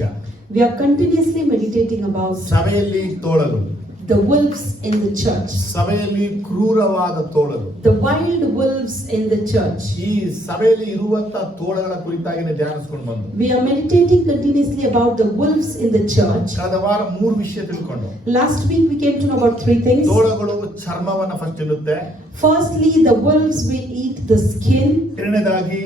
ವಿಷಯ. We are continuously meditating about ಸಭೆಯಲ್ಲಿ ತೋಳಗಳು, the wolves in the church, ಸಭೆಯಲ್ಲಿ ಕ್ರೂರವಾದ ತೋಳಗಳು, the wild wolves in the church. ಈ ಸಭೆಯಲ್ಲಿ ಇರುವಂತಹ ತೋಳಗಳ ಕುರಿತಾಗಿ ಧ್ಯಾನಿಸಿಕೊಂಡು ಬಂದು We are meditating continuously about the wolves in the church. ಕಳೆದ ವಾರ 3 ವಿಷಯ ತಿಳ್ಕೊಂಡು. Last week we came to know about 3 things. ತೋಳಗಳು ಚರ್ಮವನ್ನ ಫಸ್ಟ್ ತಿನ್ನುತ್ತೆ. Firstly, the wolves will eat the skin. ಎರಡನೇದಾಗಿ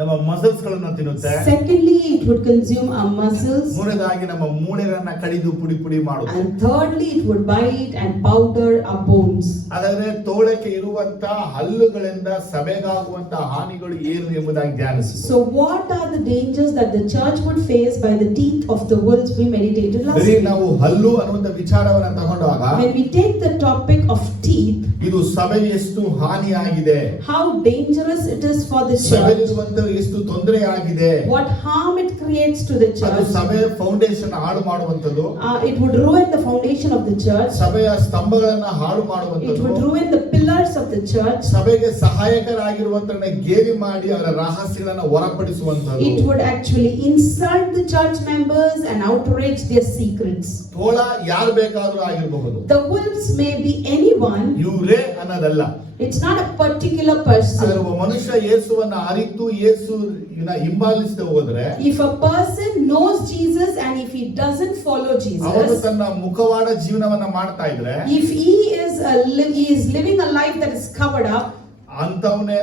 ನಮ್ಮ ಮಸಲ್ಸ್ ಗಳನ್ನ ತಿನ್ನುತ್ತೆ. Secondly, it would consume our muscles. ಮೂರನೇದಾಗಿ ನಮ್ಮ ಮೂಳೆಗಳನ್ನ ಕಡಿದು ಪುಡಿ ಪುಡಿ ಮಾಡುತ್ತೆ. And thirdly, it would bite and powder our bones. ಹಾಗಾದ್ರೆ ತೋಳಕ್ಕೆ ಇರುವಂತಹ ಹಲ್ಲುಗಳಿಂದ ಸಭೆಗಾಗುವಂತಹ ಹಾನಿಗಳು ಏನು ಎಂಬುದಾಗಿ ಧ್ಯಾನಿಸಿ. So what are the dangers that the church would face by the teeth of the wolves? We meditated last ಬರೀ week. ನಾವು ಹಲ್ಲು ಅನ್ನುವಂತ ವಿಚಾರವನ್ನ ತಗೊಂಡಾಗ When we take the topic of teeth, ಇದು ಸಭೆಗೆ ಎಷ್ಟು ಹಾನಿಯಾಗಿದೆ, how dangerous it is for the church, ಸಭೆಗಿರುವಂತ ಎಷ್ಟು ತೊಂದರೆ ಆಗಿದೆ, what harm it creates to the ಅದು church, ಸಭೆಯ ಫೌಂಡೇಶನ್ ಹಾಳು ಮಾಡುವಂತದ್ದು, it would ruin the foundation of the church, ಸಭೆಯ ಸ್ತಂಭಗಳನ್ನ ಹಾಳು it would ಮಾಡುವಂತದ್ದು, ruin the pillars of the church, ಸಭೆಗೆ ಸಹಾಯಕರಾಗಿರುವಂತರನ್ನ ಗೇಲಿ ಮಾಡಿ ಅವರ ರಹಸ್ಯಗಳನ್ನ ಹೊರಪಡಿಸುವಂತದ್ದು, it would actually insult the church members and outrage their secrets. ತೋಳ ಯಾರು ಬೇಕಾದ್ರೂ ಆಗಿರಬಹುದು. The wolves may be anyone. ಇವರೇ ಅನ್ನೋದಲ್ಲ. It's not a particular person. ಆದರೆ ಒಬ್ಬ ಮನುಷ್ಯ ಯೇಸುವನ್ನ ಅರಿತು ಯೇಸುವಿನ ಹಿಂಬಾಲಿಸದೆ ಹೋದ್ರೆ, If a person knows Jesus and if he doesn't follow ಅವನು Jesus, ತನ್ನ ಮುಖವಾಡ ಜೀವನವನ್ನ ಮಾಡ್ತಾ ಇದ್ರೆ, if he is living a life that is covered up, ಅಂತವನೇ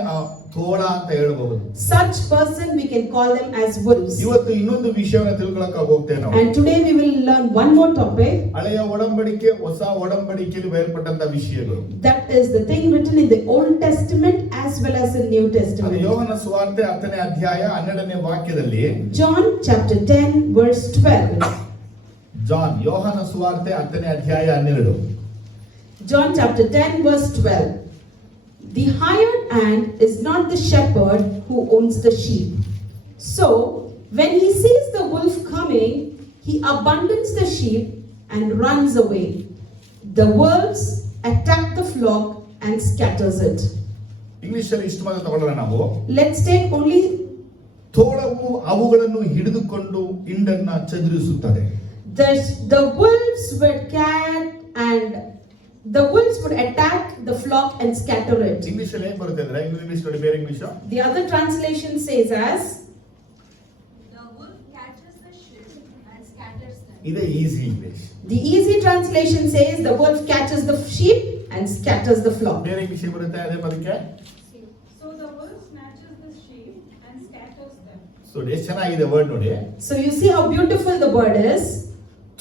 ತೋಳ ಅಂತ ಹೇಳಬಹುದು. such person we can call them as wolves. ಇವತ್ತು ಇನ್ನೊಂದು ವಿಷಯವನ್ನ ತಿಳ್ಕೊಳ್ಳೋಕೆ ಹೋಗ್ತೇವೆ ನಾವು. And today we will learn one more topic. ಹಳೆಯ ಒಡಂಬಡಿಕೆ ಹೊಸ ಒಡಂಬಡಿಕೆಯಲ್ಲಿ ಬರೆಯಲ್ಪಟ್ಟಂತ ವಿಷಯಗಳು. That is the thing written in the Old Testament as well as the New ಅದು Testament. ಯೋಹನ ಸುವಾರ್ತೆ 10ನೇ ಅಧ್ಯಾಯ 12ನೇ ವಾಕ್ಯದಲ್ಲಿ, John chapter 10 verse 12. ಯೋಹನ ಸುವಾರ್ತೆ 10ನೇ ಅಧ್ಯಾಯ 12. John chapter 10 verse 12. The hired hand is not the shepherd who owns the sheep. So, when he sees the wolf coming, he abandons the sheep and runs away. The wolves attack the flock and scatters it. English ಅಲ್ಲಿ ಇಷ್ಟು ಮಾತ್ರ ತಗೊಳ್ಳೋಣ ನಾವು. Let's take only ತೋಳವು ಅವುಗಳನ್ನು ಹಿಡಿದುಕೊಂಡು ಹಿಂಡನ್ನ ಚದುರಿಸುತ್ತದೆ. the wolves would the wolves would attack the flock and scatter it. English ಅಲ್ಲಿ ಏನು ಬರುತ್ತೆ ಅಂದ್ರೆ, ಇಂಗ್ಲಿಷ್ ನೋಡಿ ಬೇರೆ English. The other translation says as the wolf catches the sheep and scatters them. ಇದೇ easy English. the easy translation says the wolf catches the sheep and scatters the flock. ಬೇರೆ ಇಂಗ್ಲಿಷ್ ಬರುತ್ತೆ ಅದೇ ಪದಕ್ಕೆ. So the wolf snatches the sheep and scatters them. So ಎಷ್ಟು ಚೆನ್ನಾಗಿದೆ ವರ್ಡ್ ನೋಡಿ. So you see how beautiful the word is.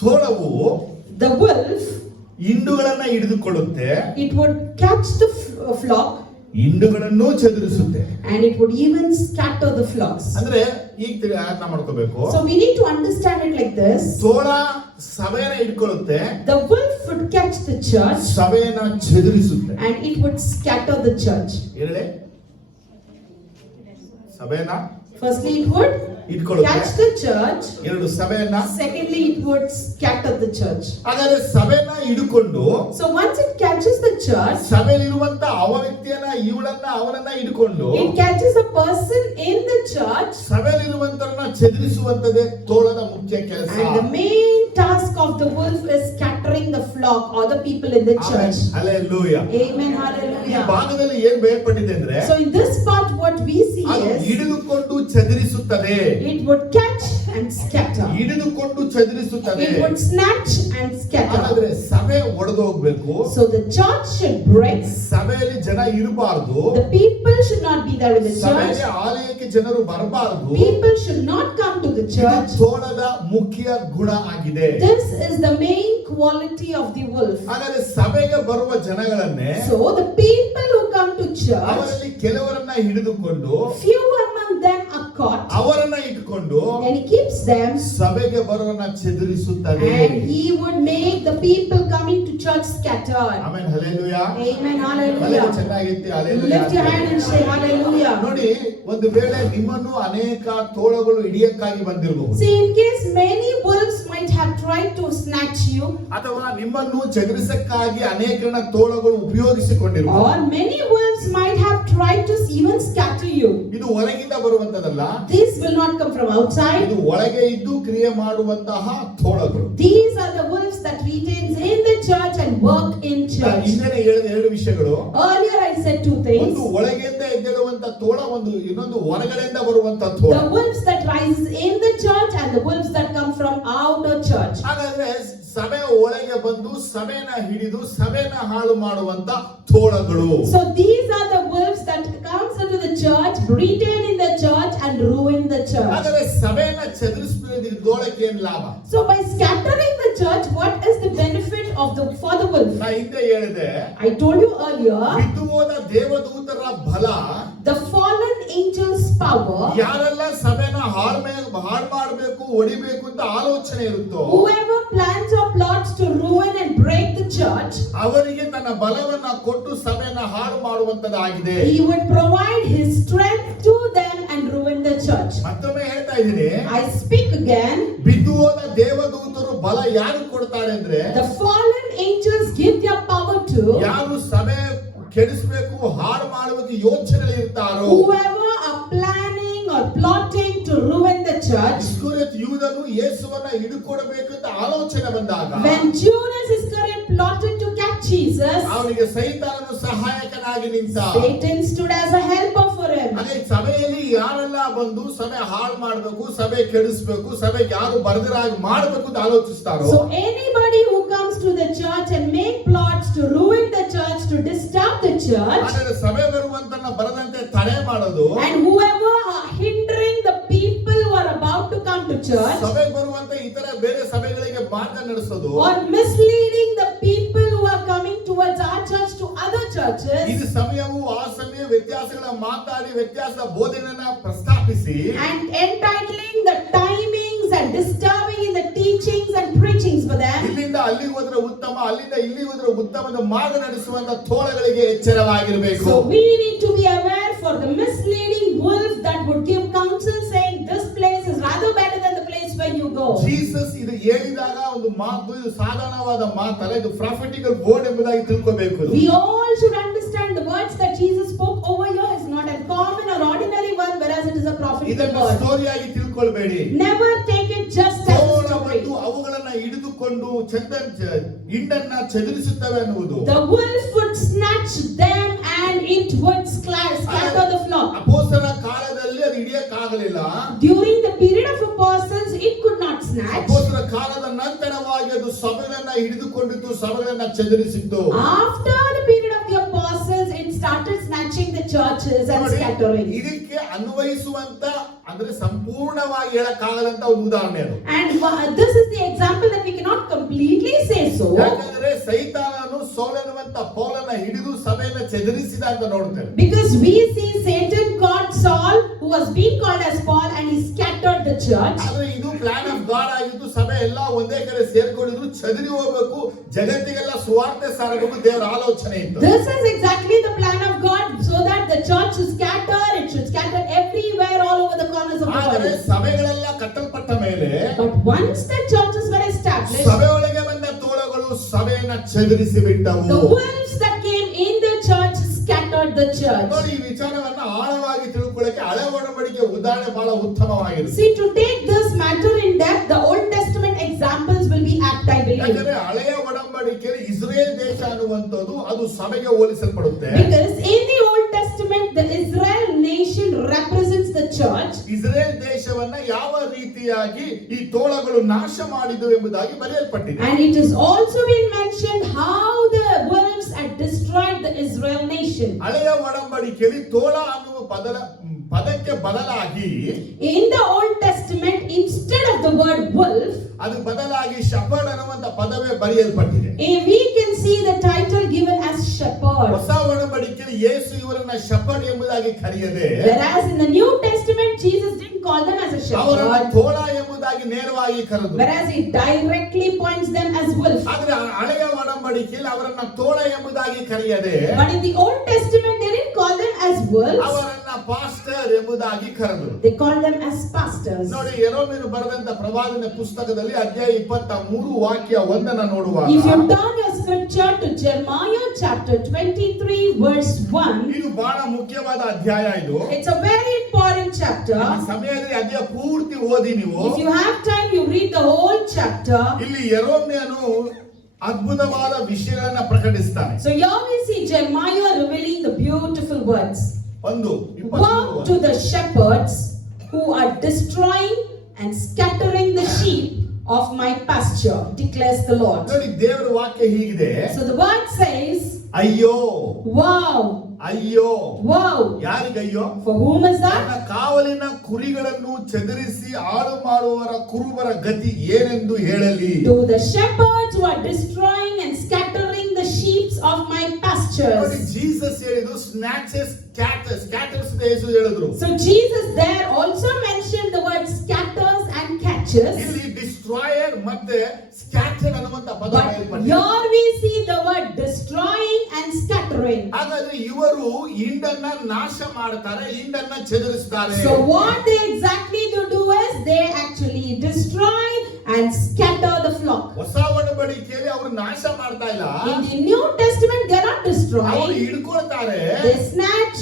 ತೋಳವು The wolf, ಹಿಂಡುಗಳನ್ನ ಹಿಡಿದುಕೊಳ್ಳುತ್ತೆ, it would catch the flock ಹಿಂಡುಗಳನ್ನು ಚದುರಿಸುತ್ತೆ. and it would even scatter the flocks. ಅಂದ್ರೆ ಈಗ ಅರ್ಥ ಮಾಡ್ಕೋಬೇಕು. So we need to understand it like this. ತೋಳ ಸಭೆಯನ್ನ ಹಿಡ್ಕೊಳ್ಳುತ್ತೆ, The wolf would catch the church ಸಭೆಯನ್ನ ಚದುರಿಸುತ್ತೆ. and it would scatter the church. ಹೇಳಿ, ಸಭೆಯನ್ನ Firstly, it would ಹಿಡ್ಕೊಳ್ಳುತ್ತೆ, catch the church. ಎರಡು ಸಭೆಯನ್ನ. Secondly, it would scatter the church. ಹಾಗಾದ್ರೆ ಸಭೆಯನ್ನ ಹಿಡ್ಕೊಂಡು So once it catches the church, ಸಭೆಯಲ್ಲಿರುವಂತ ಅವ ವ್ಯಕ್ತಿಯನ್ನ ಇವಳನ್ನ ಅವನನ್ನ ಹಿಡ್ಕೊಂಡು it catches a person in the church, ಸಭೆಯಲ್ಲಿರುವಂತರನ್ನ ಚದುರಿಸುವಂತದೇ ತೋಳದ ಮುಖ್ಯ ಕೆಲಸ. and the main task of the wolf is scattering the flock or the people in the church. Hallelujah. Amen, ಈ hallelujah. ಭಾಗದಲ್ಲಿ ಏನ್ ಬೇರ್ಪಟ್ಟಿದೆ ಅಂದ್ರೆ, So in this part what we see ಅದು is ಹಿಡಿದುಕೊಂಡು ಚದುರಿಸುತ್ತದೆ. it would catch and scatter. ಹಿಡಿದುಕೊಂಡು ಚದುರಿಸುತ್ತದೆ. It would snatch and scatter. ಹಾಗಾದ್ರೆ ಸಭೆ ಒಡೆದೋಗ್ಬೇಕು. So the church should break. ಸಭೆಯಲ್ಲಿ ಜನ ಇರಬಾರ್ದು. The people should not be there in the church. ಸಭೆಗೆ ಆಲಯಕ್ಕೆ ಜನರು ಬರಬಾರದು. People should not come to the church. ತೋಳದ ಮುಖ್ಯ ಗುಣ ಆಗಿದೆ. This is the main quality of the wolf. ಹಾಗಾದ್ರೆ ಸಭೆಗೆ ಬರುವ ಜನಗಳನ್ನೇ, So the people who come to church, ಅವರಲ್ಲಿ ಕೆಲವರನ್ನ ಹಿಡಿದುಕೊಂಡು few among them are caught, ಅವರನ್ನ ಇಟ್ಕೊಂಡು and he keeps them, ಸಭೆಗೆ ಬರುವನ್ನ ಚದುರಿಸುತ್ತದೆ. and he would make the people coming to church scattered. Amen, hallelujah. Amen, hallelujah. hallelujah. ಚೆನ್ನಾಗಿತ್ತು, Lift your hand and say hallelujah. ನೋಡಿ, ಒಂದು ವೇಳೆ ನಿಮ್ಮನ್ನು ಅನೇಕ ತೋಳಗಳು ಹಿಡಿಯಕ್ಕಾಗಿ ಬಂದಿರಬಹುದು. See, in case many wolves might have tried to snatch you, ಅಥವಾ ನಿಮ್ಮನ್ನು ಚದುರಿಸಕ್ಕಾಗಿ ಅನೇಕರನ್ನ ತೋಳಗಳು ಉಪಯೋಗಿಸಿಕೊಂಡಿರುವ or many wolves might have tried to even scatter you. ಇದು ಹೊರಗಿಂದ ಬರುವಂತದಲ್ಲ, This will not come from outside. ಇದು ಒಳಗೆ ಇದ್ದು ಕ್ರಿಯೆ ಮಾಡುವಂತಹ ತೋಳಗಳು. These are the wolves that retains in the church and work in church. ಹಿಂದೆ ಹೇಳಿದ ಎರಡು ವಿಷಯಗಳು, Earlier I said two things. ಒಂದು ಒಳಗೆಯಿಂದ ಎದ್ದೇಳುವಂತ ತೋಳ, ಒಂದು ಇನ್ನೊಂದು ಹೊರಗಡೆಯಿಂದ ಬರುವಂತ ತೋಳ. The wolves that rises in the church and the wolves that come from outer church. ಹಾಗಾದ್ರೆ ಸಭೆ ಒಳಗೆ ಬಂದು ಸಭೆನ ಹಿಡಿದು ಸಭೆನ ಹಾಳು ಮಾಡುವಂತ ತೋಳಗಳು. So these are the wolves that comes into the church, retain in the church and ruin the church. ಹಾಗಾದ್ರೆ ಸಭೆನ ಚದುರಿಸೋದಕ್ಕೆ ಏನ್ ಲಾಭ? So by scattering the church, what is the benefit of the for the wolf? ನಾ ಹಿಂದೆ ಹೇಳಿದೆ, I told you earlier, ಬಿದ್ದು ಹೋದ ದೇವದೂತರ ಬಲ, the fallen angels' power. ಯಾರೆಲ್ಲ ಸಭೆನ ಹಾಳು ಮಾಡಬೇಕು ಹೊಡಿಬೇಕು ಅಂತ ಆಲೋಚನೆ ಇರುತ್ತೋ, Whoever plans or plots to ruin and break the church, ಅವರಿಗೆ ತನ್ನ ಬಲವನ್ನ ಕೊಟ್ಟು ಸಭೆನ ಹಾಳು ಮಾಡುವಂತದ್ದಾಗಿದೆ. he would provide his strength to them and ruin the church. ಮತ್ತೊಮ್ಮೆ ಹೇಳ್ತಾ ಇದ್ದೀನಿ, I speak again. ಬಿದ್ದು ಹೋದ ದೇವದೂತರು ಬಲ ಯಾರು ಕೊಡ್ತಾರೆ ಅಂದ್ರೆ, The fallen angels give their power to ಯಾರು ಸಭೆ ಕೆಡಿಸಬೇಕು ಹಾಳು ಮಾಡುವುದು ಯೋಚನೆ ಇರ್ತಾರೋ, whoever are planning or plotting to ruin the church. ಇಸ್ಕರಿಯೋತ ಯೂದನು ಯೇಸುವನ್ನ ಹಿಡಿಕೊಡಬೇಕು ಅಂತ ಆಲೋಚನೆ ಬಂದಾಗ, When Judas Iscariot plotted to catch Jesus, ಅವನಿಗೆ ಸೈತಾನನು ಸಹಾಯಕನಾಗಿ ನಿಂತ. Satan stood as a helper for him. ಹಾಗೆ ಸಭೆಯಲ್ಲಿ ಯಾರೆಲ್ಲ ಬಂದು ಸಭೆ ಹಾಳು ಮಾಡಬೇಕು, ಸಭೆ ಕೆಡಿಸಬೇಕು, ಸಭೆಗೆ ಯಾರು ಬರೆದರಾಗಿ ಮಾಡಬೇಕು ಅಂತ ಆಲೋಚಿಸ್ತಾರೋ, So anybody who comes to the church and make plots to ruin the church, to disturb the church, ಆದರೆ ಸಭೆ ಬರುವಂತನ್ನ ಬರದಂತೆ ತಡೆ ಮಾಡೋದು, and whoever are hindering the people who are about to come to church, ಸಭೆ ಬರುವಂತ ಇತರ ಬೇರೆ ಸಭೆಗಳಿಗೆ ಮಾರ್ಗ ನಡೆಸೋದು, or misleading the people who are coming towards our church to other churches, ಇದು ಸಮಯವು ಆ ಸಮಯ ವ್ಯತ್ಯಾಸಗಳ ಮಾತಾಡಿ ವ್ಯತ್ಯಾಸದ ಬೋಧನೆಯನ್ನ ಪ್ರಸ್ತಾಪಿಸಿ, and entitling the timings and disturbing in the teachings and preachings for them. ಇಲ್ಲಿಂದ ಅಲ್ಲಿಗೆ ಹೋದ್ರೆ ಉತ್ತಮ, ಅಲ್ಲಿಂದ ಇಲ್ಲಿ ಹೋದ್ರೆ ಉತ್ತಮದ ಮಾರ್ಗ ನಡೆಸುವಂತ ತೋಳಗಳಿಗೆ ಎಚ್ಚರವಾಗಿರಬೇಕು. So we need to be aware for the misleading wolf that would give counsel saying this place is rather better than the place where you go. Jesus ಇದು ಹೇಳಿದಾಗ ಒಂದು ಮಾತು, ಇದು ಸಾಧಾರಣವಾದ ಮಾತಲ್ಲ, ಇದು ಪ್ರಾಫಿಟಿಕಲ್ ವರ್ಡ್ ಎಂಬುದಾಗಿ ತಿಳ್ಕೋಬೇಕು. We all should understand the words that Jesus spoke over here is not a common or ordinary one, whereas it is a prophetic ಇದನ್ನ word. ಸ್ಟೋರಿಯಾಗಿ ತಿಳ್ಕೊಳ್ಬೇಡಿ. Never take it just as a story. ಮತ್ತು ಅವುಗಳನ್ನ ಹಿಡಿದುಕೊಂಡು ಹಿಂಡನ್ನ ಚದುರಿಸುತ್ತವೆ ಅನ್ನುವುದು. The wolf would snatch them and it would scatter the flock. ಅಪೊಸ್ತಲರ ಕಾಲದಲ್ಲಿ ಅದು ಹಿಡಿಯಕ್ಕಾಗಲಿಲ್ಲ. During the period of apostles, it could not snatch. ಅಪೊಸ್ತಲರ ಕಾಲದ ನಂತರವಾಗಿ ಅದು ಸಭೆಗಳನ್ನ ಹಿಡಿದುಕೊಂಡಿತ್ತು, ಸಭೆಗಳನ್ನ ಚದುರಿಸಿತ್ತು. After the period of the apostles, it started snatching the churches and scattering. ಇದಕ್ಕೆ ಅನ್ವಯಿಸುವಂತ ಅಂದ್ರೆ ಸಂಪೂರ್ಣವಾಗಿ ಹೇಳಕ್ಕಾಗದಂತ ಒಂದು ಉದಾಹರಣೆ ಅದು. And this is the example that we cannot completely say so. ಯಾಕಂದ್ರೆ ಸೈತಾನನು ಸೌಲನುವಂತ ಪೌಲನ ಹಿಡಿದು ಸಭೆಯನ್ನ ಚದುರಿಸಿದ ಅಂತ ನೋಡ್ತೇವೆ. Because we see Satan caught Saul, who was being called as Paul, and he scattered the church. ಆದ್ರೆ ಇದು ಪ್ಲಾನ್ ಆಫ್ ಗಾಡ್ ಆಗಿದ್ದು, ಸಭೆ ಎಲ್ಲ ಒಂದೇ ಕಡೆ ಸೇರ್ಕೊಂಡಿದ್ರು, ಚದುರಿ ಹೋಗ್ಬೇಕು, ಜಗತ್ತಿಗೆಲ್ಲ ಸುವಾರ್ತೆ ಸಾರಬೇಕು, ದೇವರ ಆಲೋಚನೆ ಇತ್ತು. This is exactly the plan of God, so that the church should scatter, it should scatter everywhere, all over the corners of the ಆದರೆ world. ಸಭೆಗಳೆಲ್ಲ ಕಟ್ಟಲ್ಪಟ್ಟ ಮೇಲೆ, But once the churches were established, ಸಭೆ ಒಳಗೆ ಬಂದ ತೋಳಗಳು ಸಭೆಯನ್ನ ಚದುರಿಸಿ ಬಿಟ್ಟವು. the wolves that came in the church scattered the church. ನೋಡಿ, ಈ ವಿಚಾರವನ್ನ ಆಳವಾಗಿ ತಿಳ್ಕೊಳ್ಳಕ್ಕೆ ಹಳೆ ಒಡಂಬಡಿಕೆ ಉದಾಹರಣೆ ಬಹಳ ಉತ್ತಮವಾಗಿದೆ. See, to take this matter in depth, the Old Testament examples will be apt, I believe. ಯಾಕಂದ್ರೆ ಹಳೆಯ ಒಡಂಬಡಿಕೆಯಲ್ಲಿ ಇಸ್ರೇಲ್ ದೇಶ ಅನ್ನುವಂಥದ್ದು ಅದು ಸಭೆಗೆ ಹೋಲಿಸಲ್ಪಡುತ್ತೆ. Because in the Old Testament, the Israel nation represents the church. Israel ದೇಶವನ್ನ ಯಾವ ರೀತಿಯಾಗಿ ಈ ತೋಳಗಳು ನಾಶ ಮಾಡಿದವು ಎಂಬುದಾಗಿ ಬರೆಯಲ್ಪಟ್ಟಿದೆ. And it is also been mentioned how the wolves had destroyed the Israel nation. ಹಳೆಯ ಒಡಂಬಡಿಕೆಯಲ್ಲಿ ತೋಳ ಅನ್ನುವ ಪದಕ್ಕೆ ಬದಲಾಗಿ, In the Old Testament, instead of the word wolf, ಅದು ಬದಲಾಗಿ ಶಪರ್ಡ್ ಅನ್ನುವಂತ ಪದವೇ ಬರೆಯಲ್ಪಟ್ಟಿದೆ. we can see the title given as shepherd. ಹೊಸ ಒಡಂಬಡಿಕೆಯಲ್ಲಿ ಯೇಸು ಇವರನ್ನ ಶಪರ್ಡ್ ಎಂಬುದಾಗಿ ಕರೆಯದೆ, Whereas in the New Testament, Jesus didn't call them as a ಅವರನ್ನ shepherd. ತೋಳ ಎಂಬುದಾಗಿ ನೇರವಾಗಿ ಕರೆದು, Whereas he directly points them as wolf. ಆದ್ರೆ ಹಳೆಯ ಒಡಂಬಡಿಕೆಯಲ್ಲಿ ಅವರನ್ನ ತೋಳ ಎಂಬುದಾಗಿ ಕರೆಯದೆ, But in the Old Testament, they didn't call them as wolves. ಅವರನ್ನ ಪಾಸ್ಟರ್ ಎಂಬುದಾಗಿ ಕರೆದರು. They called them as pastors. ನೋಡಿ, ಯೆರೆಮೀಯನು ಬರೆದಂತ ಪ್ರವಾದನೆ ಪುಸ್ತಕದಲ್ಲಿ ಅಧ್ಯಾಯ 23 ವಾಕ್ಯ 1 ನೋಡುವಾಗ, If you turn your scripture to Jeremiah chapter 23 verse 1, ಇದು ಬಹಳ ಮುಖ್ಯವಾದ ಅಧ್ಯಾಯ. ಇದು it's a very important chapter. ಈ ಸಮಯದಲ್ಲಿ ಅಧ್ಯಾಯ ಪೂರ್ತಿ ಓದಿ ನೀವು. If you have time, you read the whole chapter. ಇಲ್ಲಿ ಯೆರೆಮೀಯನು ಅದ್ಭುತವಾದ ವಿಷಯಗಳನ್ನ ಪ್ರಕಟಿಸ್ತಾನೆ. So here we see Jeremiah revealing the beautiful words. 1:23. Woe to the shepherds who are destroying and scattering the sheep of my pasture, declares the Lord. ನೋಡಿ, ದೇವರ ವಾಕ್ಯ ಹೀಗಿದೆ. So the word says, ಅಯ್ಯೋ, wow, ಅಯ್ಯೋ. wow. ಯಾರಿಗಯ್ಯೋ? For whom is that? ತನ್ನ ಕಾವಲಿನ ಕುರಿಗಳನ್ನು ಚದರಿಸಿ ಹಾಳು ಮಾಡುವವರ ಕುರುಬರ ಗತಿ ಏನೆಂದು ಹೇಳಲಿ. To the shepherds who are destroying and scattering the sheep of my ನೋಡಿ, pastures. ಜೀಸಸ್ ಹೇಳಿದ್ರು ಸ್ನ್ಯಾಚಸ್, ಸ್ಕ್ಯಾಟರ್ಸ್ ಯೇಸು ಹೇಳಿದ್ರು. So Jesus there also mentioned the word scatters and catches. ಇಲ್ಲಿ ಡಿಸ್ಟ್ರಾಯರ್ ಮತ್ತೆ ಸ್ಕ್ಯಾಟರ್ ಅನ್ನುವಂತ ಪದ But ಬರೆಯಲ್ಪಟ್ಟಿದೆ. here we see the word destroying and scattering. ಹಾಗಾದ್ರೆ ಇವರು ಹಿಂಡನ್ನ ನಾಶ ಮಾಡ್ತಾರೆ, ಹಿಂಡನ್ನ ಚದುರಿಸ್ತಾರೆ. So what they exactly do is they actually destroy and scatter the flock. ಹೊಸ ಒಡಂಬಡಿಕೆಯಲ್ಲಿ ಅವರು ನಾಶ ಮಾಡ್ತಾ ಇಲ್ಲ, In the New Testament they are not ಅವರು destroying. ಹಿಡ್ಕೊಳ್ತಾರೆ, They snatch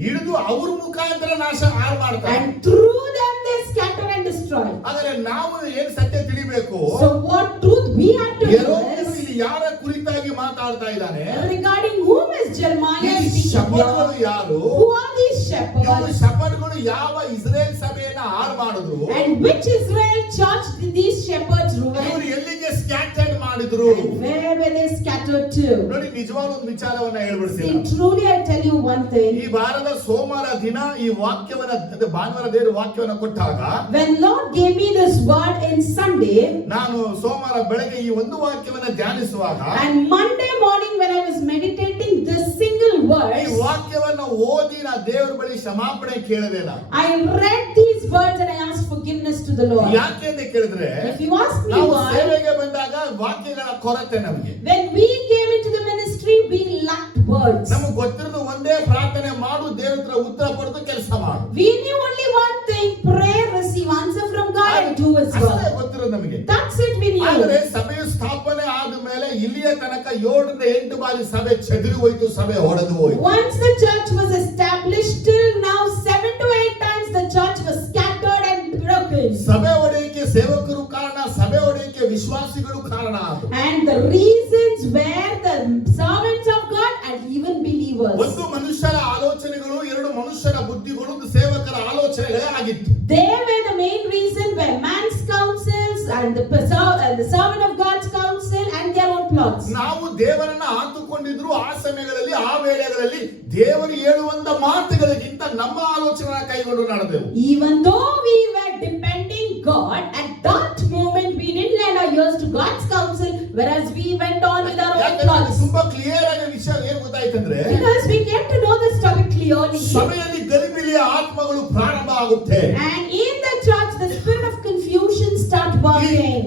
ಹಿಡಿದು ಅವ್ರ ಮುಖಾಂತರ ನಾಶ ಹಾಳು ಮಾಡ್ತಾರೆ. and through them they scatter and destroy. ಆದರೆ ನಾವು ಏನ್ ಸತ್ಯ ತಿಳಿಬೇಕು, So what truth we have to know ಯೆರೆಮೀಯನು is ಇಲ್ಲಿ ಯಾರ ಕುರಿತಾಗಿ ಮಾತಾಡ್ತಾ ಇದ್ದಾನೆ, regarding whom is Jeremiah ಈ speaking ಶಪಥಗಳು here? ಯಾರು, Who are these ಇವರು shepherds? ಶಪಥಗಳು ಯಾವ ಇಸ್ರೇಲ್ ಸಭೆಯನ್ನ ಹಾಳು ಮಾಡಿದ್ರು, And which Israel church did these shepherds ಇವರು ruin? ಎಲ್ಲಿಗೆ ಸ್ಕ್ಯಾಟರ್ಡ್ ಮಾಡಿದ್ರು. And where were they scattered to? ನೋಡಿ, ನಿಜವಾದ ಒಂದು ವಿಚಾರವನ್ನ ಹೇಳ್ಬಿಡ್ತೀನಿ. See, truly I tell you one thing. ಈ ವಾರದ ಸೋಮವಾರ ದಿನ ಈ ವಾಕ್ಯವನ್ನ, ಅಂದ್ರೆ ಭಾನುವಾರ ದೇವರು ವಾಕ್ಯವನ್ನ ಕೊಟ್ಟಾಗ, When Lord gave me this word in Sunday, ನಾನು ಸೋಮವಾರ ಬೆಳಗ್ಗೆ ಈ ಒಂದು ವಾಕ್ಯವನ್ನ ಧ್ಯಾನಿಸುವಾಗ, and Monday morning when I was meditating this single ಈ verse, ವಾಕ್ಯವನ್ನ ಓದಿ ನಾ ದೇವರ ಬಳಿ ಕ್ಷಮಾಪಣೆ ಕೇಳಿದೆ. I read these words and I asked forgiveness to the Lord. ಯಾಕೆ ಅಂತ ಕೇಳಿದ್ರೆ, If you ask me ನಾವು why, ಸೇವೆಗೆ ಬಂದಾಗ ವಾಕ್ಯಗಳ ಕೊರತೆ ನಮಗೆ. when we came into the ministry, we lacked words. ನಮಗೆ ಗೊತ್ತಿರೋದು ಒಂದೇ, ಪ್ರಾರ್ಥನೆ ಮಾಡು, ದೇವರ ಹತ್ರ ಉತ್ತರ ಪಡೆದು ಕೆಲಸ ಮಾಡು. We knew only one thing: pray, receive answer from God, and do His ಅಷ್ಟೇ work. ಗೊತ್ತಿರೋದು ನಮಗೆ. That's it we ಆದರೆ knew. ಸಭೆಯ ಸ್ಥಾಪನೆ ಆದ ಮೇಲೆ ಇಲ್ಲಿಯ ತನಕ 7 ರಿಂದ 8 ಬಾರಿ ಸಭೆ ಚೆದರಿ ಹೋಯ್ತು, ಸಭೆ ಹೊಡೆದು ಹೋಯ್ತು. Once the church was established, till now 7 to 8 times the church was scattered and broken. ಸಭೆ ಒಡೆಯಕ್ಕೆ ಸೇವಕರು ಕಾರಣ, ಸಭೆ ಒಡೆಯಕ್ಕೆ ವಿಶ್ವಾಸಿಗಳು ಕಾರಣ ಆದ್ರು. And the reasons were the servants of God and even believers. ಒಂದು ಮನುಷ್ಯರ ಆಲೋಚನೆಗಳು, 2 ಮನುಷ್ಯರ ಬುದ್ಧಿಗಳು, ಒಂದು ಸೇವಕರ ಆಲೋಚನೆಗಳೇ ಆಗಿತ್ತು. They were the main reason where man's counsels and the servant of God's counsel and their own plots. ನಾವು ದೇವರನ್ನ ಆತುಕೊಂಡಿದ್ರು ಆ ಸಮಯಗಳಲ್ಲಿ, ಆ ವೇಳೆಗಳಲ್ಲಿ ದೇವರು ಹೇಳುವಂತ ಮಾತುಗಳಿಗಿಂತ ನಮ್ಮ ಆಲೋಚನೆ ಕೈಗೊಂಡು ನಡೆದೆವು. Even though we were depending God, at that moment we didn't lend our ears to God's counsel, whereas we went on with our own ಯಾಕಂದ್ರೆ plots. ತುಂಬಾ ಕ್ಲಿಯರ್ ಆಗಿ ವಿಷಯ ಏನ್ ಗೊತ್ತಾಯ್ತಂದ್ರೆ, Because we came to know this topic clearly. ಸಭೆಯಲ್ಲಿ ಗಲಿಬಿಲಿಯ ಆತ್ಮಗಳು ಪ್ರಾರಂಭ ಆಗುತ್ತೆ. And in the church, the spirit of confusion start working.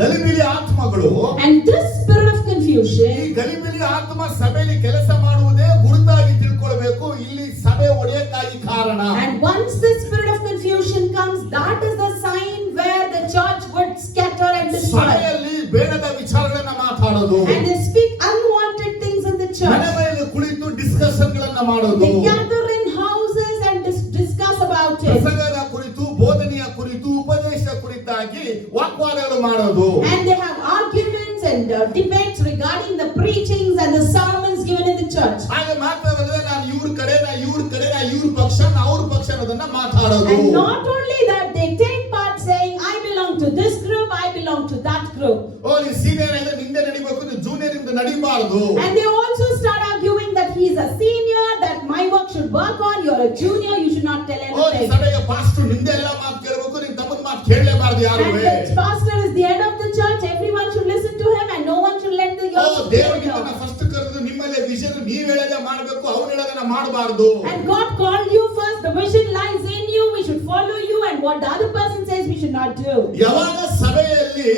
ಗಲಿಬಿಲಿ ಆತ್ಮಗಳು, And this spirit of ಈ confusion, ಗಲಿಬಿಲಿ ಆತ್ಮ ಸಭೆಯಲ್ಲಿ ಕೆಲಸ ಮಾಡುವುದೇ ಗುರುತಾಗಿ ತಿಳ್ಕೊಳ್ಬೇಕು, ಇಲ್ಲಿ ಸಭೆ ಒಡೆಯಕ್ಕಾಗಿ ಕಾರಣ. and once the spirit of confusion comes, that is the sign where the church would scatter and destroy. ಸಭೆಯಲ್ಲಿ ಬೇಡದ ವಿಚಾರಗಳನ್ನ ಮಾತಾಡೋದು, And they speak unwanted things in the ಮನೆ church. ಮೇಲೆ ಕುಳಿತು ಡಿಸ್ಕಷನ್ ಗಳನ್ನ ಮಾಡೋದು, They gather in houses and discuss about it. ಪ್ರಸಂಗದ ಕುರಿತು, ಬೋಧನೆಯ ಕುರಿತು, ಉಪದೇಶ ಕುರಿತಾಗಿ ವಾಗ್ವಾದಗಳು ಮಾಡೋದು. And they have arguments and debates regarding the preachings and the sermons given in the church. ಹಾಗೆ ಮಾತ್ರವಲ್ಲದೆ ನಾನು ಇವ್ರ ಕಡೆ, ನಾ ಇವ್ರ ಕಡೆ, ನಾ ಇವ್ರ ಪಕ್ಷ, ನಾ ಅವ್ರ ಪಕ್ಷ ಅನ್ನೋದನ್ನ ಮಾತಾಡೋದು. And not only that, they take part saying, I belong to this group, I belong to that group. ಓ, ನೀ ಸೀನಿಯರ್ ಇದ್ರೆ ನಿಂದೆ ನಡಿಬೇಕು, ನೀ ಜೂನಿಯರ್ ಇಂದ ನಡಿಬಾರದು. And they also start arguing that he is a senior, that my work should work on, you're a junior, you should not tell ಓ, ನೀ anything. ಸಭೆಗೆ ಪಾಸ್ಟರ್, ನಿಂದೆ ಎಲ್ಲ ಮಾತು ಕೇಳಬೇಕು, ನಿನ್ ತಮ್ಮನ ಮಾತು ಕೇಳಲೇಬಾರದು And ಯಾರುವೆ. the pastor is the head of the church, everyone should listen to him and no one should let the oh, yoke ದೇವರಿಗೆ go. ನನ್ನ ಫಸ್ಟ್ ಕರೆದು ನಿಮ್ಮಲ್ಲೇ ವಿಷನ್, ನೀವ್ ಹೇಳದೆ ಮಾಡಬೇಕು, ಅವ್ನು ಹೇಳದನ್ನ ಮಾಡಬಾರದು. And God called you first, the vision lies in you, we should follow you, and what the other person says we should not do. ಯಾವಾಗ ಸಭೆಯಲ್ಲಿ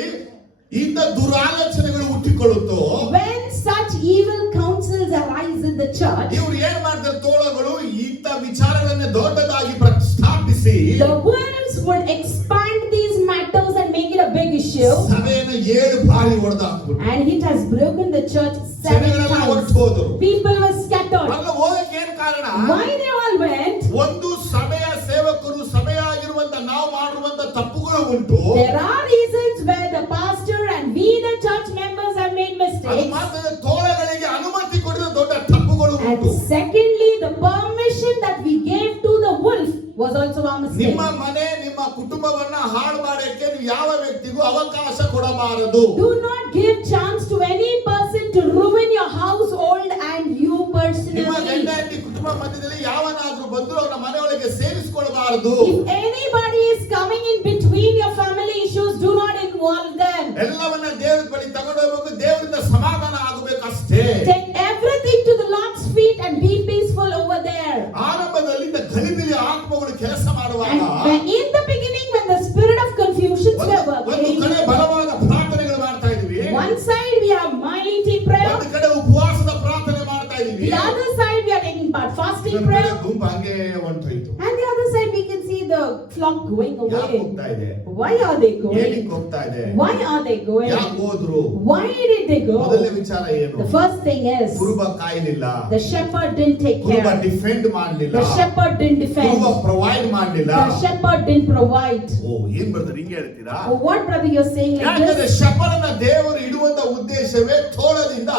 ಇಂಥ ದುರಾಲೋಚನೆಗಳು ಹುಟ್ಟಿಕೊಳ್ಳುತ್ತೋ, When such evil counsels troubles arise in the church, ಇವ್ರು ಏನ್ ಮಾಡ್ತಾರೆ ತೋಳಗಳು ಇಂಥ ವಿಚಾರಗಳನ್ನ ದೊಡ್ಡದಾಗಿ ಪ್ರತಿಷ್ಠಾಪಿಸಿ the wolves would expand these matters and make it a big issue. ಸಭೆಯನ್ನು 7 ಬಾರಿ ಹೊಡೆದಾಕ್ಬಿಟ್ರು. And it has broken the church 7 ಜನಗಳೆಲ್ಲ ಹೊರಟು times. ಹೋದ್ರು. People were scattered. ಅಲ್ಲ ಹೋಗಕ್ಕೆ ಏನ್ ಕಾರಣ? Why they all went? ಒಂದು ಸಭೆಯ ಸೇವಕರು ಸಭೆಯಾಗಿರುವಂತ ನಾವು ಮಾಡಿರುವಂತ ತಪ್ಪುಗಳು ಉಂಟು. There are reasons where the pastor and we the church members have made ಅದು mistakes. ಮಾತ್ರ ತೋಳಗಳಿಗೆ ಅನುಮತಿ ಕೊಡಿದ ದೊಡ್ಡ ತಪ್ಪುಗಳು And ಉಂಟು. secondly, the permission that we gave to the wolf was also our mistake. ನಿಮ್ಮ ಮನೆ ನಿಮ್ಮ ಕುಟುಂಬವನ್ನ ಹಾಳು ಮಾಡಕ್ಕೆ ನೀವು ಯಾವ ವ್ಯಕ್ತಿಗೂ ಅವಕಾಶ ಕೊಡಬಾರದು. Do not give chance to any person to ruin your household and you ನಿಮ್ಮ personally. ಗಂಡ ಹೆಂಡತಿ ಕುಟುಂಬ ಮಧ್ಯದಲ್ಲಿ ಯಾವನಾದ್ರೂ ಬಂದು ಅವರ ಮನೆಯೊಳಗೆ ಸೇರಿಸಿಕೊಳ್ಳಬಾರದು. If anybody is coming in between your family issues, do not involve them. ಎಲ್ಲವನ್ನ ದೇವರ ಬಳಿ ತಗೊಂಡು ಹೋಗಬೇಕು. ದೇವರಿಂದ ಸಮಾಧಾನ ಆಗಬೇಕು ಅಷ್ಟೇ. Take everything to the Lord's feet and be peaceful over there. ಆರಂಭದಲ್ಲಿ ಗಲಿಬಿಲಿ ಆತ್ಮಗಳು ಕೆಲಸ ಮಾಡುವಾಗ And in the beginning, when the spirit of confusion were ಒಂದು working, ಕಡೆ ಬಲವಾದ ಪ್ರಾರ್ಥನೆಗಳು ಮಾಡ್ತಾ ಇದೀವಿ, one side we have mighty prayer, ಒಂದು ಕಡೆ ಉಪವಾಸದ ಪ್ರಾರ್ಥನೆ ಮಾಡ್ತಾ ಇದೀವಿ, the other side we are taking part fasting ಇನ್ನೊಂದು ಕಡೆ prayer, ಗುಂಪು ಹಂಗೆ ಹೊಂಟೋಯ್ತು. and the other side we can see the flock going ಯಾಕೆ away. ಹೋಗ್ತಾ ಇದೆ? Why are they ಏನಕ್ಕೆ going? ಹೋಗ್ತಾ ಇದೆ? Why are they going? ಯಾಕೆ ಹೋದ್ರು? Why did they ಮೊದಲನೇ go? ವಿಚಾರ ಏನು? The first thing is ಕುರುಬ ಕಾಯಲಿಲ್ಲ, the shepherd didn't take ಕುರುಬ care. ಡಿಫೆಂಡ್ ಮಾಡಲಿಲ್ಲ, The shepherd didn't defend. ಕುರುಬ ಪ್ರೊವೈಡ್ ಮಾಡಲಿಲ್ಲ. The shepherd didn't provide. ಓ ಏನ್ ಬರ್ತಾರೆ ಹಿಂಗೆ ಹೇಳ್ತೀರಾ? Oh, what brother you're saying like ಯಾಕಂದ್ರೆ this? ಶಪರನ ದೇವರು ಇಡುವಂತ ಉದ್ದೇಶವೇ ತೋಳದಿಂದ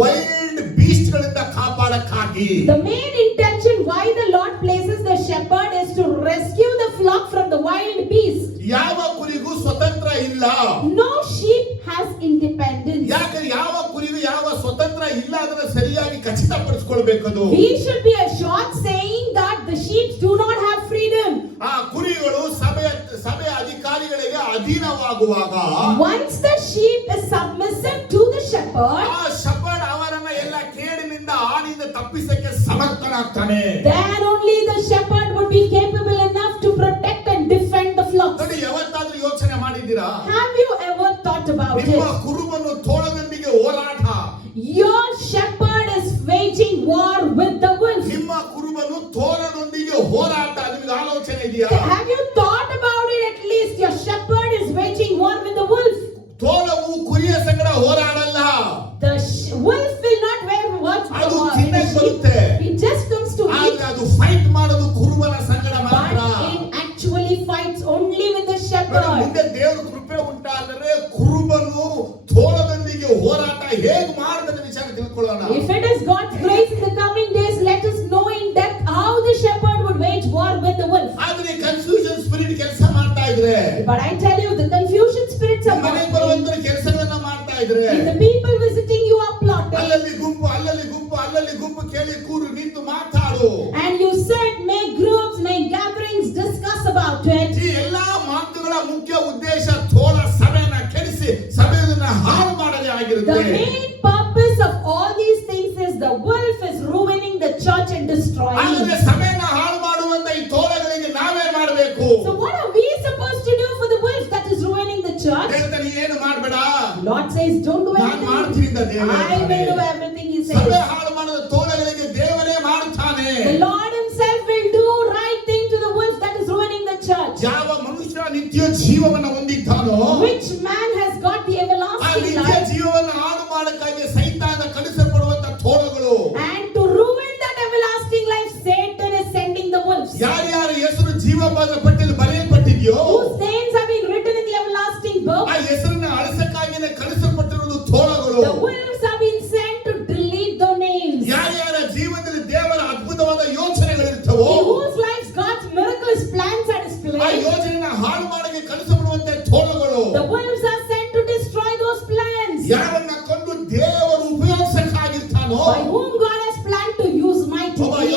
ವೈಲ್ಡ್ ಬೀಸ್ಟ್ ಗಳಿಂದ ಕಾಪಾಡಕ್ಕಾಗಿ. The main intention why the Lord places the shepherd is to rescue the flock from the wild beasts. ಯಾವ ಕುರಿಗೂ ಸ್ವತಂತ್ರ ಇಲ್ಲ. No sheep has independence. ಯಾಕಂದ್ರೆ ಯಾವ ಕುರಿಗೂ ಯಾವ ಸ್ವತಂತ್ರ ಇಲ್ಲ ಅದನ್ನ ಸರಿಯಾಗಿ ಖಚಿತಪಡಿಸಿಕೊಳ್ಬೇಕದು. We should be assured saying that the sheep do not have freedom. ಆ ಕುರಿಗಳು ಸಭೆಯ ಅಧಿಕಾರಿಗಳಿಗೆ ಅಧೀನವಾಗುವಾಗ Once the sheep is submissive to the shepherd, ಆ ಶಪರ್ಡ್ ಅವರನ್ನ ಎಲ್ಲ ಕೇಡಿನಿಂದ ಹಾನಿಯಿಂದ ತಪ್ಪಿಸಕ್ಕೆ ಸಮರ್ಥನಾಗ್ತಾನೆ. then only the shepherd would be capable enough to protect and defend the flock. ನೋಡಿ ಯಾವತ್ತಾದ್ರೂ ಯೋಚನೆ ಮಾಡಿದ್ದೀರಾ? Have you ever thought about ನಿಮ್ಮ it? ಕುರುಬನು ತೋಳದೊಂದಿಗೆ ಹೋರಾಟ, Your shepherd is waging war with the wolf. ನಿಮ್ಮ ಕುರುಬನು ತೋಳದೊಂದಿಗೆ ಹೋರಾಟ, ನಿಮಗೆ ಆಲೋಚನೆ ಇದೆಯಾ? Have you thought about it at least? Your shepherd is waging war with the wolf. ತೋಳವು ಕುರಿಯ ಸಂಗಡ ಹೋರಾಡಲ್ಲ, The wolf will not wage war with ಅದು the ತಿನ್ನಕ್ಕೆ sheep. ಬರುತ್ತೆ. It just comes to eat, ಆದ್ರೆ ಅದು ಫೈಟ್ ಮಾಡೋದು ಕುರುಬನ ಸಂಗಡ ಮಾತ್ರ. but it actually fights only with the ನೋಡಿ, shepherd. ಮುಂದೆ ದೇವ್ರ ಕೃಪೆ ಉಂಟಾದರೆ ಕುರುಬನು ತೋಳದೊಂದಿಗೆ ಹೋರಾಟ ಹೇಗೆ ಮಾಡ್ತಾನೆ ವಿಚಾರ ತಿಳ್ಕೊಳ್ಳೋಣ. If it is God's grace in the coming days, let us know in depth how the shepherd would wage war with the wolf. ಆದ್ರೆ ಕನ್ಫ್ಯೂಷನ್ ಸ್ಪಿರಿಟ್ ಕೆಲಸ ಮಾಡ್ತಾ ಇದ್ರೆ, But I tell you, the confusion spirits are ಮನೆಗೆ working. ಬರುವಂತ ಕೆಲಸಗಳನ್ನ ಮಾಡ್ತಾ ಇದ್ರೆ, If the people visiting you are plotting, ಅಲ್ಲಲ್ಲಿ ಗುಂಪು ಅಲ್ಲಲ್ಲಿ ಗುಂಪು ಅಲ್ಲಲ್ಲಿ ಗುಂಪು ಕೇಳಿ ಕೂರು ನಿಂತು ಮಾತಾಡು, and you said make groups, make gatherings, discuss about it. ಈ ಎಲ್ಲಾ ಮಾತುಗಳ ಮುಖ್ಯ ಉದ್ದೇಶ ತೋಳ ಸಭೆಯನ್ನ ಕೆಡಿಸಿ ಸಭೆಯನ್ನ ಹಾಳು ಮಾಡದೇ The ಆಗಿರುತ್ತೆ. main purpose of all these things is the wolf is ruining the church and destroying ಆದರೆ it. ಸಭೆಯನ್ನ ಹಾಳು ಮಾಡುವಂತ ಈ ತೋಳಗಳಿಗೆ ನಾವೇ ಮಾಡಬೇಕು. So what are we supposed to do for the wolf that is ruining the church? ಹೇಳ್ತಾನೆ ಏನು ಮಾಡ್ಬೇಡ, Lord says don't do ನಾನು ಮಾಡ್ತೀನಿ ಅಂತ anything. ದೇವರು I will do ಹೇಳ್ತಾನೆ. everything he ಸಭೆ says. ಹಾಳು ಮಾಡುವ ತೋಳಗಳಿಗೆ ದೇವರೇ ಮಾಡುತ್ತಾನೆ. The Lord himself will do right thing to the wolf that is ruining the church. ಯಾವ ಮನುಷ್ಯ ನಿತ್ಯ ಜೀವವನ್ನು ಹೊಂದಿದ್ದಾನೋ Which man has got the ಆ everlasting ನಿತ್ಯ life? ಜೀವವನ್ನು ಹಾಳು ಮಾಡಕ್ಕಾಗಿ ಸೈತಾನ ಕಳಿಸಲ್ಪಡುವಂತ ತೋಳಗಳು. And to ruin that everlasting life, Satan is sending the wolves. ಯಾರ್ಯಾರ ಹೆಸರು ಜೀವಬಾಧ ಪಟ್ಟಿಯಲ್ಲಿ ಬರೆಯಲ್ಪಟ್ಟಿದೆಯೋ Whose names have been written in the everlasting book. ಆ ಹೆಸರನ್ನ ಅಳಿಸಕ್ಕಾಗಿನೇ ಕಳಿಸಲ್ಪಟ್ಟಿರುವುದು ತೋಳಗಳು. The wolves have been sent to delete the names. ಯಾರ್ಯಾರ ಜೀವನದಲ್ಲಿ ದೇವರ ಅದ್ಭುತವಾದ ಯೋಚನೆಗಳಿರ್ತವೋ In whose lives God's miraculous plans are ಆ displayed. ಯೋಜನೆಯನ್ನ ಹಾಳು ಮಾಡಕ್ಕೆ ಕಳಿಸಲ್ಪಡುವಂತೆ ತೋಳಗಳು. The wolves are sent to destroy those plans. ಯಾರನ್ನ ಕೊಂಡು ದೇವರು ಉಪಯೋಗಿಸಕ್ಕಾಗಿರ್ತಾನೋ By whom God has planned to use ಒಬ್ಬ mightily.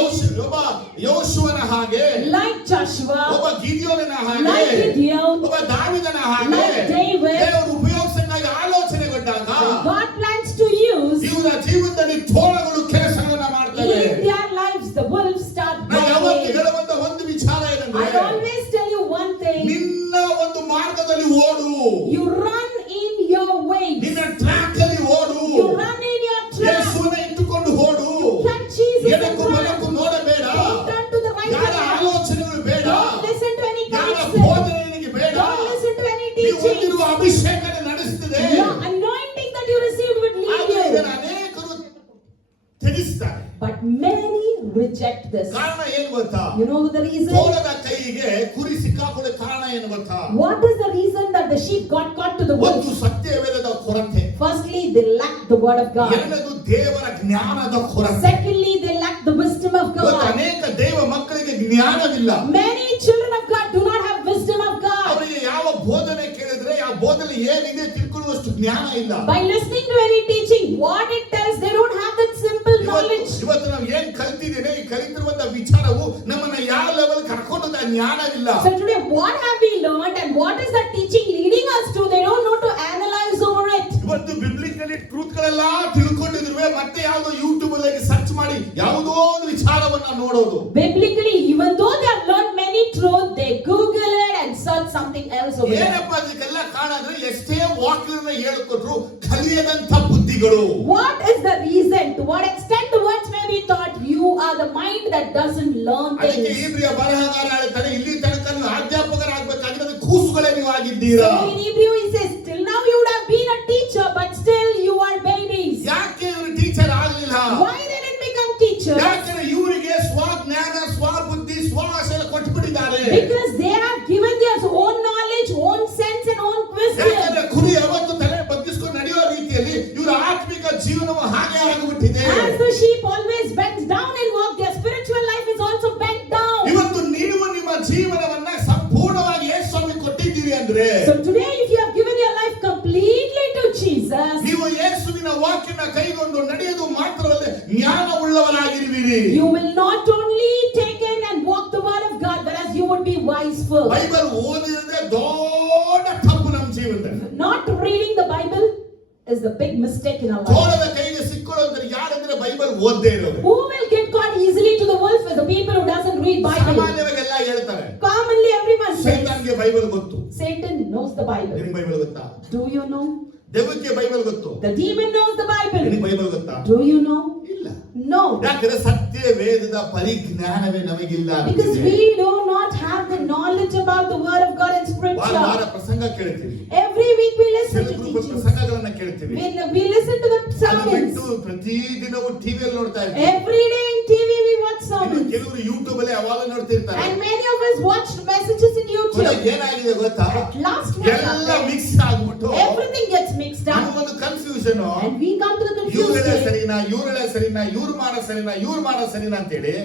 ಯೋಶುವನ ಹಾಗೆ, Like Joshua, ಒಬ್ಬ ಗಿದ್ಯೋನನ ಹಾಗೆ, like Gideon, ಒಬ್ಬ ದಾವಿದನ ಹಾಗೆ like David. ದೇವರು ಉಪಯೋಗಿಸಕ್ಕಾಗಿ ಆಲೋಚನೆಗೊಂಡಾಗ God plans to use ಇವರ ಜೀವನದಲ್ಲಿ ತೋಳಗಳು ಕೆಲಸಗಳನ್ನ ಮಾಡ್ತವೆ. in their lives. The wolves start ನಾನು ಯಾವತ್ತೂ barking. ಹೇಳುವಂತ ಒಂದು ವಿಚಾರ ಏನಂದ್ರೆ, I always tell you one thing. ನಿನ್ನ ಒಂದು ಮಾರ್ಗದಲ್ಲಿ ಓಡು, You run in your ways. ನಿನ್ನ ಟ್ರ್ಯಾಕ್ ಅಲ್ಲಿ ಓಡು, You run in your track. ಯೇಸುವನ್ನ ಇಟ್ಟುಕೊಂಡು ಓಡು. ನೀಡಿರುವ ಅಭಿಷೇಕ ನಡೆಸುತ್ತದೆ. Your anointing that you received would lead ಆದರೆ you. ಇದನ್ನು ಅನೇಕರು ತ್ಯಜಿಸ್ತಾರೆ. But many reject this. ಕಾರಣ ಏನು ಗೊತ್ತಾ? You know the reason? ತೋಳದ ಕೈಗೆ ಕುರಿ ಸಿಕ್ಕಾಕೊಳ್ಳೋ ಕಾರಣ ಏನು ಗೊತ್ತಾ? What is the reason that the sheep got caught to the ಒಂದು wolf? ಸತ್ಯವೇದದ ಕೊರತೆ. Firstly, they lacked the word of God. ಎರಡನೇದು ದೇವರ ಜ್ಞಾನದ ಕೊರತೆ. Secondly, they lacked the wisdom of ಇವತ್ತು God. ಅನೇಕ ದೇವ ಮಕ್ಕಳಿಗೆ ಜ್ಞಾನವಿಲ್ಲ. Many children of God do not have wisdom of God. ಅವರಿಗೆ ಯಾವ ಬೋಧನೆ ಕೇಳಿದ್ರೆ ಯಾವ ಬೋಧನೆ ಏನಿದೆ ತಿಳ್ಕೊಳ್ಳುವಷ್ಟು ಜ್ಞಾನ ಇಲ್ಲ. By listening to any teaching, what it tells, they don't have that simple knowledge. ಇವತ್ತು ನಾವು ಏನ್ ಕಲ್ತಿದ್ದೇನೆ ಈ ಕಲಿತಿರುವಂತ ವಿಚಾರವು ನಮ್ಮನ್ನ ಯಾವ ಲೆವೆಲ್ ಕರ್ಕೊಂಡು ಜ್ಞಾನವಿಲ್ಲ. So today, what have we learned and what is that teaching leading us to? They don't know to analyze over it. ಇವತ್ತು ಬಿಬ್ಲಿಕಲಿ ಟ್ರೂತ್ ಗಳೆಲ್ಲ ತಿಳ್ಕೊಂಡಿದ್ರು ಮತ್ತೆ ಯಾವುದೋ ಯೂಟ್ಯೂಬ್ ಅಲ್ಲಿ ಸರ್ಚ್ ಮಾಡಿ ಯಾವುದೋ ಒಂದು ವಿಚಾರವನ್ನ ನೋಡೋದು. Biblically, even though they have learned many truths, they Google it and search something else over there. ಏನಪ್ಪ ಅದಕ್ಕೆಲ್ಲ ಕಾರಣ ಅಂದ್ರೆ ಎಷ್ಟೇ ವಾಕ್ಯಗಳನ್ನ ಹೇಳಿಕೊಟ್ರು ಕಲಿಯದಂತ ಬುದ್ಧಿಗಳು. What is the reason? To what extent the words may be taught? You are the mind that doesn't learn ಅದಕ್ಕೆ things. ಇಬ್ರಿಯ ಬರಹಗಾರ ಹೇಳ್ತಾರೆ ಇಲ್ಲಿ ತನಕ ನೀವು ಅಧ್ಯಾಪಕರಾಗಬೇಕಾಗಿರೋದು ಕೂಸುಗಳೇ ನೀವು ಆಗಿದ್ದೀರಾ. So in Hebrew he says, till now you would have been a teacher, but still you are babies. ಯಾಕೆ ಇವರು ಟೀಚರ್ ಆಗಲಿಲ್ಲ? Why they didn't become teachers? ಯಾಕಂದ್ರೆ ಇವರಿಗೆ ಸ್ವಜ್ಞಾನ ಸ್ವಬುದ್ಧಿ ಸ್ವಆಶಯ ಕೊಟ್ಟುಬಿಟ್ಟಿದ್ದಾರೆ. Because they have given their own knowledge, own sense and own wisdom. ಯಾಕಂದ್ರೆ ಕುರಿ ಯಾವತ್ತು ತಲೆ ಬಗ್ಗಿಸ್ಕೊಂಡು ನಡೆಯೋ ರೀತಿಯಲ್ಲಿ ಇವರ ಆತ್ಮಿಕ ಜೀವನವು ಹಾಗೆ ಆಗಿಬಿಟ್ಟಿದೆ. As the sheep always bends down and walk, their spiritual life is also bent down. ಇವತ್ತು ನೀವು ನಿಮ್ಮ ಜೀವನವನ್ನ ಸಂಪೂರ್ಣವಾಗಿ ಯೇಸುವಿಗೆ ಕೊಟ್ಟಿದ್ದೀರಿ ಅಂದ್ರೆ So today if you have given your life completely to Jesus, ನೀವು ಯೇಸುವಿನ ವಾಕ್ಯನ ಕೈಗೊಂಡು ನಡೆಯೋದು ಮಾತ್ರವಲ್ಲದೆ ಜ್ಞಾನವುಳ್ಳವರಾಗಿರುವಿರಿ. you will not only take in and walk the word of God, but as you would be wise first. Bible ಓದಿದ್ರೆ ದೊಡ್ಡ ತಪ್ಪು ನಮ್ಮ ಜೀವನದಲ್ಲಿ. Not reading the Bible is the big mistake in our life. ತೋಳದ ಕೈಗೆ ಸಿಕ್ಕೊಳ್ಳೋದ್ರೆ ಯಾರಂದ್ರೆ ಬೈಬಲ್ ಓದದೇ ಇರೋರು. Who will get caught easily to the wolf is the people who doesn't read Bible. ಸಾಮಾನ್ಯವಾಗಿ ಎಲ್ಲ ಹೇಳ್ತಾರೆ Commonly everyone says ಸೈತಾನ್ಗೆ ಬೈಬಲ್ ಗೊತ್ತು. Satan knows the Bible. ನಿನಗೆ ಬೈಬಲ್ ಗೊತ್ತಾ? Do you know? ದೆವ್ವಕ್ಕೆ ಬೈಬಲ್ ಗೊತ್ತು. The demon knows the Bible. ನಿನಗೆ ಬೈಬಲ್ ಗೊತ್ತಾ? Do you know? ಇಲ್ಲ. No. ಯಾಕಂದ್ರೆ ಸತ್ಯ ವೇದದ ಪರಿಜ್ಞಾನವೇ ನಮಗಿಲ್ಲ. Because we do not have the knowledge about the word of God in ವಾರ scripture. ಪ್ರಸಂಗ ಕೇಳ್ತೀವಿ. Every week we listen to ಕೆಲವು teachings. ಪ್ರಸಂಗಗಳನ್ನ ಕೇಳ್ತೀವಿ. We listen to the ಅದು sermons. ಬಿಟ್ಟು ಪ್ರತಿದಿನವೂ ಟಿವಿಯಲ್ಲಿ ನೋಡ್ತಾ ಇರ್ತೀವಿ. Every day in TV we watch ಇನ್ನು sermons. ಕೆಲವರು ಯೂಟ್ಯೂಬ್ ಅಲ್ಲಿ ಅವಾಗ ನೋಡ್ತಿರ್ತಾರೆ. And many of us watch messages in YouTube. ಕೊನೆಗೆ ಏನಾಗಿದೆ ಗೊತ್ತಾ? At last what ಎಲ್ಲ happens? ಮಿಕ್ಸ್ ಆಗ್ಬಿಟ್ಟು Everything gets mixed up. ನಮಗೊಂದು confusion. And we come to the ಇವ್ರೆಲ್ಲ confused state. ಸರಿನಾ ಇವ್ರೆಲ್ಲ ಸರಿನಾ ಇವ್ರು ಮಾಡೋ ಸರಿನಾ ಇವ್ರು ಮಾಡೋ ಸರಿನಾ ಅಂತೇಳಿ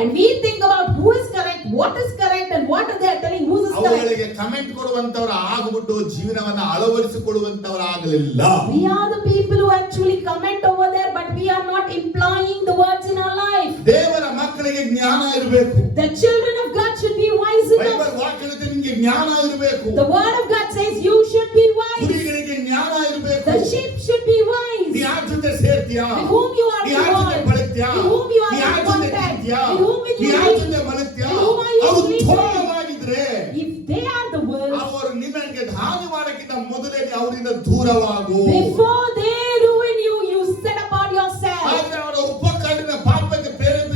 And we think about who is correct, what is correct, and what are they telling who is correct. ಅವುಗಳಿಗೆ ಕಮೆಂಟ್ ಕೊಡುವಂತವರ ಆಗ್ಬಿಟ್ಟು ಜೀವನವನ್ನ ಅಳವಡಿಸಿಕೊಳ್ಳುವಂತವರ ಆಗಲಿಲ್ಲ. We are the people who actually comment over there, but we are not employing the words in our life. ದೇವರ ಮಕ್ಕಳಿಗೆ ಜ್ಞಾನ ಇರಬೇಕು. The children of God should be wise enough. Bible ವಾಕ್ಯದ ನಿಮಗೆ ಜ್ಞಾನ ಇರಬೇಕು. The word of God says you should be wise. ಕುರಿಗಳಿಗೆ ಜ್ಞಾನ ಇರಬೇಕು. The sheep should be wise. ನೀ ಯಾರ ಜೊತೆ ಸೇರ್ತೀಯಾ? With whom you are ನೀ ಯಾರ ಜೊತೆ involved, ಬಳಕ್ತೀಯಾ? with whom you are ನೀ ಯಾರ in ಜೊತೆ contact, ತಿಂತೀಯಾ? with whom will ನೀ you ಯಾರ eat, ಜೊತೆ ಮಲಗ್ತೀಯಾ? with whom are you ಅವರು sleeping? ಥೋಳವಾಗಿದ್ರೆ If they are the wolves, ಅವರು ನಿನ್ನಗೆ ಹಾನಿ ಮಾಡಕ್ಕಿಂತ ಮೊದಲೇ ನೀ ಅವರಿಂದ ದೂರವಾಗು. before they ruin you, you set apart yourself. ಆದ್ರೆ ಅವರ ಉಪಕರಣ ಪಾಪಕ್ಕೆ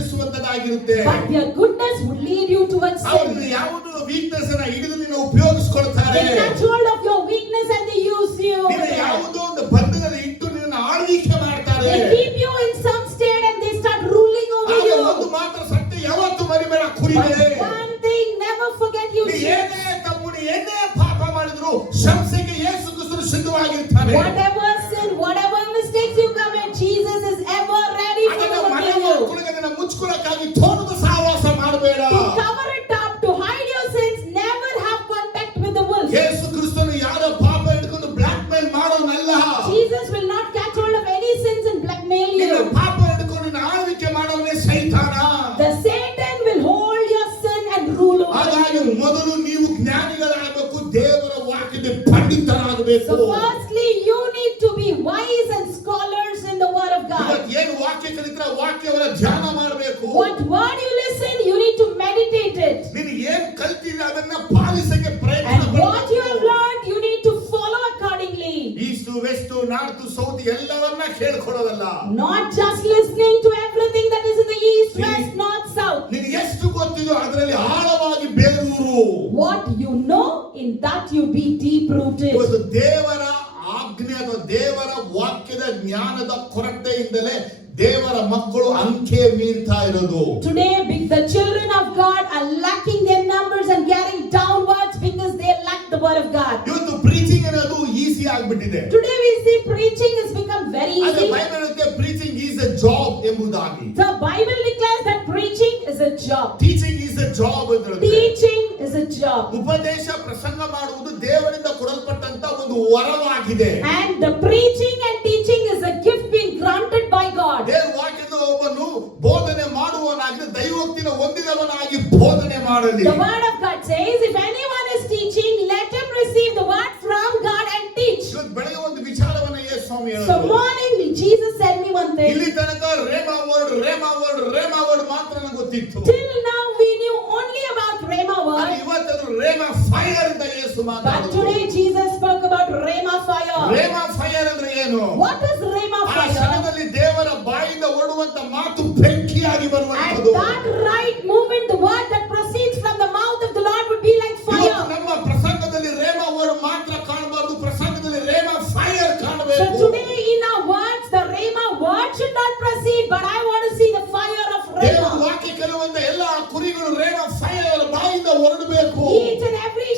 ಪ್ರೇರೇಪಿಸುವಂತದ್ದಾಗಿರುತ್ತೆ. But their goodness would lead you towards ಅವರು sin. ಯಾವುದೋ ವೀಕ್ನೆಸ್ ಅನ್ನ ಹಿಡಿದು ನಿನ್ನ ಉಪಯೋಗಿಸ್ಕೊಳ್ತಾರೆ. They catch hold of your weakness and they use you. ನಿನ್ನ ಯಾವುದೋ ಒಂದು ಬಂಧನದಲ್ಲಿ ಇಟ್ಟು ನಿನ್ನ ಆಳ್ವಿಕೆ ಮಾಡ್ತಾರೆ. They keep you in some state and they start ruling over ಆಗ you. ಒಂದು ಮಾತ್ರ ಸತ್ಯ ಯಾವತ್ತು ಮರಿಬೇಡ ಕುರಿಗಳೇ. But one thing, never forget you. ನೀ ಏನೇ ತಪ್ಪು ನೀ ಏನೇ ಪಾಪ ಮಾಡಿದ್ರು ಶಂಸೆಗೆ ಯೇಸು ಕ್ರಿಸ್ತನು ಸಿದ್ಧವಾಗಿರ್ತಾನೆ. Whatever sin, whatever mistakes you commit, Jesus is ever ready for ಅದನ್ನ to ಮನೆ forgive you. ಒಳಗಡೆ ಮುಚ್ಕೊಳ್ಳಕ್ಕಾಗಿ ತೋರದ ಸಹವಾಸ ಮಾಡಬೇಡ. To cover it up, to hide your sins, never have contact with the wolf. ಯೇಸು ಕ್ರಿಸ್ತನು ಯಾರ ಪಾಪ ಹಿಡ್ಕೊಂಡು ಬ್ಲಾಕ್ ಮೇಲ್ ಮಾಡೋನಲ್ಲ. Jesus will not catch hold of any sins and blackmail ನಿನ್ನ you. ಪಾಪ ಹಿಡ್ಕೊಂಡು ನಿನ್ನ ಆಳ್ವಿಕೆ ಮಾಡೋನೇ ಸೈತಾನ. The Satan will hold your sin and rule over ಹಾಗಾಗಿ you. ಮೊದಲು ನೀವು ಜ್ಞಾನಿಗಳಾಗಬೇಕು, ದೇವರ ವಾಕ್ಯದ ಪಂಡಿತರಾಗಬೇಕು. So firstly, you need to be wise and scholars in the word of God. ಇವತ್ತು ಏನು ವಾಕ್ಯ ಕಲಿತ್ರೆ ವಾಕ್ಯವನ್ನ ಧ್ಯಾನ ಮಾಡಬೇಕು. What word you listen, you need to meditate it. ನೀನು ಏನ್ ಕಲ್ತಿದ್ರೆ ಅದನ್ನ ಪಾಲಿಸಕ್ಕೆ ಪ್ರಯತ್ನ And what ಪಡು. you have learned, you need to follow accordingly. East west north south ಎಲ್ಲವನ್ನ ಕೇಳ್ಕೊಳ್ಳೋದಲ್ಲ. Not just listening to everything that is in the east, west, north, south. ನಿನಗೆ ಎಷ್ಟು ಗೊತ್ತಿದೋ ಅದರಲ್ಲಿ ಆಳವಾಗಿ Berur. What you know, in that but you be deep rooted. ಇವತ್ತು ದೇವರ ಆಜ್ಞೆ ಅಥವಾ ದೇವರ ವಾಕ್ಯದ ಜ್ಞಾನದ ಕೊರತೆಯಿಂದಲೇ ದೇವರ ಮಕ್ಕಳು ಅಂಕೆ ಮೀರ್ತಾ ಇರೋದು. Today, the children of God are lacking their numbers and getting downwards because they lack the word of God. ಇವತ್ತು ಪ್ರೀಚಿಂಗ್ ಅನ್ನೋದು ಈಸಿ ಆಗ್ಬಿಟ್ಟಿದೆ. Today we see preaching has become very ಆದ್ರೆ easy. ಬೈಬಲ್ ಹೇಳುತ್ತೆ ಪ್ರೀಚಿಂಗ್ ಈಸ್ ಎ ಜಾಬ್ ಎಂಬುದಾಗಿ. The Bible declares that preaching is a job. Teaching is A job ಅಂತ ಹೇಳುತ್ತೆ. Teaching is a job. ಉಪದೇಶ ಪ್ರಸಂಗ ಮಾಡುವುದು ದೇವರಿಂದ ಕೊಡಲ್ಪಟ್ಟಂತ ಒಂದು ವರವಾಗಿದೆ. And the preaching and teaching is a gift being granted by God. ದೇವರ ವಾಕ್ಯದ ಒಬ್ಬನು ಬೋಧನೆ ಮಾಡುವವನಾಗಿ ದೈವೋಕ್ತಿನ ಹೊಂದಿದವನಾಗಿ ಬೋಧನೆ ಮಾಡಲಿ. The word of God says, if anyone is teaching, let him receive the word from God and teach. ಇವತ್ತು ಬೆಳಗ್ಗೆ ಒಂದು ವಿಚಾರವನ್ನ ಯೇಸು ಸ್ವಾಮಿ So ಹೇಳಿದ್ರು. morning, Jesus said me one thing. ಇಲ್ಲಿ ತನಕ ರೇಮಾ ವರ್ಡ್ ಮಾತ್ರ ನನಗೆ ಗೊತ್ತಿತ್ತು. Till now we knew only about Rhema ಆದ್ರೆ word. ಇವತ್ತದು ರೇಮಾ ಫೈರ್ ಅಂತ ಯೇಸು But ಮಾತಾಡಿದ್ರು. today Jesus spoke about Rhema fire. Rhema fire ಅಂದ್ರೆ ಏನು? What is Rhema ಆ fire? ಕ್ಷಣದಲ್ಲಿ ದೇವರ ಬಾಯಿಂದ ಹೊರಡುವಂತ ಮಾತು ಬೆಂಕಿಯಾಗಿ At ಬರುವಂತದ್ದು. that right moment, the word that proceeds from the mouth of the Lord would be like ಇವತ್ತು fire. ನಮ್ಮ ಪ್ರಸಂಗದಲ್ಲಿ ರೇಮಾ ವರ್ಡ್ ಮಾತ್ರ ಕಾಣಬಾರದು, ಪ್ರಸಂಗದಲ್ಲಿ ರೇಮಾ ಫೈರ್ So ಕಾಣಬೇಕು. today in our words, the Rhema word should not proceed, but I want to see the fire of ದೇವರ Rhema. ವಾಕ್ಯ ಕೆಲವೊಂದು ಎಲ್ಲ ಕುರಿಗಳು ರೇಮಾ ಫೈರ್ ಬಾಯಿಂದ ಹೊರಡಬೇಕು. Each and every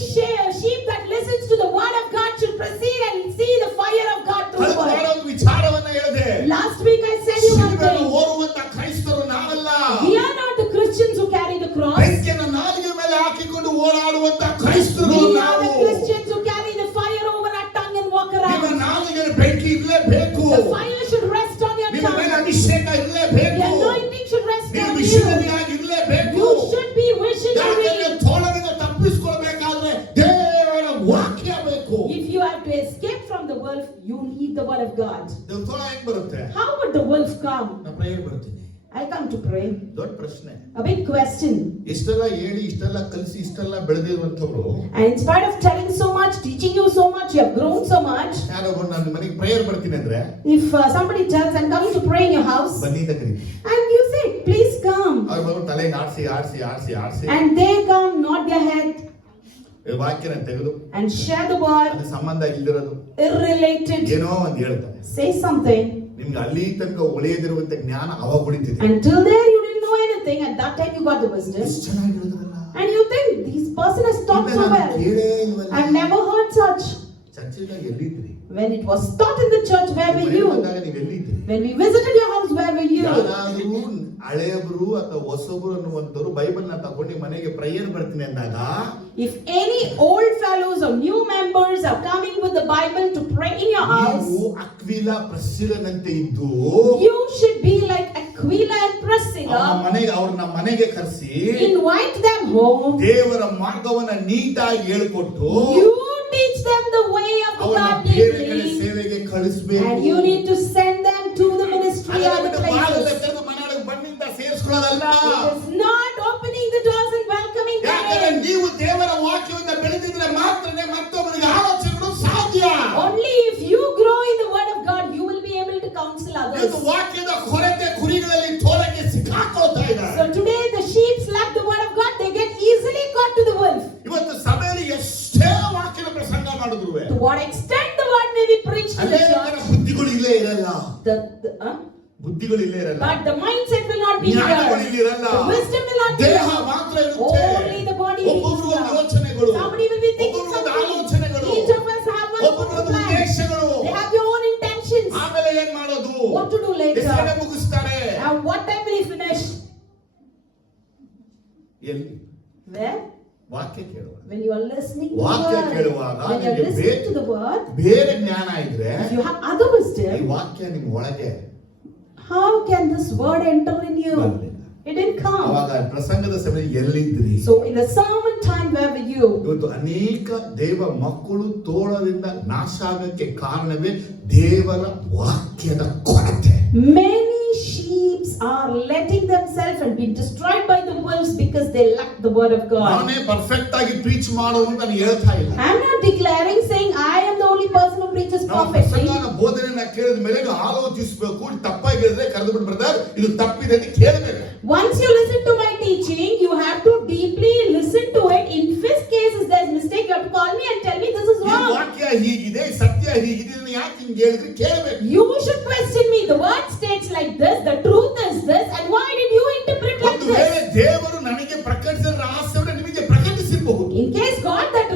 sheep that listens to the word of God should proceed and see the fire of God through ಕಳೆದ ವಾರ word. ಒಂದು ವಿಚಾರವನ್ನ ಹೇಳಿದೆ. Last week I said you one ಶಿಲುಬೆಯನ್ನು thing. ಹೊರುವಂತ ಕ್ರೈಸ್ತರು ನಾವಲ್ಲ. We are not the Christians who carry the cross. ಬೆಂಕಿಯನ್ನು ನಾಲಿಗೆ ಮೇಲೆ ಹಾಕಿಕೊಂಡು ಓಡಾಡುವಂತ ಕ್ರೈಸ್ತರು We are the ನಾವು. Christians who carry the fire over our tongue and walk ನಿಮ್ಮ around. ನಾಲಿಗೆ ಬೆಂಕಿ ಇರಲೇಬೇಕು. The fire should rest on your ನಿಮ್ಮ ಮೇಲೆ tongue. ಅಭಿಷೇಕ The ಇರಲೇಬೇಕು. anointing should rest ನೀವು on you. ಮಿಷನರಿ ಆಗಿ ಇರಲೇಬೇಕು. You should be ಯಾಕಂದ್ರೆ missionary. ತೋಳದಿಂದ ತಪ್ಪಿಸಿಕೊಳ್ಳಬೇಕಾದ್ರೆ ದೇವರ ವಾಕ್ಯ ಬೇಕು. If you have to escape from the wolf, you need the word of God. ದೇವ್ರ ತೋಳ ಹೆಂಗ್ ಬರುತ್ತೆ? How would the wolf come? ನಾ ಪ್ರೇಯರ್ ಬರ್ತೀನಿ. I'll come to pray. ದೊಡ್ಡ ಪ್ರಶ್ನೆ. A big question. ಇಷ್ಟೆಲ್ಲ ಹೇಳಿ ಇಷ್ಟೆಲ್ಲ ಕಲಿಸಿ ಇಷ್ಟೆಲ್ಲ ಬೆಳೆದಿರುವಂತವ್ರು And in spite of telling so much, teaching you so much, you have grown so much. ಯಾರೋ ನಾನು ಮನೆಗೆ ಪ್ರೇಯರ್ ಬರ್ತೀನಿ ಅಂದ್ರೆ If somebody tells, I'm coming to pray in your house, ಬನ್ನಿ ಅಂತ ಕರೀತೀನಿ. and you say, please come. ಅವ್ರು ಬಂದು ತಲೆಗೆ ಆಡಿಸಿ And they come, nod their head, ವಾಕ್ಯನ ತೆಗೆದು and share the word, ಅದು ಸಂಬಂಧ ಇಲ್ದಿರೋದು irrelated, ಏನೋ ಒಂದು ಹೇಳ್ತಾರೆ. say something. ನಿಮ್ಗೆ ಅಲ್ಲಿ ತನಕ ಒಳೆಯದಿರುವಂತ ಜ್ಞಾನ ಅವಾಗ ಉಳಿತಿದೆ. Until there you didn't know anything, at that time you got the wisdom. ಎಷ್ಟು ಚೆನ್ನಾಗಿ ಹೇಳಿದ್ರಲ್ಲ. And you think, this person has taught so well. ಕೇಳೇ ಇಲ್ವಲ್ಲ. I've never heard such. ಚರ್ಚಿದಾಗ ಎಲ್ಲಿದ್ರಿ? When it was taught in the church, where were ಮನೆಗೆ you? ಬಂದಾಗ ನೀವು ಎಲ್ಲಿದ್ರಿ? When we visited your house, where were you? ಯಾರಾದ್ರೂ ಹಳೆಯಬ್ರು ಅಥವಾ ಹೊಸಬ್ರು ಅನ್ನುವಂತವ್ರು ಬೈಬಲ್ ನ ತಗೊಂಡು ಮನೆಗೆ ಪ್ರೇಯರ್ ಬರ್ತೀನಿ ಅಂದಾಗ If any old fellows or new members are coming with the Bible to pray in your house, ನೀವು ಅಕ್ವಿಲ ಪ್ರಿಸ್ಸಿಲ್ಲನಂತೆ ಇದ್ದು you should be like Aquila and Priscilla. ಅವ್ರನ್ನ ಮನೆಗೆ ಕರೆಸಿ Invite them home. ದೇವರ ಮಾರ್ಗವನ್ನ ನೀಟಾಗಿ ಹೇಳ್ಕೊಟ್ಟು You teach them the way of the ಅವರನ್ನ God ಬೇರೆ ಕಡೆ neatly. ಸೇವೆಗೆ ಕಳಿಸಬೇಕು. And you need to send them to the ministry or the places. ಮನೆಯೊಳಗೆ ಬನ್ನಿಂದ ಸೇರಿಸ್ಕೊಳ್ಳೋದಲ್ಲ. It is not opening the doors and welcoming them ಯಾಕಂದ್ರೆ in. ನೀವು ದೇವರ ವಾಕ್ಯವನ್ನು ಬೆಳೆದಿದ್ರೆ ಮಾತ್ರನೇ ಮತ್ತೊಬ್ಬರಿಗೆ ಆಲೋಚನೆಗಳು ಸಾಧ್ಯ. Only if you grow in the word of God, you will be able to counsel others. ಇವತ್ತು ವಾಕ್ಯದ ಕೊರತೆ ಕುರಿಗಳಲ್ಲಿ ತೋಳಕ್ಕೆ ಸಿಕ್ಕಾಕೊಳ್ತಾ ಇದ್ದಾರೆ. So today the sheep lack the word of God, they get easily caught to the wolf. ಇವತ್ತು ಸಭೆಯಲ್ಲಿ ಎಷ್ಟೇ ವಾಕ್ಯದ ಪ್ರಸಂಗ ಮಾಡಿದ್ರು To what extent the word may be preached to the ಅನೇಕರ church, ಬುದ್ಧಿಗಳು ಇಲ್ಲೇ ಇರಲ್ಲ. but the mindset will not be ಜ್ಞಾನಗಳು here. ಇಲ್ಲಿ ಇರಲ್ಲ. The wisdom will not be ದೇಹ here. ಮಾತ್ರ ಇರುತ್ತೆ. Only the body will be ಒಬ್ಬೊಬ್ರು ಒಂದು here. ಯೋಚನೆಗಳು, Somebody will be thinking ಒಬ್ಬೊಬ್ರು ಒಂದು something. ಆಲೋಚನೆಗಳು, Each of us have one ಒಬ್ಬೊಬ್ರು own ಒಂದು plan. ಉದ್ದೇಶಗಳು. They have their own intentions. ಆಮೇಲೆ ಏನ್ ಮಾಡೋದು? What to do later? ಎಷ್ಟೇ ಮುಗಿಸ್ತಾರೆ? And what time will he finish? ಎಲ್ಲಿ? Where? ವಾಕ್ಯ ಕೇಳುವ. When you are listening to the ವಾಕ್ಯ word. ಕೇಳುವಾಗ When you are ನಿಮಗೆ listening to the word, ಬೇರೆ ಜ್ಞಾನ ಇದ್ರೆ if you have other ಈ wisdom, ವಾಕ್ಯ ನಿಮ್ಮ ಒಳಗೆ how can this word enter in you? ಬರ್ಲಿಲ್ಲ. It didn't come. ಅವಾಗ ಪ್ರಸಂಗದ ಸಮಯದಲ್ಲಿ ಎಲ್ಲಿದ್ರಿ? So in the sermon time, where were you? ಇವತ್ತು ಅನೇಕ ದೇವ ಮಕ್ಕಳು ತೋಳದಿಂದ ನಾಶ ಆಗಕ್ಕೆ ಕಾರಣವೇ ದೇವರ ವಾಕ್ಯದ ಕೊರತೆ. Many sheep are letting themselves and being destroyed by the wolves because they lack the word of God. ನಾನೇ ಪರ್ಫೆಕ್ಟ್ ಆಗಿ ಪ್ರೀಚ್ ಮಾಡೋದು ನಾನು ಹೇಳ್ತಾ ಇಲ್ಲ. I am not declaring saying I am the only person who preaches ನಾವು perfectly. ಪ್ರಸಂಗನ ಬೋಧನೆಯನ್ನ ಕೇಳಿದ ಮೇಲೆ ನೀವು ಆಲೋಚಿಸಬೇಕು. ತಪ್ಪಾಗಿ ಹೇಳಿದ್ರೆ ಕರೆದು ಬಿಟ್ಟು ಬ್ರದರ್ ಇದು ತಪ್ಪಿದೆ ಅಂತ ಕೇಳಬೇಕು. Once you listen to my teaching, you have to deeply listen to it. In this case, if there's mistake, you have to call me and tell me this is ಈ wrong. ವಾಕ್ಯ ಹೀಗಿದೆ, ಸತ್ಯ ಹೀಗಿದೆ, ಇದನ್ನ ಯಾಕೆ ಹಿಂಗೆ ಹೇಳಿದ್ರೆ ಕೇಳಬೇಕು. You should question me. The word states like this, the truth is this, and why did you interpret like ಒಂದು ವೇಳೆ this? ದೇವರು ನನಗೆ ಪ್ರಕಟಿಸಿದ ರಹಸ್ಯವನ್ನು ನಿಮಗೆ ಪ್ರಕಟಿಸಬಹುದು. In case God that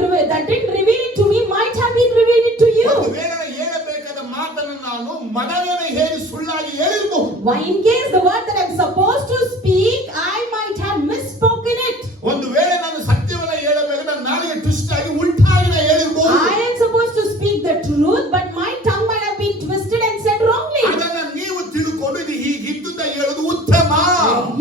didn't reveal it to me might have been revealed it to ಒಂದು you. ವೇಳೆ ನಾನು ಹೇಳಬೇಕಾದ ಮಾತನ್ನು ನಾನು ಮನವೇನ ಹೇಳಿ ಸುಳ್ಳಾಗಿ ಹೇಳಿರಬಹುದು. Why in case the word that I'm supposed to speak, I might have misspoken it. ಒಂದು ವೇಳೆ ನಾನು ಸತ್ಯವನ್ನ ಹೇಳಬೇಕು ನಾನು ನಾಳೆಗೆ ಟ್ವಿಸ್ಟ್ ಆಗಿ ಉಲ್ಟಾಗಿ ಹೇಳಿರಬಹುದು. I am supposed to speak the truth, but my tongue might have been twisted and said wrongly. ಅದನ್ನ ನೀವು ತಿಳ್ಕೊಂಡು ಇದು ಹೀಗಿತ್ತು ಅಂತ ಹೇಳೋದು ಉತ್ತಮ.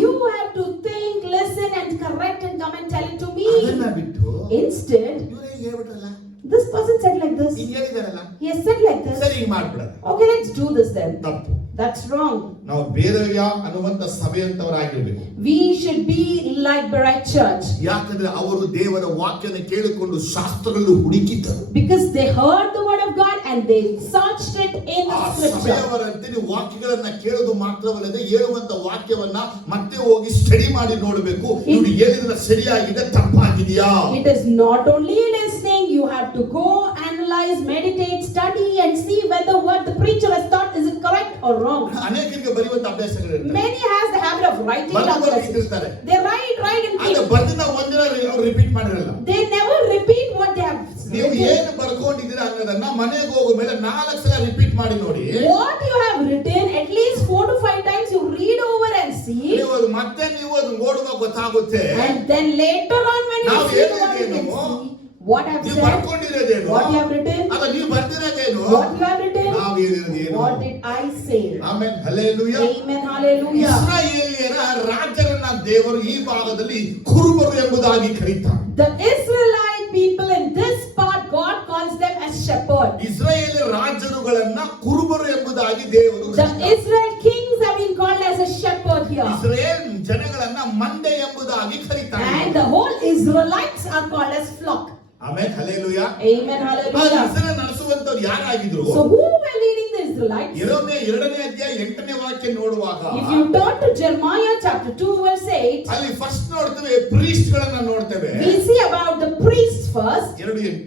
You have to think, listen, and correct and come and tell it to ಅದನ್ನ me. ಬಿಟ್ಟು Instead, ಇವರೇ ಹೇಳ್ಬಿಟ್ರಲ್ಲ, this person said like this. ಹಿಂಗೆ ಹೇಳಿದಾರಲ್ಲ, He has said like this. ಸರಿ ಹಿಂಗೆ ಮಾಡ್ಬಿಡೋದು. Okay, let's do this then. ತಪ್ಪು. That's wrong. ನಾವು ಬೇರೆಯ ಅನ್ನುವಂತ ಸಭೆಯಂತವರಾಗಿರ್ಬೇಕು. We should be like Bereich Church. ಯಾಕಂದ್ರೆ ಅವರು ದೇವರ ವಾಕ್ಯನ ಕೇಳಿಕೊಂಡು ಶಾಸ್ತ್ರಗಳು ಹುಡುಕಿದ್ದರು. Because they heard the word of God and they searched it in ಆ the scripture. ಸಭೆಯವರಂತೆ ನೀವು ವಾಕ್ಯಗಳನ್ನ ಕೇಳೋದು ಮಾತ್ರವಲ್ಲದೆ ಹೇಳುವಂತ ವಾಕ್ಯವನ್ನ ಮತ್ತೆ ಹೋಗಿ ಸ್ಟಡಿ ಮಾಡಿ ನೋಡಬೇಕು. ಇವ್ರು ಹೇಳಿದ್ರೆ ಸರಿಯಾಗಿದೆ ತಪ್ಪಾಗಿದೆಯಾ. It is not only listening, you have to go analyze, meditate, study and see whether what the preacher has taught is it correct or wrong. ಅನೇಕರಿಗೆ ಬರೆಯುವಂತ ಅಭ್ಯಾಸಗಳಿರ್ತವೆ. Many has the habit of writing down ಬರೆದು lessons. ಇಟ್ಟಿರ್ತಾರೆ. They write and ಆದ್ರೆ keep. ಬರ್ದಿನ ಒಂದಿನ ಅವ್ರು ರಿಪೀಟ್ ಮಾಡಿರಲ್ಲ. They never repeat what they have ನೀವು written. ಏನು ಬರ್ಕೊಂಡಿದ್ದೀರಾ ಅನ್ನೋದನ್ನ ಮನೆಗೆ ಹೋಗೋ ಮೇಲೆ 4 ಸಲ ರಿಪೀಟ್ ಮಾಡಿ ನೋಡಿ. What you have written at least 4 to 5 times you read over and see. ನೀವು ಅದು ಮತ್ತೆ ನೀವು ಅದು ಓಡುವಾಗ ಗೊತ್ತಾಗುತ್ತೆ. And then later on when you ನಾವು see the word, you ಹೇಳಿದ್ದೇನು? can see what I have ನೀವು said, ಬರ್ಕೊಂಡಿರೋದೇನು, what you have written, ಅದ ನೀವು ಬರ್ದಿರೋದೇನು, what you have written, ನಾವು ಹೇಳಿರೋದೇನು. what did I say. Amen, hallelujah. Amen, hallelujah. ಇಸ್ರಾಯೇಲ್ಯರ ರಾಜರನ್ನ ದೇವರು ಈ ಭಾಗದಲ್ಲಿ ಕುರುಬರು ಎಂಬುದಾಗಿ ಕರೀತಾರೆ. The Israelite people in this part, God calls them as shepherd. Israel ರಾಜರುಗಳನ್ನ ಕುರುಬರು ಎಂಬುದಾಗಿ ದೇವರು The Israel kings have been called as a shepherd here. Israel ಜನಗಳನ್ನ ಮಂದೆ ಎಂಬುದಾಗಿ ಕರೀತಾರೆ. And the whole Israelites are called as flock. Amen, hallelujah. Amen, hallelujah. ಇಸ್ರಾಯೇಲ್ ನಡೆಸುವಂತವ್ರು ಯಾರಾಗಿದ್ರು? So who were leading the Israelites? ಯೆರೆಮೀಯ 2ನೇ ಅಧ್ಯಾಯ 8ನೇ ವಾಕ್ಯ ನೋಡುವಾಗ If you turn to Jeremiah chapter 2 verse 8, ಅಲ್ಲಿ ಫಸ್ಟ್ ನೋಡ್ತೇವೆ ಪ್ರೀಸ್ಟ್ ಗಳನ್ನ ನೋಡ್ತೇವೆ. we see about the priests first. 2:8.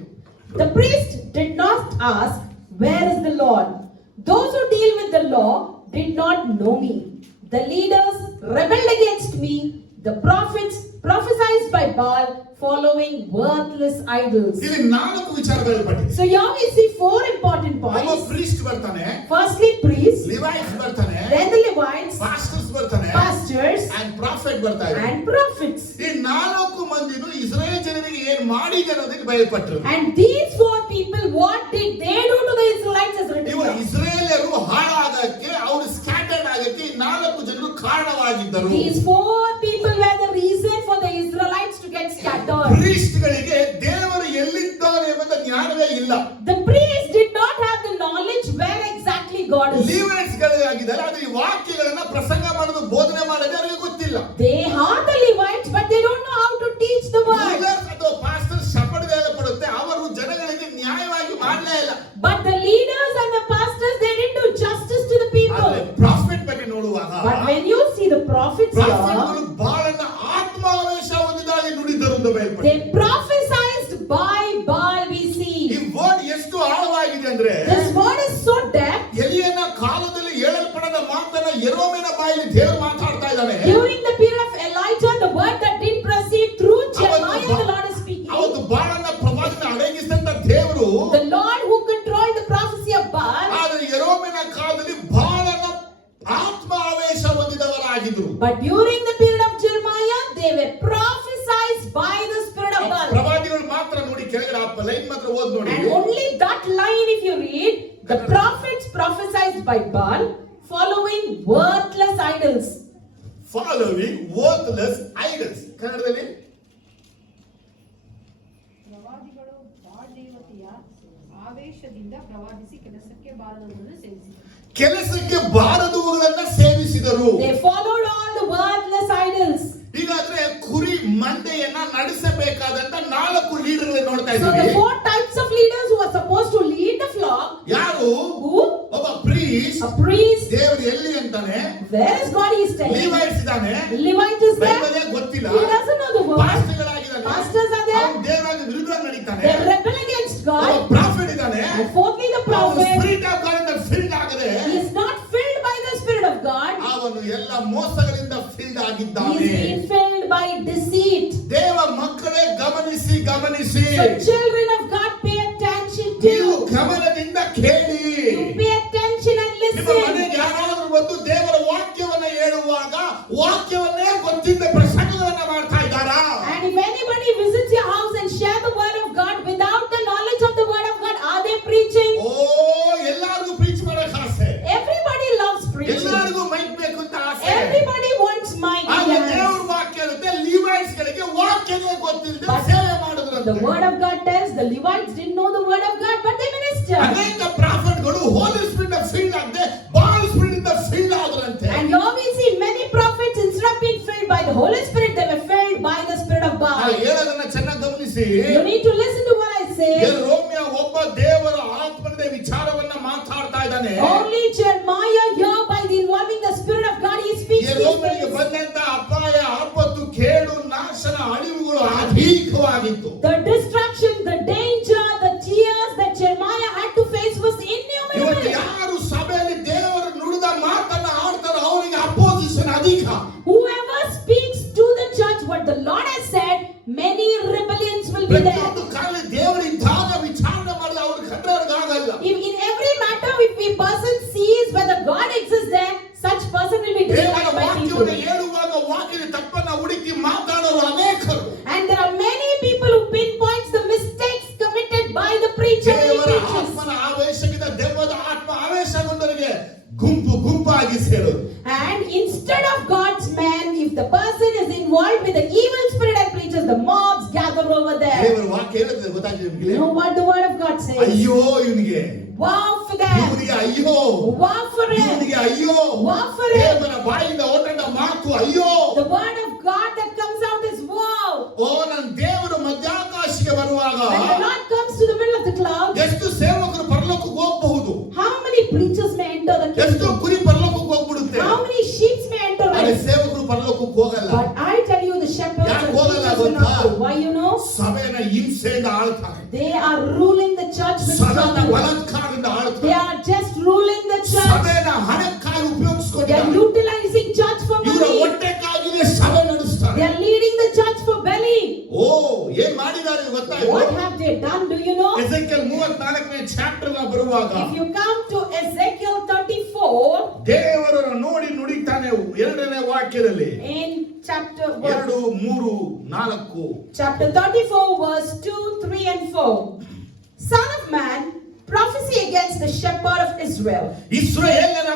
The priest did not ask, where is the Lord? Those who deal with the law did not know me. The leaders rebelled against me. The prophets prophesied by Baal, following worthless idols. ಇಲ್ಲಿ 4 ವಿಚಾರಗಳು ಪಟ್ಟಿದೆ. So here we see 4 important ಒಬ್ಬ points. Priest ಬರ್ತಾನೆ, Firstly, priests, ಲಿವೈಟ್ಸ್ ಬರ್ತಾನೆ, then the Levites, pastors ಬರ್ತಾನೆ, pastors, and prophet ಬರ್ತಾ ಇದ್ದಾರೆ. and prophets. ಈ 4 ಮಂದಿನು ಇಸ್ರಾಯೇಲ್ ಜನರಿಗೆ ಏನ್ ಮಾಡಿದ್ದಾರೆ ಅನ್ನೋದಕ್ಕೆ ಭಯಪಟ್ಟರು. And these 4 people, what did they do to the Israelites as written ಇವ here? ಇಸ್ರಾಯೇಲರು ಹಾಳಾಗಕ್ಕೆ, ಅವರು ಸ್ಕ್ಯಾಟರ್ಡ್ ಆಗಕ್ಕೆ 4 ಜನರು ಕಾರಣವಾಗಿದ್ದರು. These 4 people were the reason for the Israelites to get scattered. Priest ಗಳಿಗೆ ದೇವರು ಎಲ್ಲಿದ್ದಾನೆ ಎಂಬ ಜ್ಞಾನವೇ ಇಲ್ಲ. The priests did not have the knowledge where exactly God is. ಲಿವೈಟ್ಸ್ ಗಳಿಗಾಗಿದ್ದಾರೆ, ಆದ್ರೆ ಈ ವಾಕ್ಯಗಳನ್ನ ಪ್ರಸಂಗ ಮಾಡೋದು ಬೋಧನೆ ಮಾಡೋದು ಅವರಿಗೆ ಗೊತ್ತಿಲ್ಲ. They are the Levites, but they don't know how to teach the word. Leaders ಅಥವಾ ಪಾಸ್ಟರ್ ಶಪಥ ಹೇಳಪಡುತ್ತೆ, ಅವರು ಜನಗಳಿಗೆ ನ್ಯಾಯವಾಗಿ ಮಾಡಲೇ ಇಲ್ಲ. But the leaders and the pastors, they didn't do justice to the people. ಆದ್ರೆ ಪ್ರಾಫೆಟ್ ಬಗ್ಗೆ ನೋಡುವಾಗ But when you see the prophets here, ಪ್ರಾಫೆಟ್ಗಳು ಬಹಳ ಆತ್ಮಾವೇಶ ಹೊಂದಿದಾಗಿ ನುಡಿದರು ಅಂತ ಬಯಲ್ಪಟ್ಟರು. they prophesied by Baal, we see. ಈ ವರ್ಡ್ ಎಷ್ಟು ಆಳವಾಗಿದೆ ಅಂದ್ರೆ This word is so depth. ಎಲಿಯನ ಕಾಲದಲ್ಲಿ ಹೇಳಲ್ಪಡದ ಮಾತನ್ನ ಯೆರೆಮೀಯನ ಬಾಯಲ್ಲಿ ದೇವರು ಮಾತಾಡ್ತಾ ಇದ್ದಾನೆ. During the period of Elijah, the word that didn't proceed through Jeremiah, the Lord is speaking. ಅವತ್ತು ಬಾಳನ ಪ್ರವಾದನ ಅಡಗಿಸಿದಂತ ದೇವರು, The Lord who controlled the prophecy of Baal. ಆದ್ರೆ ಯೆರೆಮೀಯನ ಕಾಲದಲ್ಲಿ ಬಾಳನ ಆತ್ಮಾವೇಶ ಹೊಂದಿದವರಾಗಿದ್ರು. But during the period of Jeremiah, they were prophesied by the spirit of Baal. ಪ್ರವಾದಿಗಳು ಮಾತ್ರ ನೋಡಿ, ಕೆಳಗಡೆ ಆ ಲೈನ್ ಮಾತ್ರ ಓದ್ ನೋಡಿ. And only that line, if you read, the prophets prophesied by Baal, following worthless idols. Following worthless idols. ಕನ್ನಡದಲ್ಲಿ ಪ್ರವಾದಿಗಳು ಬಾಳ್ ದೇವತೆಯ ಆವೇಶದಿಂದ ಪ್ರವಾದಿಸಿ ಕೆಲಸಕ್ಕೆ ಬಾರದವರನ್ನು ಸೇವಿಸಿದರು. ಕೆಲಸಕ್ಕೆ ಬಾರದವುಗಳನ್ನ ಸೇವಿಸಿದರು. They followed all the worthless idols. ಹೀಗಾದ್ರೆ ಕುರಿ ಮಂದೆಯನ್ನ ನಡೆಸಬೇಕಾದಂತ 4 ಲೀಡರ್ಗಳನ್ನು ನೋಡ್ತಾ So the ಇದ್ದೀವಿ. 4 types of leaders who are supposed to lead the flock, ಯಾರು a priest. ದೇವರು ಎಲ್ಲಿ ಅಂತಾನೆ, Where is God? He is telling. ಲಿವೈಟ್ಸ್ ಇದ್ದಾನೆ, Levite is there. ಬೈಬಲೇ ಗೊತ್ತಿಲ್ಲ, He doesn't know the word. ಪಾಸ್ಟರ್ಗಳಾಗಿದ್ದಾನೆ, Pastors are there. ಅವನು ದೇವರ ವಿರುದ್ಧ ನಡೀತಾನೆ, They rebel against God. Profit ಇದ್ದಾನೆ, And fourthly, the prophet. Spirit of god ಇಂದ ಫಿಲ್ಡ್ ಆಗದೆ, He is not filled by the Spirit of God. ಅವನು ಎಲ್ಲ ಮೋಸಗಳಿಂದ ಫಿಲ್ಡ್ He ಆಗಿದ್ದಾನೆ. is being filled by deceit. ದೇವ ಮಕ್ಕಳೇ ಗಮನಿಸಿ ಗಮನಿಸಿ, So children of God, pay attention ನೀವು to. ಗಮನದಿಂದ ಕೇಳಿ. You pay attention and ನಿಮ್ಮ listen. ಮನೆಗೆ ಯಾರಾದರೂ ಬಂದು ದೇವರ ವಾಕ್ಯವನ್ನ ಹೇಳುವಾಗ ವಾಕ್ಯವನ್ನೇ ಗೊತ್ತಿದ್ದ ಪ್ರಸಂಗಗಳನ್ನ ಮಾಡ್ತಾ ಇದ್ದಾರಾ? And if anybody visits your house and share the word of God without the knowledge of the word of God, are they preaching? ಓ, ಎಲ್ಲರಿಗೂ ಪ್ರೀಚ್ ಮಾಡಕ್ ಆಸೆ, Everybody loves preaching. ಎಲ್ಲರಿಗೂ ಮೈಕ್ ಬೇಕು ಅಂತ ಆಸೆ. Everybody wants mic. ಆದ್ರೆ Yes. ದೇವರ ವಾಕ್ಯ ಇರುತ್ತೆ, ಲಿವೈಟ್ಸ್ ಗಳಿಗೆ ವಾಕ್ಯವೇ ಗೊತ್ತಿಲ್ಲದೆ But ಸೇವೆ ಮಾಡಿದ್ರು. The word of God tells the Levites didn't know the word of God, but they ministered. ಅನೇಕ ಪ್ರಾಫಿಟ್ಗಳು ಹೋಲಿ ಸ್ಪಿರಿಟ್ ಆಫ್ ಫೀಲ್ಡ್ ಆಗದೆ ಬಾಲ್ ಸ್ಪಿರಿಟ್ ಇಂದ ಫೀಲ್ಡ್ ಆದ್ರಂತೆ. And here we see many prophets, instead of being filled by the Holy Spirit, they were filled by the Spirit of ನಾನು God. ಹೇಳೋದನ್ನ ಚೆನ್ನಾಗಿ ಗಮನಿಸಿ. You need to listen to what I say. ರೋಮ್ಯ ಒಬ್ಬ ದೇವರ ಆತ್ಮದ ವಿಚಾರವನ್ನ ಮಾತಾಡ್ತಾ ಇದ್ದಾನೆ. Only Jeremiah here, by the involving the Spirit of God, he speaks these ರೋಮನಿಗೆ things. ಬಂದಂತ ಅಪಾಯ, ಆಪತ್ತು, ಕೇಡು, ನಾಶನ, ಅಳಿವುಗಳು ಅಧಿಕವಾಗಿತ್ತು. The destruction, the danger, the tears that Jeremiah had to face was ಇವತ್ತು innumerable. ಯಾರು ಸಭೆಯಲ್ಲಿ ದೇವರು ನುಡಿದ ಮಾತನ್ನ ಆಡ್ತಾರೋ ಅವರಿಗೆ ಅಪೋಸಿಷನ್ ಅಧಿಕ. Whoever speaks to the church what the Lord has said, many rebellions will be there. ಪ್ರತಿಯೊಂದು ಕಾಲ ದೇವರು ಇದ್ದಾಗ ವಿಚಾರಣೆ ಮಾಡಿದ ಅವ್ರ ಕಂಡ್ರವ್ರಿಗಾಗಲ್ಲ. If in every matter, if a person sees whether God exists there, such person will be ದೇವರ destroyed by people. ವಾಕ್ಯವನ್ನು ಹೇಳುವಾಗ ವಾಕ್ಯದ ತಪ್ಪನ್ನ ಹುಡುಕಿ ಮಾತಾಡೋರು ಅನೇಕರು. And there are many people who pinpoints the mistakes committed by the preacher when he ದೇವರ preaches. ಆತ್ಮನ ಆವೇಶದಿಂದ ದೆವ್ವದ ಆತ್ಮ ಆವೇಶಗೊಂಡವರಿಗೆ ಗುಂಪಾಗಿ ಸೇರೋದು. And instead of God's man, if the person is involved with the evil spirit and preaches, the mobs gather over there. ದೇವರ ವಾಕ್ಯ ಹೇಳಿದ್ರೆ ಗೊತ್ತಾಗ್ತದೆ You ನಿಮಗೆ. know what the word of God says? ಅಯ್ಯೋ ಇವನಿಗೆ, Wow for them. ಇವನಿಗೆ ಅಯ್ಯೋ, Wow for him. ಇವನಿಗೆ ಅಯ್ಯೋ. Wow for him. ದೇವರ ಬಾಯಿಂದ ಹೊರಟ ಮಾತು ಅಯ್ಯೋ. The word of God that comes out is wow. ಓ, ನನ್ನ ದೇವರು ಮಧ್ಯಾಕಾಶಕ್ಕೆ ಬರುವಾಗ When the Lord comes to the middle of the clouds, ಎಷ್ಟು ಸೇವಕರು ಪರಲೋಕಕ್ಕೆ ಹೋಗಬಹುದು, how many preachers may enter the ಎಷ್ಟು kingdom? ಕುರಿ ಪರಲೋಕಕ್ಕೆ ಹೋಗ್ಬಿಡುತ್ತೆ. How many sheep may enter? ಆದರೆ Right? ಸೇವಕರು ಪರಲೋಕಕ್ಕೆ ಹೋಗಲ್ಲ. But I tell you, the shepherds ಯಾಕೆ and ಹೋಗಲ್ಲ preachers will ಗೊತ್ತಾ? not go. Why you know? ಸಭೆಯನ್ನ ಹಿಂಸೆಯಿಂದ ಆಳ್ತಾರೆ, They are ruling the church with ಸಭೆಯನ್ನ trouble. ಬಲಾತ್ಕಾರದಿಂದ They ಆಳ್ತಾರೆ, are just ruling the church. ಸಭೆಯನ್ನ ಹಣಕ್ಕಾಗಿ They are ಉಪಯೋಗಿಸ್ಕೊಂಡಿದ್ದಾರೆ. utilizing church for ಇವರ money. ಹೊಟ್ಟೆಗಾಗಿನೇ ಸಭೆ ನಡೆಸ್ತಾರೆ. They are leading the church for belly. ಓ, ಏನ್ ಮಾಡಿದ್ದಾರೆ ಗೊತ್ತಾ? What have they done? Do you know? ಎಸೆಕಿಯೇಲ್ 34ನೇ ಚಾಪ್ಟರ್ ಬರುವಾಗ If you come to Ezekiel 34, ದೇವರನ್ನು ನೋಡಿ ನುಡಿತಾನೆ 2ನೇ ವಾಕ್ಯದಲ್ಲಿ, in chapter 2, 3, 4. chapter 34, verse 2, 3, and 4. Son of man, prophesy against the shepherd of Israel. ಇಸ್ರಾಯೇಲನ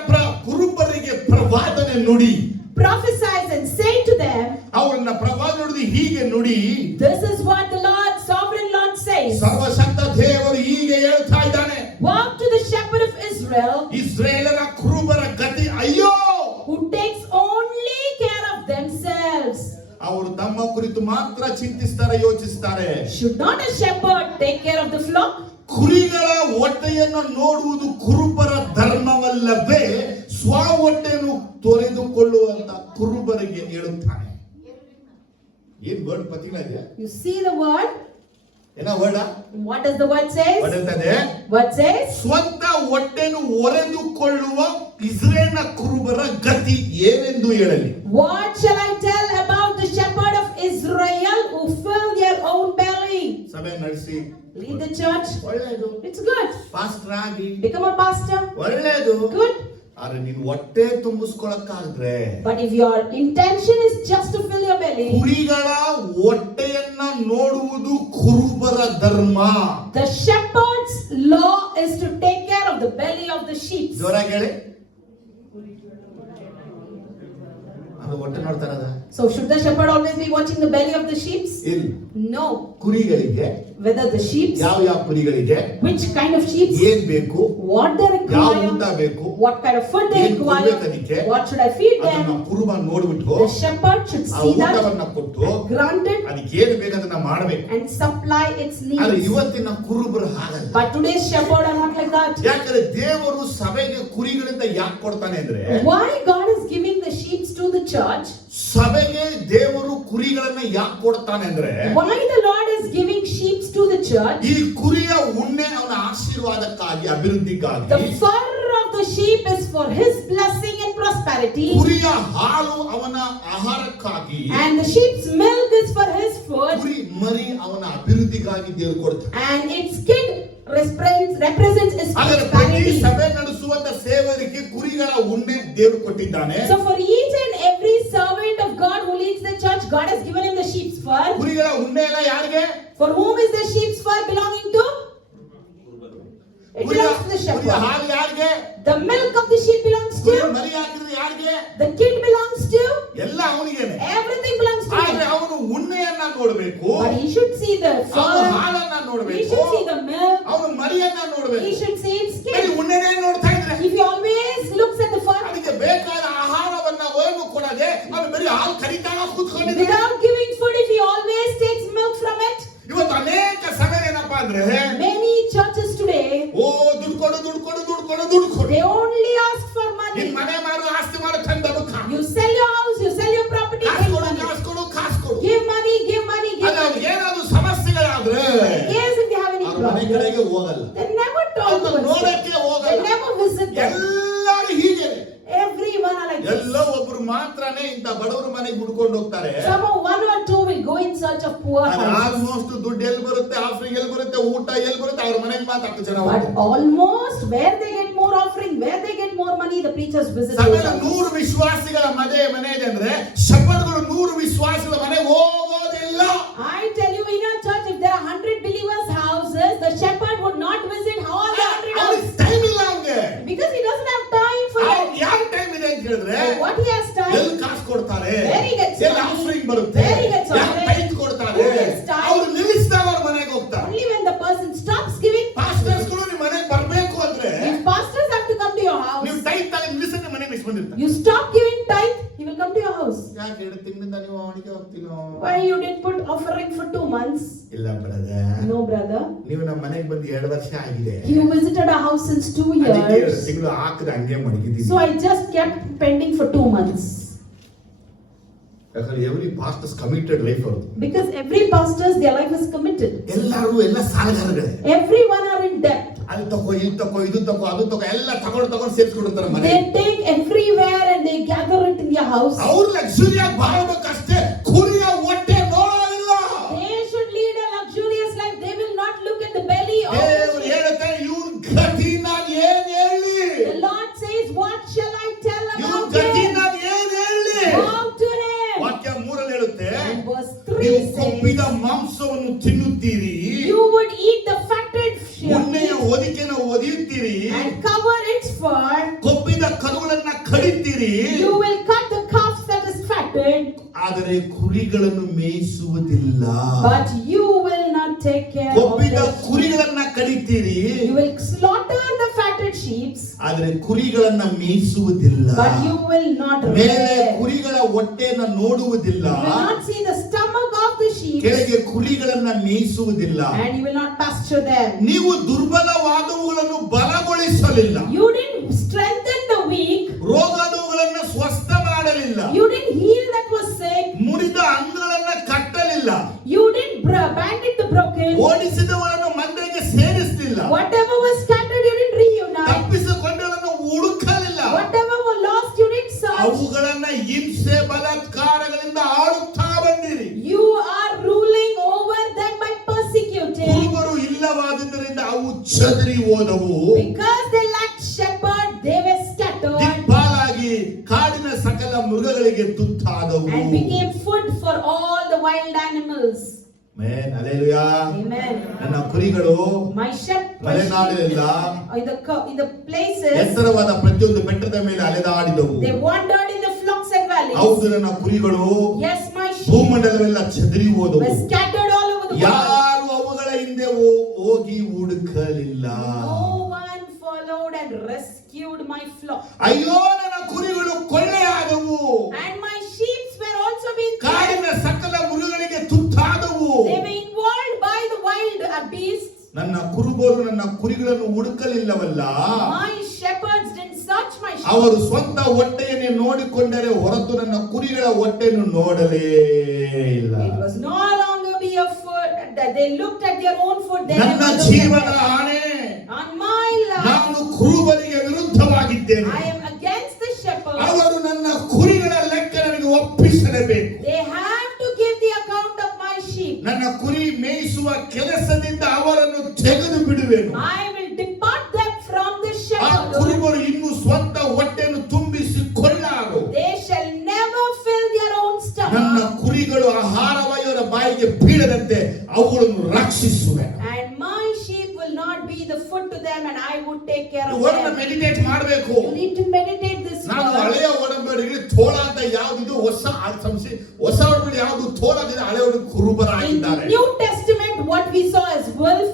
ಕುರುಬರಿಗೆ ಪ್ರವಾದನೆ ನುಡಿ. Prophesies and say to them, ಅವರನ್ನ ಪ್ರವಾದನೆ ನುಡಿ ಹೀಗೆ ನುಡಿ. this is what the Lord, sovereign Lord says. ಸರ್ವಶಕ್ತ ದೇವರು ಹೀಗೆ ಹೇಳ್ತಾ ಇದ್ದಾನೆ, Walk to the shepherd of Israel, ಇಸ್ರಾಯೇಲನ ಕುರುಬರ ಗತಿ ಅಯ್ಯೋ. who takes only care of themselves. ಅವರು ತಮ್ಮ ಕುರಿತು ಮಾತ್ರ ಚಿಂತಿಸ್ತಾರೆ, ಯೋಚಿಸ್ತಾರೆ. Should not a shepherd take care of the flock? ಕುರಿಗಳ ಹೊಟ್ಟೆಯನ್ನು ನೋಡುವುದು ಕುರುಬರ ಧರ್ಮವಲ್ಲವೇ, ಸ್ವ ಹೊಟ್ಟೆಯನ್ನು ತೊರೆದುಕೊಳ್ಳುವಂತ ಕುರುಬರಿಗೆ ಹೇಳುತ್ತಾನೆ. ಏನ್ ವರ್ಡ್ ಪತಿಗಳ ಇದೆ? You see the word? ಏನ ward? What does the word say? ಹೇಳ್ತದೆ, What says? ಸ್ವಂತ ಹೊಟ್ಟೆಯನ್ನು ಒರೆದುಕೊಳ್ಳುವ ಇಸ್ರೇಲ್ನ ಕುರುಬರ ಗತಿ ಏನೆಂದು ಹೇಳಲಿ? What shall I tell about the shepherd of Israel who fill their own belly? ಸಭೆ ನಡೆಸಿ Lead the church. ಒಳ್ಳೆಯದು, It's good. ಪಾಸ್ಟರ್ ಆಗಿ Become a pastor. ಒಳ್ಳೆಯದು. Good. ಆದ್ರೆ ನೀನ್ ಹೊಟ್ಟೆ ತುಂಬಿಸ್ಕೊಳಕ್ಕಾದ್ರೆ, But if your intention is just to fill your belly, ಕುರಿಗಳ ಹೊಟ್ಟೆಯನ್ನ ನೋಡುವುದು ಕುರುಬರ ಧರ್ಮ. the shepherd's law is to take care of the belly of the sheep. ಜೋರಾಗಿ ಹೇಳಿ. ಅದು ಹೊಟ್ಟೆ ನೋಡ್ತಾರದ? So should the shepherd always be watching the belly of the sheep? ಇಲ್ಲ. No. ಕುರಿಗಳಿಗೆ, Whether the sheep, ಯಾವ ಕುರಿಗಳಿಗೆ which kind of sheep, ಏನ್ ಬೇಕು, what they ಯಾವ require, ಊಟ ಬೇಕು, what kind of food they ಏನ್ require, ಕೊಡ್ಬೇಕು ಅದಕ್ಕೆ, what should I feed ಅದನ್ನ them. ಕುರುಬ ನೋಡ್ಬಿಟ್ಟು The shepherd should ಆ see that, ಊಟವನ್ನ ಕೊಟ್ಟು grant it, ಅದಕ್ಕೆ ಏನು ಬೇಕದನ್ನ ಮಾಡಬೇಕು. and supply its ಆದ್ರೆ needs. ಇವತ್ತಿನ ಕುರುಬರು ಹಾಗಲ್ಲ. But today's shepherd are not like that. ಯಾಕಂದ್ರೆ ದೇವರು ಸಭೆಗೆ ಕುರಿಗಳಿಂದ ಯಾಕೆ ಕೊಡ್ತಾನೆ ಅಂದ್ರೆ, Why God is giving the sheep to the church? ಸಭೆಗೆ ದೇವರು ಕುರಿಗಳನ್ನ ಯಾಕೆ ಕೊಡ್ತಾನೆ ಅಂದ್ರೆ, Why the Lord is giving sheep to the church? ಈ ಕುರಿಯ ಉಣ್ಣೆ ಅವನ ಆಶೀರ್ವಾದಕ್ಕಾಗಿ, ಅಭಿವೃದ್ಧಿಗಾಗಿ. The fur of the sheep is for his blessing and prosperity. ಕುರಿಯ ಹಾಲು ಅವನ ಆಹಾರಕ್ಕಾಗಿ, And the sheep's milk is for his food. ಕುರಿ ಮರಿ ಅವನ ಅಭಿವೃದ್ಧಿಗಾಗಿ ದೇವರು ಕೊಡ್ತಾನೆ. And its kid represents his ಆದರೆ ಪ್ರತಿ prosperity. ಸಭೆ ನಡೆಸುವಂತ ಸೇವಕರಿಗೆ ಕುರಿಗಳ ಉಣ್ಣೆ ದೇವರು ಕೊಟ್ಟಿದ್ದಾನೆ. So for each and every servant of God who leads the church, God has given him the sheep's fur. ಕುರಿಗಳ ಉಣ್ಣೆ ಎಲ್ಲ ಯಾರಿಗೆ? For whom is the sheep's fur belonging to? It belongs to the ಕುರಿಯ shepherd. ಹಾಲು ಯಾರಿಗೆ? The milk of the sheep belongs ಕುರಿ to? ಮರಿ ಹಾಕಿದ್ರೆ ಯಾರಿಗೆ? The kid belongs to? ಎಲ್ಲ ಅವನಿಗೇನೆ. Everything belongs to ಆದ್ರೆ him. ಅವನು ಉಣ್ಣೆಯನ್ನ ನೋಡ್ಬೇಕು, But he should see the ಅವನು fur. ಹಾಲನ್ನ He ನೋಡ್ಬೇಕು, should see the milk. ಅವನು ಮರಿಯನ್ನ He ನೋಡ್ಬೇಕು. should see its ಬರೀ skin. ಉಣ್ಣೆನೇ ನೋಡ್ತಾ ಇದ್ರೆ If he always looks at the fur ಅದಕ್ಕೆ ಬೇಕಾದ ಆಹಾರವನ್ನ ಏನು ಕೊಡದೆ ಅವನು ಬರೀ ಹಾಲು ಕರಿತಾ ಕೂತ್ಕೊಂಡಿದ್ರೆ, without giving food, if he always takes milk from it, ಇವತ್ತು ಅನೇಕ ಸಭೆ ಏನಪ್ಪಾ ಅಂದ್ರೆ, many churches today, ಓ ದುಡ್ಡು ಕೊಡು ದುಡ್ಡು ಕೊಡು ದುಡ್ಡು ಕೊಡು ದುಡ್ಡು ಕೊಡು, they only ask for ನಿನ್ money. ಮನೆ ಮಾರು ಆಸ್ತಿ ಮಾರು ತಂದನು You sell your house, you sell your property, ಕಾಸು give ಕೊಡು money. ಕಾಸು ಕೊಡು ಕಾಸು ಕೊಡು. Give money, give money, give ಅಲ್ಲ money. ಏನಾದ್ರು ಸಮಸ್ಯೆಗಳಾದ್ರೆ Yes, if they have any ಅವ್ರ ಮನೆ problem, ಕಡೆಗೆ ಹೋಗಲ್ಲ, they never talk ಅವ್ರನ್ನ to us. ನೋಡಕ್ಕೆ They ಹೋಗಲ್ಲ. never visit them. ಎಲ್ಲರೂ ಹೀಗೆ, Everyone are like this. ಎಲ್ಲೋ ಒಬ್ರು ಮಾತ್ರನೇ ಇಂತ ಬಡವರ ಮನೆಗೆ ಹುಡ್ಕೊಂಡು ಹೋಗ್ತಾರೆ. Somehow one or two will go in search of poor houses. Almost ದುಡ್ಡು ಎಲ್ಲಿ ಬರುತ್ತೆ, ಆಫ್ರಿಂಗ್ ಎಲ್ಲಿ ಬರುತ್ತೆ, ಊಟ ಎಲ್ಲಿ ಬರುತ್ತೆ, ಅವ್ರ ಮನೆಗೆ ಮಾತ್ರ 10 ಜನ But ಹೋಗ್ತಾರೆ. almost where they get more offering, where they get more money, the preachers visit those ಸಭೆಯಲ್ಲಿ houses. 100 ವಿಶ್ವಾಸಿಗಳ ಮನೆ ಇದೆ ಅಂದ್ರೆ ಶಪಥಗಳು 100 ವಿಶ್ವಾಸಿಗಳ ಮನೆಗೆ ಹೋಗೋದಿಲ್ಲ. I tell you, in a church, if there are 100 believers' houses, the shepherd would not visit all the 100 ಅವ್ರಿಗೆ houses. ಟೈಮ್ ಇಲ್ಲ ಅವ್ನಿಗೆ. Because he doesn't have time for ಅವ್ನಿಗೆ that. ಯಾವ ಟೈಮ್ ಇದೆ ಅಂತ ಹೇಳಿದ್ರೆ, What he has time, ಎಲ್ಲಿ ಕಾಸು ಕೊಡ್ತಾರೆ, Where he gets ಎಲ್ಲಿ money, ಆಫ್ರಿಂಗ್ ಬರುತ್ತೆ, where he gets ಯಾವ offering, ಟೈಮ್ ಕೊಡ್ತಾರೆ, who gets time. ಅವ್ರು ನಿಲ್ಲಿಸಿದಾಗ ಅವ್ರ ಮನೆಗೆ ಹೋಗ್ತಾರೆ. only when the person stops giving. ಪಾಸ್ಟರ್ಸ್ಗಳು ನಿಮ್ಮ ಮನೆಗೆ ಬರಬೇಕು ಅಂದ್ರೆ If pastors have to come to your house, ನೀವು ಟೈಮ್ ತಲೆ ನಿಲ್ಲಿಸಿ ನಿಮ್ಮ ಮನೆಗೆ ನಿಲ್ಸ್ಕೊಂಡಿರ್ತಾರೆ. you stop giving tithe, he will come to your house. ಯಾಕೆ 2 ತಿಂಗಳಿಂದ ನೀವು ಅವನಿಗೆ ಹೋಗ್ತೀನೋ? Why you didn't put offering for 2 months? ಇಲ್ಲ ಬ್ರದರ್, No, brother. ನೀವು ನಮ್ಮ ಮನೆಗೆ ಬಂದು 2 ವರ್ಷ ಆಗಿದೆ, You visited our house since 2 ಅದಕ್ಕೆ 2 years. ತಿಂಗಳು ಹಾಕದ ಹಂಗೆ ಮಡಗಿದ್ದೀನಿ. So I just kept pending for 2 months. ಯಾಕಂದ್ರೆ ಎವ್ರಿ ಪಾಸ್ಟರ್ಸ್ ಕಮಿಟೆಡ್ ಲೈಫ್ ಅವ್ರದ್ದು. Because every pastor's their life is committed. ಎಲ್ಲರೂ ಎಲ್ಲ ಸಾಲಗಾರಗಳೇ. Everyone are in debt. ಅಲ್ಲಿ ತಗೋ ಇದು ತಗೋ ಇದು ತಗೋ ಅದು ತಗೋ ಎಲ್ಲ ತಗೊಂಡು ಸೇರ್ಸ್ಕೊಂಡಿರ್ತಾರೆ ಮನೆ. They take everywhere and they gather it in their house. ಅವ್ರು ಲಕ್ಸುರಿಯಾಗಿ ಬಾಳಬೇಕಷ್ಟೇ, ಕುರಿಯ ಹೊಟ್ಟೆ ನೋಡೋದಿಲ್ಲ. They should lead a luxurious life. They will not look at the belly of ದೇವರು ಹೇಳುತ್ತೆ, ಇವ್ನ ಗತಿ ನಾನು ಏನ್ ಹೇಳಿ, the Lord says, what shall I tell ಇವ್ನ about ಗತಿ him? ನಾನು ಏನ್ ಹೇಳಿ. Go to him. ವಾಕ್ಯ 3 ಹೇಳುತ್ತೆ, And verse 3 ನೀವು says, ಕೊಬ್ಬಿದ ಮಾಂಸವನ್ನು ತಿನ್ನುತ್ತೀರಿ, you would eat the fatted ಉಣ್ಣೆಯ sheep ಹೊದಿಕೆನ ಒದಿಯುತ್ತೀರಿ, and cover its fur. ಕೊಬ್ಬಿದ ಕರುಗಳನ್ನ ಕಡಿತೀರಿ, You will cut the calf that is fatted, ಆದರೆ ಕುರಿಗಳನ್ನು ಮೇಯಿಸುವುದಿಲ್ಲ. but you will not take care of ಕೊಬ್ಬಿದ them. ಕುರಿಗಳನ್ನ ಕಡಿತೀರಿ, You will slaughter the fatted sheep, ಆದರೆ ಕುರಿಗಳನ್ನ ಮೇಯಿಸುವುದಿಲ್ಲ. but you will not ಮೇಲೆ rear. ಕುರಿಗಳ ಹೊಟ್ಟೆಯನ್ನ ನೋಡುವುದಿಲ್ಲ, You will not see the stomach of the sheep, ಕೆಳಗೆ ಕುರಿಗಳನ್ನ ಮೇಯಿಸುವುದಿಲ್ಲ. and you will not pasture them. ನೀವು ದುರ್ಬಲವಾದವುಗಳನ್ನು ಬಲಗೊಳಿಸಲಿಲ್ಲ, You didn't strengthen the weak. ರೋಗದವುಗಳನ್ನ ಸ್ವಸ್ಥ ಮಾಡಲಿಲ್ಲ, You didn't heal that was sick. ಮುರಿದ ಅಂಗಗಳನ್ನ ಕಟ್ಟಲಿಲ್ಲ, You didn't bandage the broken. ಓಡಿಸಿದವರನ್ನು ಮಂದೆಗೆ ಸೇರಿಸಲಿಲ್ಲ, Whatever was scattered, you didn't reunite. ತಪ್ಪಿಸಿಕೊಂಡವರನ್ನು ಹುಡುಕಲಿಲ್ಲ. Whatever was lost, you didn't search. ಅವುಗಳನ್ನ ಹಿಂಸೆ ಬಲಾತ್ಕಾರಗಳಿಂದ ಆಳುತ್ತಾ ಬಂದಿರಿ. You are ruling over them by persecuting. ಕುರುಬರು ಇಲ್ಲವಾದುದರಿಂದ ಅವು ಚದರಿ ಹೋದವು, Because they lacked shepherd, they were scattered ದಿಕ್ಪಾಲಾಗಿ ಕಾಡಿನ ಸಕಲ ಮೃಗಗಳಿಗೆ ತುತ್ತಾದವು. and became food for all the wild animals. Amen, hallelujah. Amen. ನನ್ನ ಕುರಿಗಳು My shepherd ಮಲೆನಾಡಿನಿಂದ in the places ಎತ್ತರವಾದ ಪ್ರತಿಯೊಂದು ಬೆಟ್ಟದ ಮೇಲೆ ಅಲೆದಾಡಿದವು. they wandered in the flocks and valleys. ಹೌದು, ನನ್ನ ಕುರಿಗಳು Yes, my sheep ಭೂಮಂಡಲವೆಲ್ಲ ಚದರಿ ಹೋದವು, were scattered all over the world. ಯಾರು ಅವುಗಳ ಹಿಂದೆ ಹೋಗಿ ಹುಡುಕಲಿಲ್ಲ. No one followed and rescued my flock. ಅಯ್ಯೋ, ನನ್ನ ಕುರಿಗಳು ಕೊಳ್ಳೆಯಾದವು, And my sheep were also being ಕಾಡಿನ ಸಕಲ ಮೃಗಗಳಿಗೆ ತುತ್ತಾದವು. they were involved by the wild beasts. ನನ್ನ ಕುರುಬರು ನನ್ನ ಕುರಿಗಳನ್ನು ಹುಡುಕಲಿಲ್ಲವಲ್ಲ, My shepherds didn't search my sheep. ಅವರು ಸ್ವಂತ ಹೊಟ್ಟೆಯನ್ನೇ ನೋಡಿಕೊಂಡರೆ ಹೊರತು ನನ್ನ ಕುರಿಗಳ ಹೊಟ್ಟೆಯನ್ನು ನೋಡಲೇ ಇಲ್ಲ. It was no longer be a food that they looked at their own food. They ನನ್ನ never looked ಜೀವನ at ಆಣೆ, on my life. ನಾನು ಕುರುಬರಿಗೆ ವಿರುದ್ಧವಾಗಿದ್ದೇನೆ. I am against the shepherd. ಅವರು ನನ್ನ ಕುರಿಗಳ ಲೆಕ್ಕ ನನಗೆ ಒಪ್ಪಿಸಲೇಬೇಕು. They have to give the account of my sheep. ನನ್ನ ಕುರಿ ಮೇಯಿಸುವ ಕೆಲಸದಿಂದ ಅವರನ್ನು ತೆಗೆದು ಬಿಡುವೆನು. I will depart them from the ಆ shepherd. ಕುರುಬರು ಇನ್ನು ಸ್ವಂತ ಹೊಟ್ಟೆಯನ್ನು ತುಂಬಿಸಿಕೊಳ್ಳಾರು. They shall never fill their own ನನ್ನ stomach. ಕುರಿಗಳು ಆಹಾರವಯವರ ಬಾಯಿಗೆ ಬೀಳದಂತೆ ಅವುಗಳನ್ನು ರಕ್ಷಿಸುವೆ. And my sheep will not be the food to them, and I would take care of ಇವರನ್ನ them. ಮೆಡಿಟೇಟ್ ಮಾಡಬೇಕು. You need to meditate this ನಾನು word. ಹಳೆಯ ಒಡಂಬಡಿಕೆ ತೋಳ ಅಂತ ಯಾವ್ದಿದು, ಹೊಸ ಒಡಂಬಡಿಕೆ ಯಾವ್ದು ತೋಳದಿದೆ, ಹಳೆಯ In ಕುರುಬರಾಗಿದ್ದಾರೆ. the New Testament, what we saw as wolf,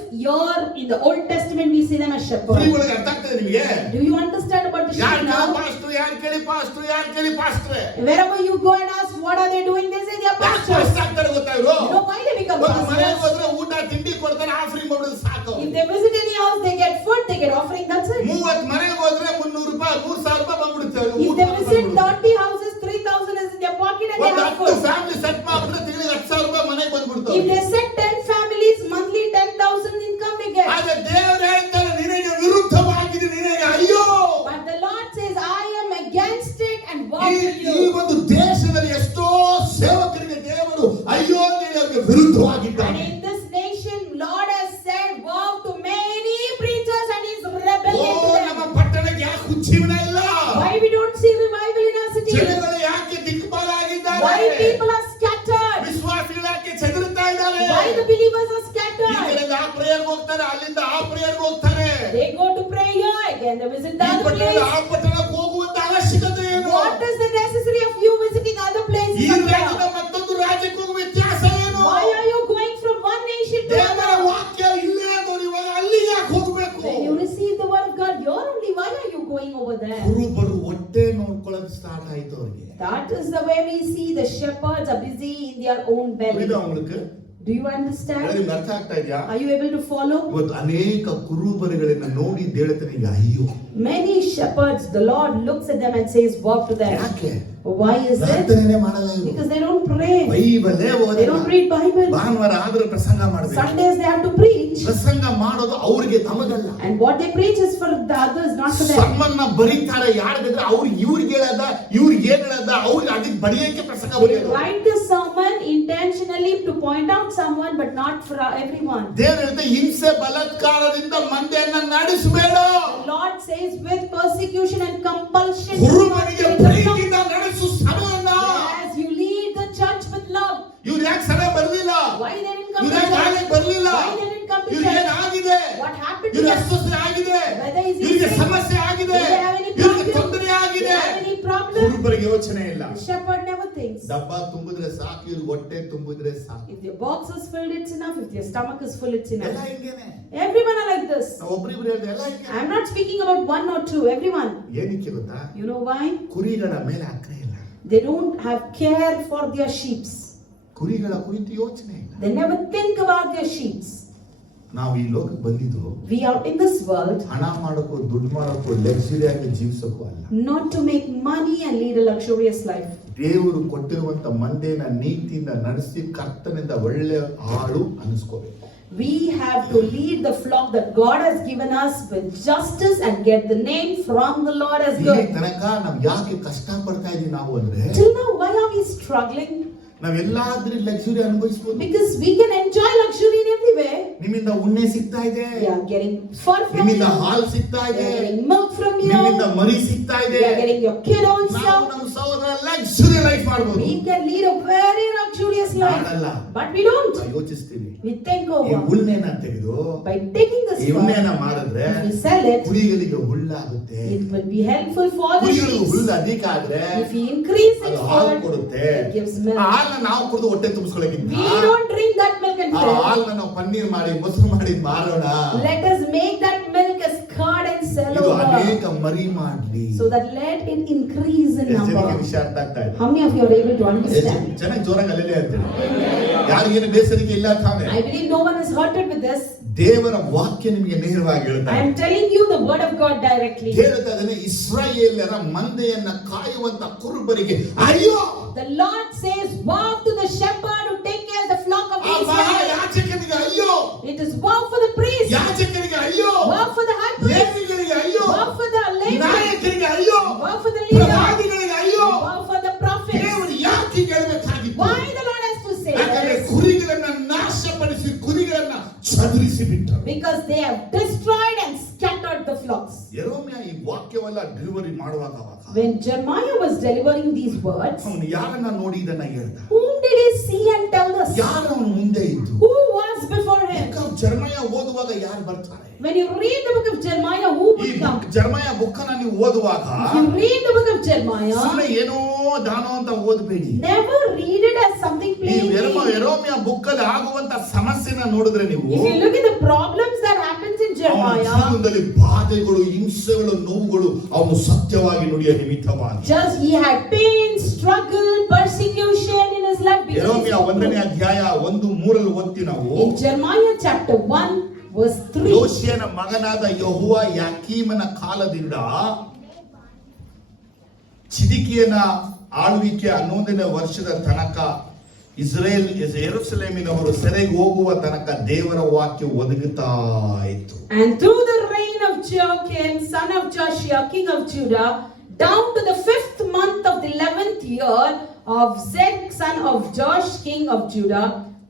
in the Old Testament we see them as shepherd. ಕುರಿಗಳಿಗೆ ಅರ್ಥ ಆಗ್ತದೆ ನಿಮಗೆ? Do you understand about the ಯಾರು sheep ಕೇಳಿ now? ಪಾಸ್ಟ್ರು, ಯಾರು ಕೇಳಿ ಪಾಸ್ಟ್ರು, ಯಾರು ಕೇಳಿ ಪಾಸ್ಟ್ರೆ. Wherever you go and ask what are they doing, they say they are ಯಾಕೆ pastors. ಪಾಸ್ಟ್ ಆಗ್ತಾರೆ ಗೊತ್ತಾ ಇವರು? You know why they become ಒಂದು ಮನೆಗೆ pastors? ಹೋದ್ರೆ ಊಟ ತಿಂಡಿ ಕೊಡ್ತಾರೆ, ಆಫರಿಂಗ್ ಮಾಡೋದು ಸಾಕು. If they visit any house, they get food, they get offering, that's it. 30 ಮನೆಗೆ ಹೋದ್ರೆ 300 ರೂಪಾಯಿ, 3000 ರೂಪಾಯಿ ಬಂದ್ಬಿಡುತ್ತೆ. If they visit 30 houses, 3,000 is in their pocket and they ಒಂದು have 10 food. ಫ್ಯಾಮಿಲಿ ಸೆಟ್ ಮಾಡಿದ್ರೆ ತಿಂಗಳಿಗೆ 10,000 ರೂಪಾಯಿ ಮನೆಗೆ ಬಂದ್ಬಿಡ್ತಾರೆ. If they set 10 families, monthly 10,000 income they get. ಆದ್ರೆ ದೇವರು ಹೇಳ್ತಾರೆ, ನಿನಗೆ ವಿರುದ್ಧವಾಗಿದೆ, ನಿನಗೆ ಅಯ್ಯೋ. But the Lord says, I am against it and woe ಈ to ಈ you. ಒಂದು ದೇಶದಲ್ಲಿ ಎಷ್ಟೋ ಸೇವಕರಿಗೆ ದೇವರು ಅಯ್ಯೋ ನಿನಗೆ ವಿರುದ್ಧವಾಗಿದ್ದಾನೆ. And in this nation, Lord has said, woe to many preachers and He's O, rebellion to ನಮ್ಮ them. ಪಟ್ಟಣಕ್ಕೆ ಯಾಕೆ ಹುಚ್ಚಿವನ ಇಲ್ಲ? Why we don't see revival in our city? ಜನಗಳು ಯಾಕೆ ದಿಕ್ಪಾಲಾಗಿದ್ದಾರೆ? Why people are scattered? ವಿಶ್ವಾಸಿಗಳು ಯಾಕೆ ಚದುರುತ್ತಾ ಇದ್ದಾರೆ? Why the believers are ಈ scattered? ಕಡೆಯಿಂದ ಆ ಪ್ರೇಯರ್ಗೆ ಹೋಗ್ತಾರೆ, ಅಲ್ಲಿಂದ ಆ ಪ್ರೇಯರ್ಗೆ ಹೋಗ್ತಾರೆ. They go to pray here, again they visit the ಈ other ಪಟ್ಟಣದಿಂದ place. ಆ ಪಟ್ಟಣಕ್ಕೆ ಹೋಗುವಂತ ಅವಶ್ಯಕತೆ ಏನು? What is the necessity of you visiting other ಈ places? ರಾಜ್ಯದ ಮತ್ತೊಂದು ರಾಜ್ಯಕ್ಕೆ ಹೋಗುವ ವ್ಯತ್ಯಾಸ ಏನು? Why are you going from one nation to ದೇವರ another? ವಾಕ್ಯ ಇಲ್ಲೇ ಅದೋ, ಇವಾಗ ಅಲ್ಲಿ ಯಾಕೆ ಹೋಗಬೇಕು? When you receive the word of God, you're only, why are you going over there? ಕುರುಬರು ಹೊಟ್ಟೆ ನೋಡ್ಕೊಳ್ಳೋದು ಸ್ಟಾರ್ಟ್ ಆಯ್ತು ಅವರಿಗೆ. That is the way we see the shepherds are busy in their own belly. புரியுதா உங்களுக்கு? Do you understand? ನಿಮ್ಗೆ ಅರ್ಥ ಆಗ್ತಾ ಇದೆಯಾ? Are you able to follow? ಇವತ್ತು ಅನೇಕ ಕುರುಬರುಗಳನ್ನ ನೋಡಿ ದೇವತೆ ನಿಮಗೆ ಅಯ್ಯೋ. Many shepherds, the Lord looks at them and says, woe to them. ಯಾಕೆ? Why is it? ಪ್ರಾರ್ಥನೆ ಮಾಡಲ್ಲ ಇವರು. Because they don't pray. ಬೈಬಲೇ They ಓದಲ್ಲ. don't read Bible. ಭಾನುವಾರ ಆದ್ರೆ ಪ್ರಸಂಗ ಮಾಡಬೇಕು. Sundays they have to preach. ಪ್ರಸಂಗ ಮಾಡೋದು ಅವ್ರಿಗೆ ನಮಗಲ್ಲ. And what they preach is for the others, not for them. ಸರ್ಮನ್ನ ಬರೀತಾರೆ ಯಾರಿದ್ರೆ ಅವ್ರು ಇವ್ರಿಗೆ ಹೇಳದ, ಇವ್ರಿಗೆ ಏನ್ ಹೇಳದ, ಅವ್ರಿಗೆ ಅದಕ್ಕೆ ಬರೆಯಕ್ಕೆ ಪ್ರಸಂಗ They ಬರೆಯೋದು. write the sermon intentionally to point out someone, but not for everyone. ದೇವರು ಹೇಳ್ತಾರೆ, ಹಿಂಸೆ ಬಲಾತ್ಕಾರದಿಂದ ಮಂದೆಯನ್ನ ನಡೆಸಬೇಡ. The Lord says, with persecution and compulsion, ಕುರುಬನಿಗೆ ಪ್ರೀತಿಯಿಂದ ನಡೆಸು ಸಭೆಯನ್ನ. as you lead the church with love. ಇವ್ರು ಯಾಕೆ ಸಭೆ ಬರ್ಲಿಲ್ಲ? Why they didn't come ಇವ್ರು to ಯಾಕೆ ಹಾಗೆ church? ಬರ್ಲಿಲ್ಲ? Why they didn't come to ಇವ್ರಿಗೆ church? ಏನಾಗಿದೆ? What happened to ಇವ್ರಿಗೆ them? ಅಸ್ವಸ್ಥತೆ ಆಗಿದೆ, Whether is he ಇವ್ರಿಗೆ sick? ಸಮಸ್ಯೆ ಆಗಿದೆ, Do they have any ಇವ್ರಿಗೆ problem? ತೊಂದರೆ Do ಆಗಿದೆ. they have any problem? ಕುರುಬರಿಗೆ ಯೋಚನೆ ಇಲ್ಲ. The shepherd never thinks. ಡಬ್ಬ ತುಂಬಿದ್ರೆ ಸಾಕು, ಇವ್ರಿಗೆ ಹೊಟ್ಟೆ ತುಂಬಿದ್ರೆ ಸಾಕು. If their box is filled, it's enough. If their stomach is full, it's ಎಲ್ಲ enough. ಹಿಂಗೇನೆ. Everyone are like this. ನಾವು ಒಬ್ರಿಬ್ರು ಹೇಳ್ದೆ ಎಲ್ಲ ಹಿಂಗೇನೆ. I'm not speaking about one or two. Everyone. ಏನಕ್ಕೆ ಗೊತ್ತಾ? You know why? ಕುರಿಗಳ ಮೇಲೆ ಅಕ್ಕರೆ ಇಲ್ಲ. They don't have care for their sheep. ಕುರಿಗಳ ಕುರಿತು ಯೋಚನೆ ಇಲ್ಲ. They never think about their sheep. ನಾವು ಈ ಲೋಕಕ್ಕೆ ಬಂದಿದ್ದು We are in this world ಹಣ ಮಾಡೋಕ್ಕೂ ದುಡ್ಡು ಮಾಡೋಕ್ಕೂ ಲಕ್ಸುರಿ ಆಗಿ ಜೀವಿಸೋಕ್ಕೂ ಅಲ್ಲ. not to make money and lead a luxurious life. ದೇವರು ಕೊಟ್ಟಿರುವಂತ ಮಂದೆನ ನೀತಿಯಿಂದ ನಡೆಸಿ ಕರ್ತನಿಂದ ಒಳ್ಳೆ ಆಳು ಅನಿಸ್ಕೋಬೇಕು. We have to lead the flock that God has given us with justice and get the name from the Lord as ಇಲ್ಲಿ good. ತನಕ ನಾವ್ ಯಾಕೆ ಕಷ್ಟ ಪಡ್ತಾ ಇದೀವಿ ನಾವು ಅಂದ್ರೆ, Till now, why are we struggling? ನಾವೆಲ್ಲಾದ್ರೂ ಲಕ್ಸುರಿ ಅನುಭವಿಸಬಹುದು. Because we can enjoy luxury in every way. ನಿಮ್ಮಿಂದ ಉಣ್ಣೆ ಸಿಗ್ತಾ ಇದೆ, We are getting fur from ನಿಮ್ಮಿಂದ you. ಹಾಲು ಸಿಗ್ತಾ We ಇದೆ, are getting milk from you. ನಿಮ್ಮಿಂದ ಮರಿ ಸಿಗ್ತಾ ಇದೆ. We are getting your kid ನಾವು also. ನಮ್ಮ ಸಹೋದರ ಲಕ್ಸುರಿ ಲೈಫ್ ಮಾಡಬಹುದು. We can lead a very luxurious life. ಮಾಡಲ್ಲ. But we don't. ನಾವು ಯೋಚಿಸ್ತೀವಿ. We think ಈ over. ಉಣ್ಣೆನ ತೆಗೆದು By taking this ಈ fur, ಉಣ್ಣೆನ ಮಾಡಿದ್ರೆ if we sell it, ಕುರಿಗಳಿಗೆ ಹುಲ್ಲಾಗುತ್ತೆ. it will be helpful for the ಕುರಿಗಳಿಗೆ sheep. ಹುಲ್ಲು ಅಧಿಕ ಆದ್ರೆ If we increase ಅದು its ಹಾಲು fur, ಕೊಡುತ್ತೆ. it gives ಆ milk. ಹಾಲನ್ನ ನಾವು ಕುಡಿದು ಹೊಟ್ಟೆ ತುಂಬಿಸ್ಕೊಳ್ಳೋಕ್ಕಿಂತ We don't drink that milk and ಆ fill. ಹಾಲನ್ನ ನಾವು ಪನ್ನೀರ್ ಮಾಡಿ ಮೊಸರು ಮಾಡಿ ಮಾರೋಣ. Let us make that milk as curd and sell ಇದು over. ಅನೇಕ ಮರಿ ಮಾಡ್ಲಿ. So that let it increase in ಎಷ್ಟು ಜನಕ್ಕೆ number. ವಿಷಯ ಅರ್ಥ ಆಗ್ತಾ ಇದೆ? How many of you are able to understand? ಚೆನ್ನಾಗಿ ಜೋರಾಗಿ ಅಲ್ಲೇ ಅಂತೇಳಿ ಯಾರಿಗೇನು ಬೇಸರಿಕೆ ಇಲ್ಲ ತಾನೆ. I believe no one is hurted with this. ದೇವರ ವಾಕ್ಯ ನಿಮಗೆ ನೇರವಾಗಿ I ಹೇಳ್ತಾರೆ. am telling you the word of God directly. ಹೇಳ್ತಾ ಇದ್ದಾನೆ, ಇಸ್ರಾಯೇಲರ ಮಂದೆಯನ್ನ ಕಾಯುವಂತ ಕುರುಬರಿಗೆ ಅಯ್ಯೋ. The Lord says, woe to the shepherd who take care of the flock of ಆ ಮಹಾ Israel. ಯಾಜಕನಿಗೆ ಅಯ್ಯೋ, It is woe for the priest, ಯಾಜಕನಿಗೆ ಅಯ್ಯೋ, woe for the high priest, ಲೇವಿಯರಿಗೆ ಅಯ್ಯೋ, woe for the Levites, ನಾಯಕರಿಗೆ ಅಯ್ಯೋ, woe for the leader, ಪ್ರವಾದಿಗಳಿಗೆ ಅಯ್ಯೋ. woe for the prophets. ದೇವರು ಯಾಕೆ ಹೇಳಬೇಕಾಗಿತ್ತು? Why the Lord has to say ಯಾಕಂದ್ರೆ this? ಕುರಿಗಳನ್ನ ನಾಶಪಡಿಸಿ ಕುರಿಗಳನ್ನ ಚದುರಿಸಿ ಬಿಟ್ಟರು. Because they have destroyed and scattered the flocks. ಯೆರೆಮೀಯ ಈ ವಾಕ್ಯವೆಲ್ಲ ಡೆಲಿವರಿ ಮಾಡುವಾಗ When Jeremiah was delivering these words, ಅವನು ಯಾರನ್ನ ನೋಡಿ ಇದನ್ನ ಹೇಳ್ದ? whom did he see and tell us? ಯಾರು ಅವನು ಮುಂದೆ ಇದ್ದು? Who was before him? ಜರ್ಮಯ ಓದುವಾಗ ಯಾರು ಬರ್ತಾರೆ? When you read the book of Jeremiah, who ಈ would come? ಜರ್ಮಯ ಬುಕ್ಕನ್ನ ನೀವು ಓದುವಾಗ If you read the book of Jeremiah, ಸುಮ್ಮನೆ ಏನೋ ದಾನೋ ಅಂತ ಓದಬೇಡಿ. never read it as something ಈ plain. ಯೆರೆಮೀಯ ಬುಕ್ಕಲ್ಲಿ ಆಗುವಂತ ಸಮಸ್ಯೆನ ನೋಡಿದ್ರೆ ನೀವು If you look at the problems that happens in ಅವನ Jeremiah, ಜೀವನದಲ್ಲಿ ಬಾಧೆಗಳು, ಹಿಂಸೆಗಳು, ನೋವುಗಳು ಅವನು ಸತ್ಯವಾಗಿ ನುಡಿಯ ನಿಮಿತ್ತವಾಗಿ. just he had pain, struggle, persecution in his life. because ಯೆರೆಮೀಯ he- 1ನೇ ಅಧ್ಯಾಯ 1:3 ಓದ್ತಿ ನಾವು. In Jeremiah chapter 1 verse 3, ಯೋಷಿಯನ ಮಗನಾದ ಯೆಹೋವ ಯಾಕೀಮನ ಕಾಲದಿಂದ ಚಿದಿಕಿಯನ ಆಳ್ವಿಕೆ 11ನೇ ವರ್ಷದ ತನಕ ಯೆರೂಸಲೇಮಿನವರು ಸೆರೆಗೆ ಹೋಗುವ ತನಕ ದೇವರ ವಾಕ್ಯ ಒದಗುತ್ತಾ ಇತ್ತು. and through the reign of Joachim, son of Joshua, king of Judah, down to the 5th month of the 11th year of Zedek, son of Joash, king of Judah,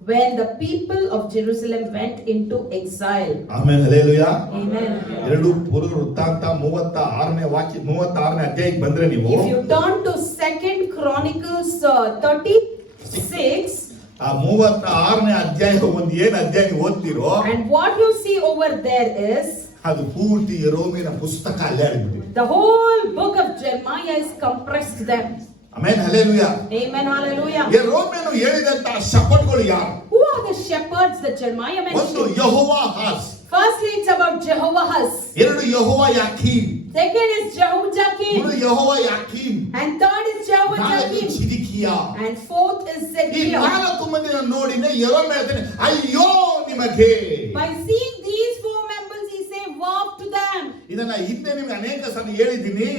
when the people of Jerusalem went into exile. ಆಮೇಲೆ hallelujah. Amen. 2 ಪೂರ್ವ ವೃತ್ತಾಂತ 36ನೇ ವಾಕ್ಯ 36ನೇ ಅಧ್ಯಾಯಕ್ಕೆ ಬಂದ್ರೆ ನೀವು If you turn to 2nd Chronicles 36, ಆ 36ನೇ ಅಧ್ಯಾಯ ಒಂದು ಏನ್ ಅಧ್ಯಾಯ ನೀವು ಓದ್ತಿರೋ and what you see over there is ಅದು ಪೂರ್ತಿ ಯೆರೆಮೀಯನ ಪುಸ್ತಕ ಅಲ್ಲೇ ಆಗಿಬಿಟ್ಟಿದೆ. the whole book of Jeremiah is compressed there. ಆಮೇಲೆ ಹಲ್ಲೆಲೂಯಾ. Amen. Hallelujah. ಯೆರೆಮೀಯನು ಹೇಳಿದಂತ ಶಪಥಗಳು ಯಾರು? Who are the shepherds that Jeremiah ಒಂದು mentioned? ಯೆಹೋವಾಹಾಸ್, Firstly, it's about Jehovahaz. 2 ಯೆಹೋವಯಾಕೀಮ್, Second is 3 Jehoiakim. ಯೆಹೋವಯಾಕೀಮ್, And third is 4 Jehoiakim. ಚಿದಿಕಿಯ. And fourth is ಈ Zedekiah. 4 ಮಂದಿನ ನೋಡಿನೇ ಯೆರೆಮೀಯ ಹೇಳ್ತಾನೆ, ಅಯ್ಯೋ ನಿಮಗೆ. By seeing these 4 members, he say, woe to them. ಇದನ್ನ ಹಿಂದೆ ನಿಮ್ಗೆ ಅನೇಕ ಸಲ ಹೇಳಿದ್ದೀನಿ.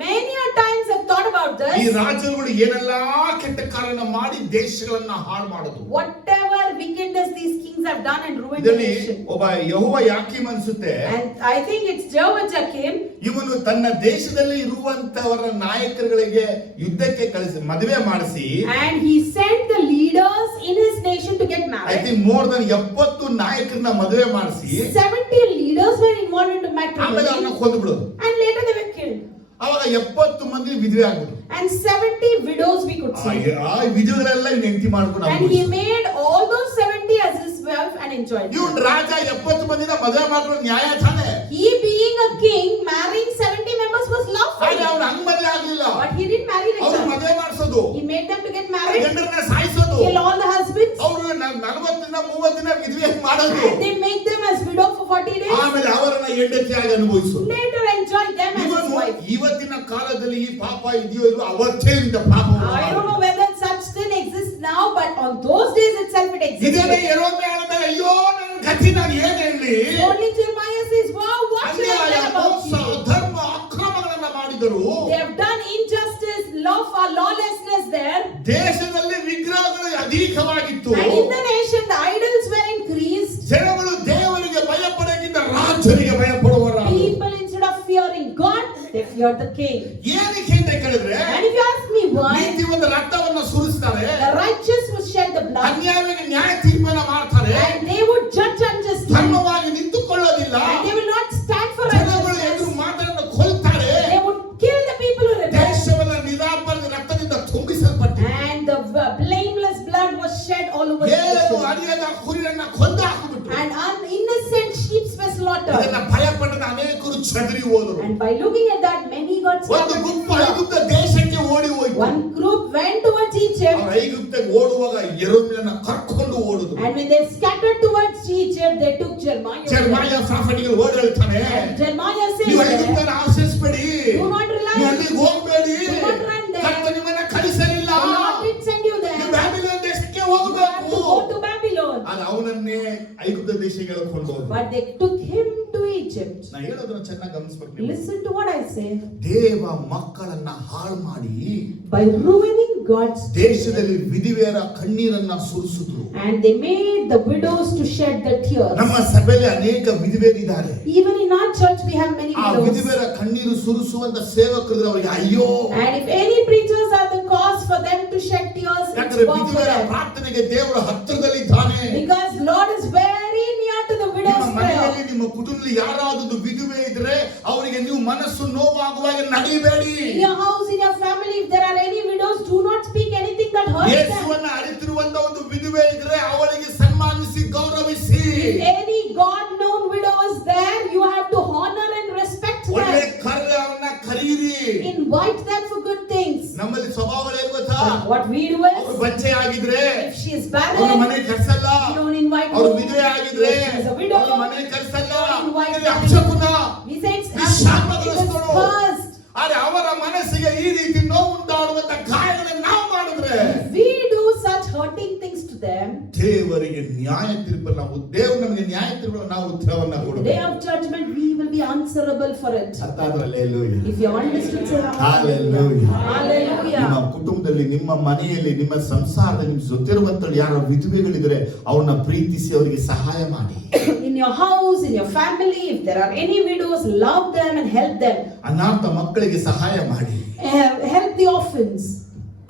Many a times I've thought about ಈ this. ರಾಜ್ಯಗಳು ಏನೆಲ್ಲಾ ಕೆಟ್ಟ ಕಾರ್ಯನ ಮಾಡಿ ದೇಶಗಳನ್ನ ಹಾಳು ಮಾಡೋದು. Whatever wickedness these kings have done and ruined the ಇದರಲ್ಲಿ nation. ಒಬ್ಬ ಯೆಹೋವಯಾಕೀಮ್ ಅನ್ಸುತ್ತೆ, And I think it's Jehoiakim. ಇವನು ತನ್ನ ದೇಶದಲ್ಲಿ ಇರುವಂತವರ ನಾಯಕರುಗಳಿಗೆ ಯುದ್ಧಕ್ಕೆ ಕಳಿಸಿ ಮದುವೆ ಮಾಡಿಸಿ, And he sent the leaders in his nation to get I married. Think more than 70 ನಾಯಕರನ್ನ ಮದುವೆ ಮಾಡಿಸಿ 70 leaders were involved into ಆಮೇಲೆ matrimony. ಅವ್ರನ್ನ ಕೊಂದು ಬಿಡೋದು. And later they were killed. ಅವಾಗ 70 ಮಂದಿ ವಿಧವೆ ಆಗ್ಬಿಡು. And 70 widows we could see. ಆ ವಿಧವೆಗಳೆಲ್ಲ ಇವ್ನ ಹೆಂಡತಿ ಮಾಡ್ಕೊಂಡು And he made all those 70 as his wife and enjoyed ಇವನ್ them. ರಾಜ 70 ಮಂದಿನ ಮದುವೆ ಮಾಡ್ಕೊಂಡು ನ್ಯಾಯ ತಾನೆ. He being a king, marrying 70 members was lawful. ಆದ್ರೆ ಅವ್ನು ಹಂಗ್ ಮದುವೆ ಆಗ್ಲಿಲ್ಲ. But he didn't marry like ಅವ್ರು that. ಮದುವೆ ಮಾಡಿಸೋದು, He made them to get married, ಗಂಡರನ್ನ ಸಾಯಿಸೋದು, kill all the husbands, ಅವ್ರು 40 ದಿನ 30 ದಿನ ವಿಧವೆ ಮಾಡೋದು, and they make them as widow for 40 days. ಆಮೇಲೆ ಅವರನ್ನ ಹೆಂಡತಿಯಾಗಿ ಅನುಭವಿಸೋದು. Later enjoy them as his ಇವನು wife. ಇವತ್ತಿನ ಕಾಲದಲ್ಲಿ ಈ ಪಾಪ ಇದೆಯೋ ಇಲ್ವೋ ಅವತ್ತೇ ಇಂದ ಪಾಪ I don't know whether such sin exists now, but on those days itself it ಇದೇ existed. ಯೆರೆಮೀಯ ಹೇಳಿದಾಗ ಅಯ್ಯೋ ನನ್ನ ಗತಿ ನಾನು ಏನ್ ಹೇಳಿ. Only Jeremiah says, wow, what should I ಅನ್ಯಾಯ, tell about ಮೋಸ, you? ಧರ್ಮ ಅಕ್ರಮಗಳನ್ನ ಮಾಡಿದರು. They have done injustice, lawlessness there. ದೇಶದಲ್ಲಿ ವಿಗ್ರಹಗಳು ಅಧಿಕವಾಗಿತ್ತು. And in the nation, the idols were increased. ಜನಗಳು ದೇವರಿಗೆ ಭಯಪಡೋಕ್ಕಿಂತ ರಾಜರಿಗೆ ಭಯಪಡುವರಾದರು. People, instead of fearing God, they feared the king. ಏನಕ್ಕೆ ಅಂತ ಕೇಳಿದ್ರೆ And if you ask me why, ನೀತಿವಂತ ರಕ್ತವನ್ನ ಸುರಿಸ್ತಾರೆ, the righteous would shed the blood, ಅನ್ಯಾಯವಾಗಿ ನ್ಯಾಯ ತೀರ್ಮಾನ ಮಾಡ್ತಾರೆ, and they would judge unjustly, ಧರ್ಮವಾಗಿ ನಿಂತುಕೊಳ್ಳೋದಿಲ್ಲ, and they will not stand for ಜನಗಳು ಎದುರು righteousness. ಮಾತನ್ನು ಕೊಲ್ತಾರೆ. They would kill the people who rebelled. ದೇಶವೆಲ್ಲ ನಿರಾಪರಾಧ ರಕ್ತದಿಂದ ತುಂಬಿಸಲ್ಪಟ್ಟು And the blameless blood was shed all over the ಏನು nation. ಅರಿಯದ ಕುರಿಯನ್ನ ಕೊಂದು ಹಾಕಿಬಿಟ್ರು. And innocent sheep were slaughtered. ಇದನ್ನ ಭಯಪಟ್ಟದ ಅನೇಕರು ಚದರಿ ಹೋದರು. And by looking at that, many got ಒಂದು scattered. ಗುಂಪು ಐಗುಪ್ತ ದೇಶಕ್ಕೆ ಓಡಿ ಹೋಯ್ತು. One group went towards Egypt, ಅವರು ಐಗುಪ್ತಕ್ಕೆ ಓಡುವಾಗ ಯೆರೆಮೀಯನನ್ನ ಕರ್ಕೊಂಡು ಓಡುದು. and when they scattered towards Egypt, they took Jeremiah. ಜೆರೆಮೀಯ ಪ್ರಾಫೆಟ್ಗೆ ಓಡಿ ಹೇಳ್ತಾನೆ, And Jeremiah says, ನೀವು ಐಗುಪ್ತನ ಆಶ್ರಯಿಸಬೇಡಿ, do not rely ನೀವು on ಅಲ್ಲಿಗೆ ಹೋಗಬೇಡಿ, Do not run there. ಕರ್ತನು ನಿಮ್ಮನ್ನ ಕಳಿಸಲಿಲ್ಲ, the Lord did send you there. ನೀವು ಬ್ಯಾಬಿಲೋನ್ ದೇಶಕ್ಕೆ You have ಹೋಗಬೇಕು. to go to Babylon. ಆಗ ಅವನನ್ನೇ ಐಗುಪ್ತ ದೇಶಕ್ಕೆ ಕರ್ಕೊಂಡು ಹೋದ್ರು. But they took him to Egypt. ನಾ ಹೇಳೋದನ್ನ ಚೆನ್ನಾಗಿ ಗಮನಿಸಬೇಕು ನೀವು. Listen to what I say. ದೇವ ಮಕ್ಕಳನ್ನ ಹಾಳು ಮಾಡಿ By ruining God's ದೇಶದಲ್ಲಿ ವಿಧವೆಯರ ಕಣ್ಣೀರನ್ನ ಸುರಿಸಿದ್ರು. and they made the widows to shed the tears. ನಮ್ಮ ಸಭೆಯಲ್ಲಿ ಅನೇಕ ವಿಧವೆಯರಿದ್ದಾರೆ. Even in our church we have many ಆ widows. ವಿಧವೆಯರ ಕಣ್ಣೀರು ಸುರಿಸುವಂತ ಸೇವಕರಿದ್ರೆ ಅವರಿಗೆ ಅಯ್ಯೋ. And if any preachers are the cause for them to shed tears, it's ಯಾಕಂದ್ರೆ wrong for ವಿಧವೆಯರ them. ಪ್ರಾರ್ಥನೆಗೆ ದೇವರು ಹತ್ತಿರದಲ್ಲಿದ್ದಾನೆ. Because Lord is very near to the ನಿಮ್ಮ widow's ಮನೆಯಲ್ಲಿ prayer. ನಿಮ್ಮ ಕುಟುಂಬದಲ್ಲಿ ಯಾರಾದರೂ ವಿಧವೆ ಇದ್ರೆ ಅವರಿಗೆ ನೀವು ಮನಸ್ಸು ನೋವಾಗುವಾಗ ನಡಿಬೇಡಿ. In your house, in your family, if there are any widows, do not speak anything that hurts them. ಯೇಸುವನ್ನ ಅರಿತಿರುವಂತ ಒಂದು ವಿಧವೆ ಇದ್ರೆ ಅವರಿಗೆ ಸನ್ಮಾನಿಸಿ ಗೌರವಿಸಿ. If any God-known widow is there, you have to honor and respect ಒಳ್ಳೆ them. ಅವನ್ನ ಕರೀರಿ. Invite them for good things. ನಮ್ಮಲ್ಲಿ ಸ್ವಭಾವಗಳು ಏನು ಗೊತ್ತಾ? But what we do ಅವರು is, ಬಚ್ಚೆ ಆಗಿದ್ರೆ if she is ಅವ್ರ barren, ಮನೆ ಕರ್ಸಲ್ಲ. we don't invite ಅವರು her. ವಿಧವೆ ಆಗಿದ್ರೆ If she is a widow, ಅವ್ರ ಮನೆ ಕರ್ಸಲ್ಲ. invite ಇದು her. ಅಪಶಕುನ. We say it's ಈ ಶಾಪಗ್ರಸ್ತರು. cursed. ಆದ್ರೆ ಅವರ ಮನಸ್ಸಿಗೆ ಈ ರೀತಿ ನೋವು ಉಂಟಾಡುವಂತ ಗಾಯಗಳನ್ನು ನಾವು ಮಾಡಿದ್ರೆ If we do such hurting things to them, ದೇವರಿಗೆ ನ್ಯಾಯ ತೀರ್ಪು ದೇವರು ನಮಗೆ ನ್ಯಾಯ ತೀರ್ಪು ನಾವು ಉತ್ತರವನ್ನ the day ಕೊಡಬೇಕು. of judgment we will be answerable for it. ಅರ್ಥ ಆದ್ರೆ hallelujah. If you understood, say hallelujah. ನಿಮ್ಮ hallelujah. ಕುಟುಂಬದಲ್ಲಿ ನಿಮ್ಮ ಮನೆಯಲ್ಲಿ ನಿಮ್ಮ ಸಂಸಾರದಲ್ಲಿ ನಿಮ್ಮ ಜೊತೆರುವಂತ ಯಾರ ವಿಧವೆಗಳಿದ್ರೆ ಅವ್ರನ್ನ ಪ್ರೀತಿಸಿ ಅವರಿಗೆ ಸಹಾಯ ಮಾಡಿ. In your house, in your family, if there are any widows, love them and help them. ಅನಾಥ ಮಕ್ಕಳಿಗೆ ಸಹಾಯ ಮಾಡಿ. Help the orphans.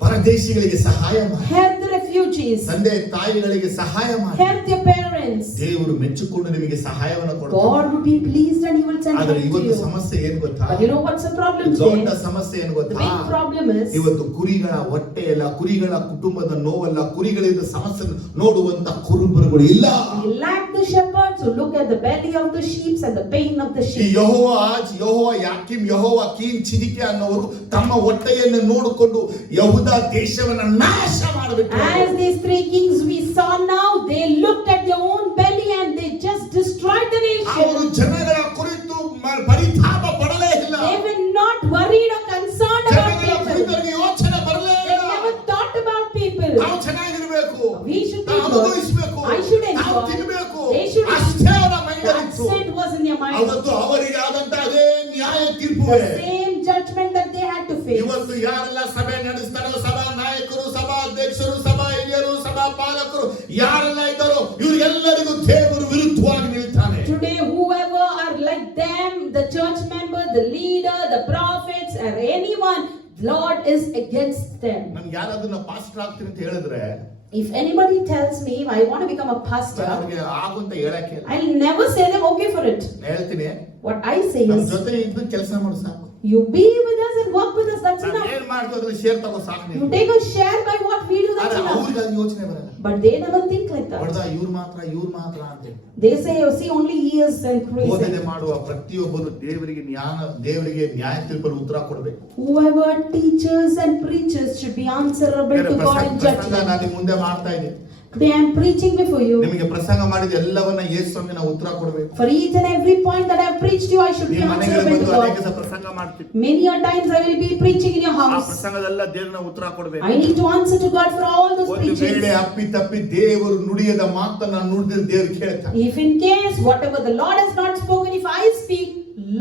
ಪರದೇಶಿಗಳಿಗೆ ಸಹಾಯ ಮಾಡಿ. Help the refugees. ತಂದೆ ತಾಯಿಗಳಿಗೆ ಸಹಾಯ ಮಾಡಿ. Help their parents. ದೇವರು ಮೆಚ್ಚಿಕೊಂಡು ನಿಮಗೆ ಸಹಾಯವನ್ನು ಕೊಡ್ತಾನೆ. God will be pleased and He will send ಆದ್ರೆ help to ಇವತ್ತು you. ಸಮಸ್ಯೆ ಏನು ಗೊತ್ತಾ? But you know what's the problem ದೊಡ್ಡ today? ಸಮಸ್ಯೆ ಏನು The ಗೊತ್ತಾ? big problem is ಇವತ್ತು ಕುರಿಗಳ ಹೊಟ್ಟೆ ಇಲ್ಲ, ಕುರಿಗಳ ಕುಟುಂಬದ ನೋವಲ್ಲ, ಕುರಿಗಳಿಂದ ಸಮಸ್ಯೆ ನೋಡುವಂತ ಕುರುಬರುಗಳು ಇಲ್ಲ. we lack the shepherds who look at the belly of the sheep and the pain of the ಈ sheep. ಯೆಹೋವ ಯಾಕೀಮ್, ಯೆಹೋವ ಕೀನ್ ಚಿದಿಕೆ ಅನ್ನೋರು ತಮ್ಮ ಹೊಟ್ಟೆಯನ್ನು ನೋಡಿಕೊಂಡು ಯಹೂದ ದೇಶವನ್ನ ನಾಶ ಮಾಡಿಬಿಟ್ರು. As these three kings we saw now, they looked at their own belly and they just destroyed the ಅವರು nation. ಜನಗಳ ಕುರಿತು ಪರಿತಾಪ ಪಡಲೇ ಇಲ್ಲ. They were not worried or concerned about ಜನಗಳ people. ಕುರಿತು ಯೋಚನೆ ಬರಲೇ They ಇಲ್ಲ. never thought about people. ನಾವು ಚೆನ್ನಾಗಿರ್ಬೇಕು, We should be ನಾವು good. ಅನುಭವಿಸ್ಬೇಕು, I should ನಾವು enjoy. ತಿನ್ಬೇಕು, They should ಅಷ್ಟೇ ಅವರ That ಮೈಂಡಲ್ಲಿತ್ತು. sin was in their mind. ಅವತ್ತು ಅವರಿಗೆ ಆದಂತ ಅದೇ ನ್ಯಾಯ ತೀರ್ಪು. The same judgment that they had to face. ಇವತ್ತು ಯಾರೆಲ್ಲ ಸಭೆ ನಡೆಸ್ತಾರೋ, ಸಭಾ ನಾಯಕರು, ಸಭಾ ಅಧ್ಯಕ್ಷರು, ಸಭಾ ಹಿರಿಯರು, ಸಭಾ ಪಾಲಕರು ಯಾರೆಲ್ಲ ಇದ್ದಾರೋ ಇವರೆಲ್ಲರಿಗೂ ದೇವರು ವಿರುದ್ಧವಾಗಿ ನಿಲ್ತಾನೆ. Today, whoever are like them, the church member, the leader, the prophets, or anyone, Lord is against them. ನನ್ಗೆ ಯಾರಾದ್ರೂ ಪಾಸ್ಟರ್ ಆಗ್ತೀನಿ ಅಂತ ಹೇಳಿದ್ರೆ If anybody tells me I want to become a ನಾನು pastor, ಅವ್ರಿಗೆ ಆಗುಂತ ಹೇಳಕ್ಕೆ ಇಲ್ಲ. I'll never say them okay for it. ಹೇಳ್ತೀನಿ, What I say ನಮ್ಮ is, ಜೊತೆ ಇದ್ದು ಕೆಲಸ ಮಾಡು ಸಾಕು. you be with us and work with us, that's ನಾನು enough. ಏನ್ ಮಾಡ್ತೀವಿ ಅದ್ರಲ್ಲಿ ಶೇರ್ ತಗೋ ಸಾಕು You ನೀವು. take a share by what we do, that's ಆದ್ರೆ enough. ಅವ್ರಿಗೆ ಅದು ಯೋಚನೆ ಬರಲ್ಲ. But they never think like that. ಹೊಡೆದ ಇವ್ರು ಮಾತ್ರ ಅಂತ. They say, oh, see, only he is increasing. ಬೋಧನೆ ಮಾಡುವ ಪ್ರತಿಯೊಬ್ಬರು ದೇವರಿಗೆ ನ್ಯಾಯ ತೀರ್ಪಲ್ಲಿ ಉತ್ತರ ಕೊಡಬೇಕು. Whoever teaches and preaches should be answerable to God in ಪ್ರಸಂಗ judgment. ನಾನು ಮುಂದೆ ಮಾಡ್ತಾ ಇದ್ದೀನಿ. Today I am preaching before you. ನಿಮಗೆ ಪ್ರಸಂಗ ಮಾಡಿದ ಎಲ್ಲವನ್ನ ಯೇಸುವಿಗೆ ನಾವು ಉತ್ತರ ಕೊಡಬೇಕು. For each and every point that I have preached you, I should be ನಿಮ್ಮ ಮನೆಗೆ answerable ಬಂದು to ಅನೇಕ God. ಪ್ರಸಂಗ ಮಾಡ್ತೀವಿ. Many a times I will be preaching in your ಆ house. ಪ್ರಸಂಗದೆಲ್ಲ ದೇವರನ್ನ ಉತ್ತರ ಕೊಡಬೇಕು. I need to answer to God for all those ಒಂದು ವೇಳೆ preachings. ಅಪ್ಪಿ ತಪ್ಪಿ ದೇವರು ನುಡಿಯದ ಮಾತನ್ನ ನುಡಿದ ದೇವರು ಕೇಳ್ತಾನೆ. If in case whatever the Lord has not spoken, if I speak,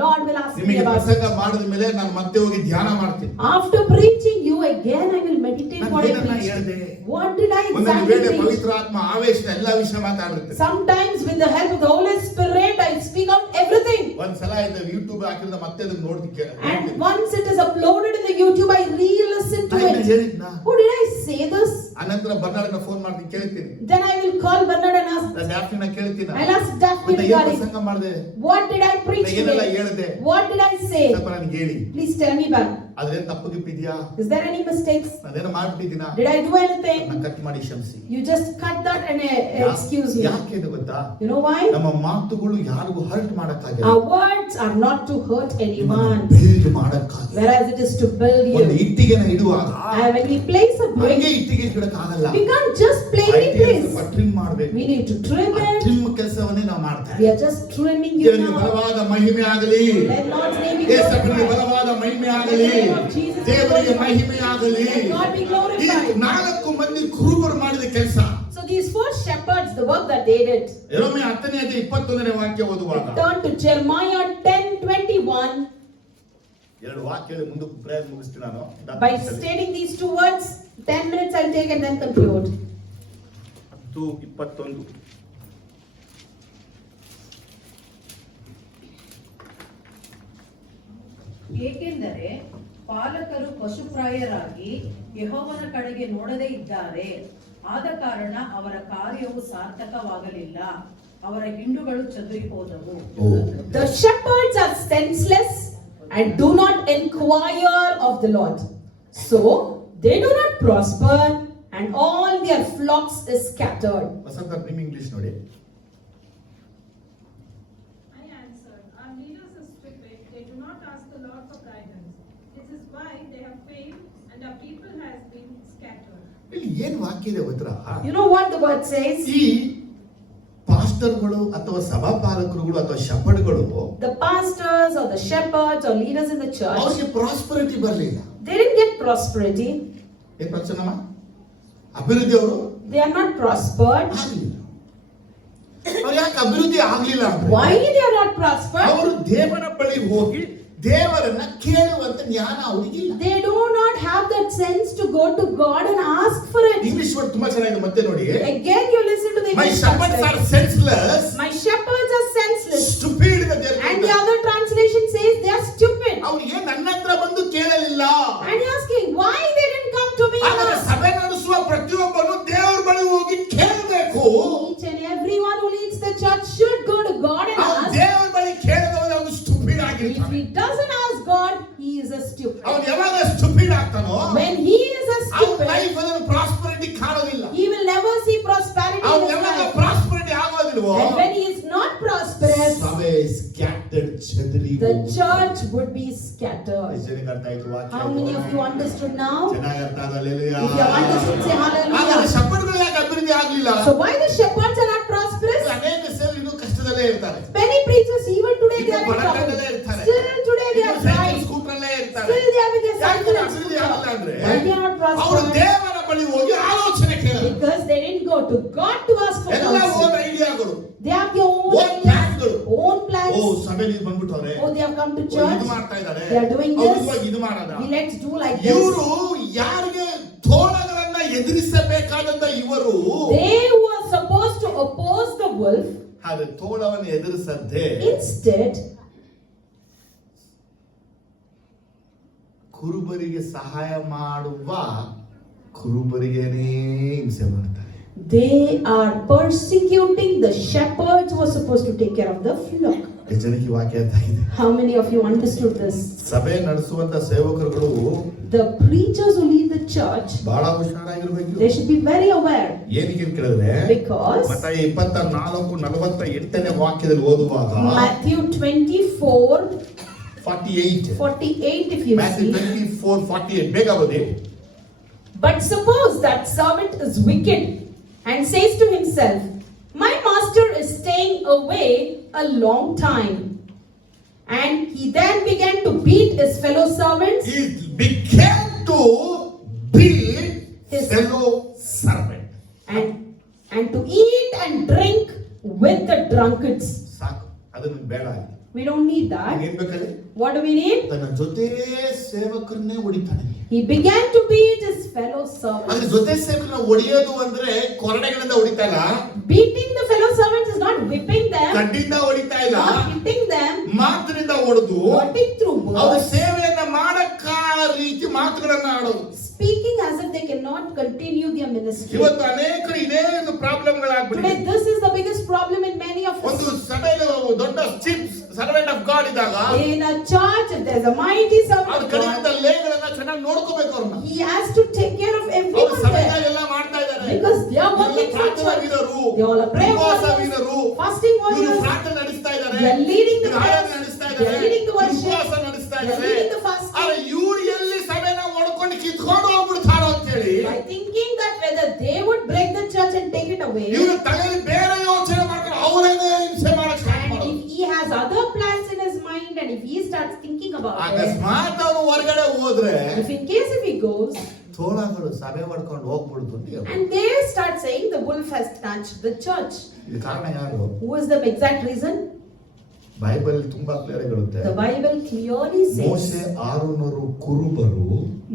Lord will ask me ನಿಮಗೆ about it. ಪ್ರಸಂಗ ಮಾಡಿದ ಮೇಲೆ ನಾನು ಮತ್ತೆ ಹೋಗಿ ಧ್ಯಾನ ಮಾಡ್ತೀನಿ. After preaching you again, I will meditate ನಾನು what I ಏನನ್ನ preached. ಹೇಳಿದೆ? What did I ಒಂದೊಂದು exactly ವೇಳೆ preach? ಪವಿತ್ರ ಆತ್ಮ ಆವೇಶ ಎಲ್ಲಾ ವಿಷಯ ಮಾತಾಡುತ್ತೆ. Sometimes with the help of the Holy Spirit, I speak out everything. ಒಂದ್ಸಲ ಇದು ಯೂಟ್ಯೂಬ್ ಹಾಕಿದ್ರೆ ಮತ್ತೆ ಅದನ್ನ ನೋಡ್ಲಿಕ್ಕೆ And once it is uploaded in the YouTube, I re-listen to it. ಹೇಳಿದ್ನಾ? Oh, did I say this? ಅನಂತರ ಬರ್ನಾಡನ್ನ ಫೋನ್ ಮಾಡ್ತೀನಿ, ಕೇಳ್ತೀನಿ. Then I will call Bernard and ask. ನಾನು ಡ್ಯಾಫ್ನಿನ ಕೇಳ್ತೀನಿ. I'll ask Daphne ಮತ್ತೆ ಏನ್ regarding. ಪ್ರಸಂಗ ಮಾಡಿದೆ? What did I preach ಏನೆಲ್ಲ today? ಹೇಳಿದೆ? What did I say? ಸ್ವಲ್ಪ ನನಗೆ ಹೇಳಿ. Please tell me back. ಅದ್ರೇನ್ ತಪ್ಪುಗಿಪ್ಪಿದ್ಯಾ? Is there any mistakes? ನಾನೇನೋ ಮಾಡ್ಬಿಟ್ಟಿದ್ದೀನ? Did I do anything? ನನ್ನ ಕಟ್ ಮಾಡಿ ಕ್ಷಮಿಸಿ. You just cut that and excuse me. ಯಾಕೆ ಇದು ಗೊತ್ತಾ? You know why? ನಮ್ಮ ಮಾತುಗಳು ಯಾರಿಗೂ ಹರ್ಟ್ ಮಾಡಕ್ಕಾಗಲ್ಲ. Our words are not to hurt anyone, build ಮಾಡಕ್ಕಾಗಲ್ಲ. whereas it is to build ಒಂದು you. ಇಟ್ಟಿಗೆನ ಇಡುವಾಗ And when we place a brick, ಹಂಗೆ ಇಟ್ಟಿಗೆ ಇಡಕ್ಕಾಗಲ್ಲ. we can't just plainly place. Trim ಮಾಡ್ಬೇಕು. We need to trim it. Trim ಕೆಲಸವನ್ನೇ ನಾವು ಮಾಡ್ತಾ We are just trimming you ದೇವರಿಗೆ now. ಬಲವಾದ ಮಹಿಮೆ ಆಗಲಿ. Let Lord's name be ಯೇಸುವಿಗೆ glorified. ಬಲವಾದ ಮಹಿಮೆ ಆಗಲಿ. ದೇವರಿಗೆ ಮಹಿಮೆ ಆಗಲಿ. Let God be ಈ glorified. 4 ಮಂದಿ ಕುರುಬರು ಮಾಡಿದ ಕೆಲಸ So these 4 shepherds shepherds, the work that they did. ಯೆರೆಮೀಯ 10ನೇ ಅಧ್ಯಾಯ 21ನೇ ವಾಕ್ಯ ಓದುವಾಗ Turn to Jeremiah 10:21. ಎರಡು ವಾಕ್ಯ ಹೇಳಿ ಮುಂದೆ ಪ್ರೇಯರ್ ಮುಗಿಸ್ತೀನಿ ನಾನು. By stating these two words, 10 minutes I'll take and then conclude. 10:21. ಏಕೆಂದರೆ ಪಾಲಕರು ಪಶುಪ್ರಾಯರಾಗಿ ಯೆಹೋವನ ಕಡೆಗೆ ನೋಡದೇ ಇದ್ದಾರೆ, ಆದ ಕಾರಣ ಅವರ ಕಾರ್ಯವು ಸಾರ್ಥಕವಾಗಲಿಲ್ಲ, ಅವರ ಹಿಂಡುಗಳು ಚದುರಿ ಹೋದವು. The shepherds are senseless and do not inquire of the Lord. So they do not prosper and all their flocks is scattered. ವಸಂತ ನಿಮ್ಮ ಇಂಗ್ಲಿಷ್ ನೋಡಿ. I answered, our leaders are stupid, they do not ask the Lord for guidance. This is why they have failed and our people has been scattered. ಇಲ್ಲಿ ಏನು ವಾಕ್ಯ ಇದೆ ಗೊತ್ತಾ? You know what the word says? ಈ ಪಾಸ್ಟರ್ಗಳು ಅಥವಾ ಸಭಾಪಾಲಕರುಗಳು ಅಥವಾ ಶಪರ್ಡ್ಗಳು The pastors or the shepherds or leaders in the church, ಅವರಿಗೆ ಪ್ರಾಸ್ಪರಿಟಿ ಬರಲಿಲ್ಲ. they didn't get prosperity. ಏನ್ ಪ್ರಚನಮ್ಮ? ಅಭಿವೃದ್ಧಿ ಅವರು They are not prospered. ಆಗಲಿಲ್ಲ. ಅವ್ರು ಯಾಕೆ ಅಭಿವೃದ್ಧಿ ಆಗ್ಲಿಲ್ಲ ಅಂದ್ರೆ Why they are not prospered? ಅವರು ದೇವರ ಬಳಿ ಹೋಗಿ ದೇವರನ್ನ ಕೇಳುವಂತ ಜ್ಞಾನ ಅವರಿಗಿಲ್ಲ. They do not have that sense to go to God and ask for it. English word ತುಂಬಾ ಚೆನ್ನಾಗಿದೆ, ಮತ್ತೆ ನೋಡಿ. Again you listen to the My English shepherds are translation. senseless, My shepherds are senseless. stupid in their And the other translation says they are stupid. ಅವ್ರಿಗೆ ನನ್ನ ಹತ್ರ ಬಂದು ಕೇಳಲಿಲ್ಲ. And you're asking why they didn't come to me. ಆದರೆ and ಸಭೆ ನಡೆಸುವ ಪ್ರತಿಯೊಬ್ಬನು ದೇವರ ಬಳಿ ಹೋಗಿ ಕೇಳಬೇಕು. Each and everyone who leads the church should go to God and ಅವನು ask. ದೇವರ ಬಳಿ ಕೇಳದವನು ಅವನು ಸ್ಟುಪಿಡ್ If ಆಗಿರ್ತಾನೆ. he doesn't ask God, he is a stupid. ಅವನು ಯಾವಾಗ ಸ್ಟುಪಿಡ್ ಆಗ್ತಾನೋ When he is a ಅವನ stupid, ಲೈಫ್ ಅಲ್ಲಿ ಪ್ರಾಸ್ಪರಿಟಿ ಕಾಣೋದಿಲ್ಲ. he will never see prosperity in ಅವನು his ಯಾವಾಗ life. ಪ್ರಾಸ್ಪರಿಟಿ ಆಗೋದಿಲ್ವೋ And when he is not prosperous, ಸಭೆ ಸ್ಕ್ಯಾಟರ್ಡ್ ಚದರಿ the church would be scattered. ಜನಕ್ಕೆ ಅರ್ಥ ಆಯ್ತು ವಾಕ್ಯ? How many of you understood now? ಚೆನ್ನಾಗಿ ಅರ್ಥ ಆದ hallelujah. If you have understood, say ಆದರೆ hallelujah. ಶಪರ್ಡ್ಗಳು ಯಾಕೆ ಅಭಿವೃದ್ಧಿ ಆಗ್ಲಿಲ್ಲ? So why the shepherds are not prosperous? ಅನೇಕ ಸೇರಿ ಇನ್ನೂ ಕಷ್ಟದಲ್ಲೇ ಇರ್ತಾರೆ. Many preachers even today they are in trouble. ಬಡತನದಲ್ಲೇ ಇರ್ತಾರೆ. Still today they are crying. ಸ್ಕೂಟರ್ಲೇ ಇರ್ತಾರೆ. Still they are with their ಯಾಕೆ cycle and ಅಭಿವೃದ್ಧಿ scooter. ಆಗಲ್ಲ ಅಂದ್ರೆ Why they are not ಅವರು prosperous? ದೇವರ ಬಳಿ ಹೋಗಿ ಆಲೋಚನೆ ಕೇಳಲ್ಲ. Because they didn't go to God to ask for ಎಲ್ಲ counsel. ಓನ್ ಐಡಿಯಾಗಳು, They have their own own ಪ್ಲಾನ್ಗಳು. own plans. ಓ ಸಭೆಯಲ್ಲಿ ಬಂದ್ಬಿಟ್ಟವ್ರೆ, Oh, they have come to ಇದು church. ಮಾಡ್ತಾ ಇದ್ದಾರೆ, They are doing ಅವ್ರು this. ಇವಾಗ ಇದು ಮಾಡೋಣ. Let's do like this. ಇವರು ಯಾರಿಗೆ ತೋಳಗಳನ್ನ ಎದುರಿಸಬೇಕಾದಂತ ಇವರು They who are supposed to oppose the wolf, ಆದ್ರೆ ತೋಳವನ್ನು ಎದುರಿಸದೆ instead ಕುರುಬರಿಗೆ ಸಹಾಯ ಮಾಡುವ ಕುರುಬರಿಗೇನೇ ಹಿಂಸೆ ಮಾಡ್ತಾರೆ. they are persecuting the shepherds who are supposed to take care of the flock. ಎಷ್ಟು ಜನಕ್ಕೆ ವಾಕ್ಯ ಅರ್ಥ ಆಗಿದೆ? How many of you understood this? ಸಭೆ ನಡೆಸುವಂತ ಸೇವಕರುಗಳು The preachers who lead the church, ಬಹಳ ಹುಷಾರಾಗಿರ್ಬೇಕು. they should be very aware. ಏನಕ್ಕೆ ಅಂತ ಕೇಳಿದ್ರೆ Because ಮತ್ತಾಯ 24:48 ವಾಕ್ಯದಲ್ಲಿ ಓದುವಾಗ Matthew 24, 48 48 if you Matthew see. 24:48 ಬೇಗ ಓದಿ. But suppose that servant is wicked and says to himself, my master is staying away a long time. And he then began to beat his fellow servants. He began to beat his fellow servant. And to eat and drink with the drunkards. ಸಾಕು, ಅದನ್ನು ಬೇಡ. We don't need that. ಏನ್ ಬೇಕಲ್ಲಿ? What do we need? ತನ್ನ ಜೊತೆ ಸೇವಕರನ್ನೇ ಹೊಡಿತಾನೆ. He began to beat his fellow servants. ಅದ್ರ ಜೊತೆ ಸೇವಕರನ್ನ ಹೊಡೆಯೋದು ಅಂದ್ರೆ ಕೊರಡೆಗಳಿಂದ ಹೊಡಿತಾ ಇಲ್ಲ, Beating the fellow servants is not whipping them, ಕಡ್ಡಿಂದ ಹೊಡಿತಾ ಇಲ್ಲ, not hitting them, ಮಾತಿನಿಂದ ಹೊಡೆದು hurting through ಅವ್ರ words, ಸೇವೆಯನ್ನ ಮಾಡಕ್ಕ ರೀತಿ ಮಾತುಗಳನ್ನ ಆಡೋದು. speaking as if they cannot continue their ministry. ಇವತ್ತು ಅನೇಕರು ಇದೇ ಒಂದು ಪ್ರಾಬ್ಲಮ್ಗಳಾಗ್ಬಿಟ್ಟಿದೆ. Today, this is the biggest problem in many of ಒಂದು us. ಸಭೆಯಲ್ಲಿ ದೊಡ್ಡ ಚೀಫ್ ಸರ್ವೆಂಟ್ ಆಫ್ ಗಾಡ್ ಇದ್ದಾಗ In a church, if there's a mighty ಅವ್ರ servant of ಕಡೆಯಿಂದ God, ಲೇಗಳನ್ನ ಚೆನ್ನಾಗಿ ನೋಡ್ಕೋಬೇಕು ಅವ್ರನ್ನ. he has to take care of ಅವ್ರು everyone there. ಸಭೆಯಾಗೆಲ್ಲ ಮಾಡ್ತಾ ಇದ್ದಾರೆ. Because they are working for ಪ್ರಾರ್ಥನಾ church. ವೀರರು, They all are prayer ಉಪವಾಸ warriors, ವೀರರು, fasting ಇವರು warriors. ಪ್ರಾರ್ಥನೆ ನಡೆಸ್ತಾ ಇದ್ದಾರೆ, They are leading the ಇವರು ಆರಾಧನೆ prayers. ನಡೆಸ್ತಾ They ಇದ್ದಾರೆ, are leading the worship. ಉಪವಾಸ ನಡೆಸ್ತಾ They are ಇದ್ದಾರೆ. leading the fasting. ಆದ್ರೆ ಇವ್ರು ಎಲ್ಲಿ ಸಭೆನ ಹೊಡ್ಕೊಂಡು ಕಿತ್ಕೊಂಡು ಹೋಗ್ಬಿಡ್ತಾರೋ ಅಂತ ಹೇಳಿ By thinking that whether they would break the church and take it away, ಇವರು ತಲೆಯಲ್ಲಿ ಬೇರೆ ಯೋಚನೆ ಮಾಡ್ಕೊಂಡು ಅವರೇನೇ ಹಿಂಸೆ ಮಾಡಕ್ ಸ್ಟಾರ್ಟ್ and ಮಾಡೋದು. if he has other plans in his mind, and if he starts thinking about it, ಅಕಸ್ಮಾತ್ ಅವರು ಹೊರಗಡೆ ಹೋದ್ರೆ if in case if he goes, ತೋಳಗಳು ಸಭೆ ಮಾಡ್ಕೊಂಡು ಹೋಗ್ಬಿಡ್ತು ಅಂತ ಹೇಳ್ತಾರೆ. And they start saying the wolf has snatched the church. ಇದು ಕಾರಣ ಯಾರು? Who is the exact reason? Bible ತುಂಬಾ ಕ್ಲಿಯರ್ ಆಗಿರುತ್ತೆ. The Bible clearly ಮೋಶೆ says ಆರೋನರು ಕುರುಬರು,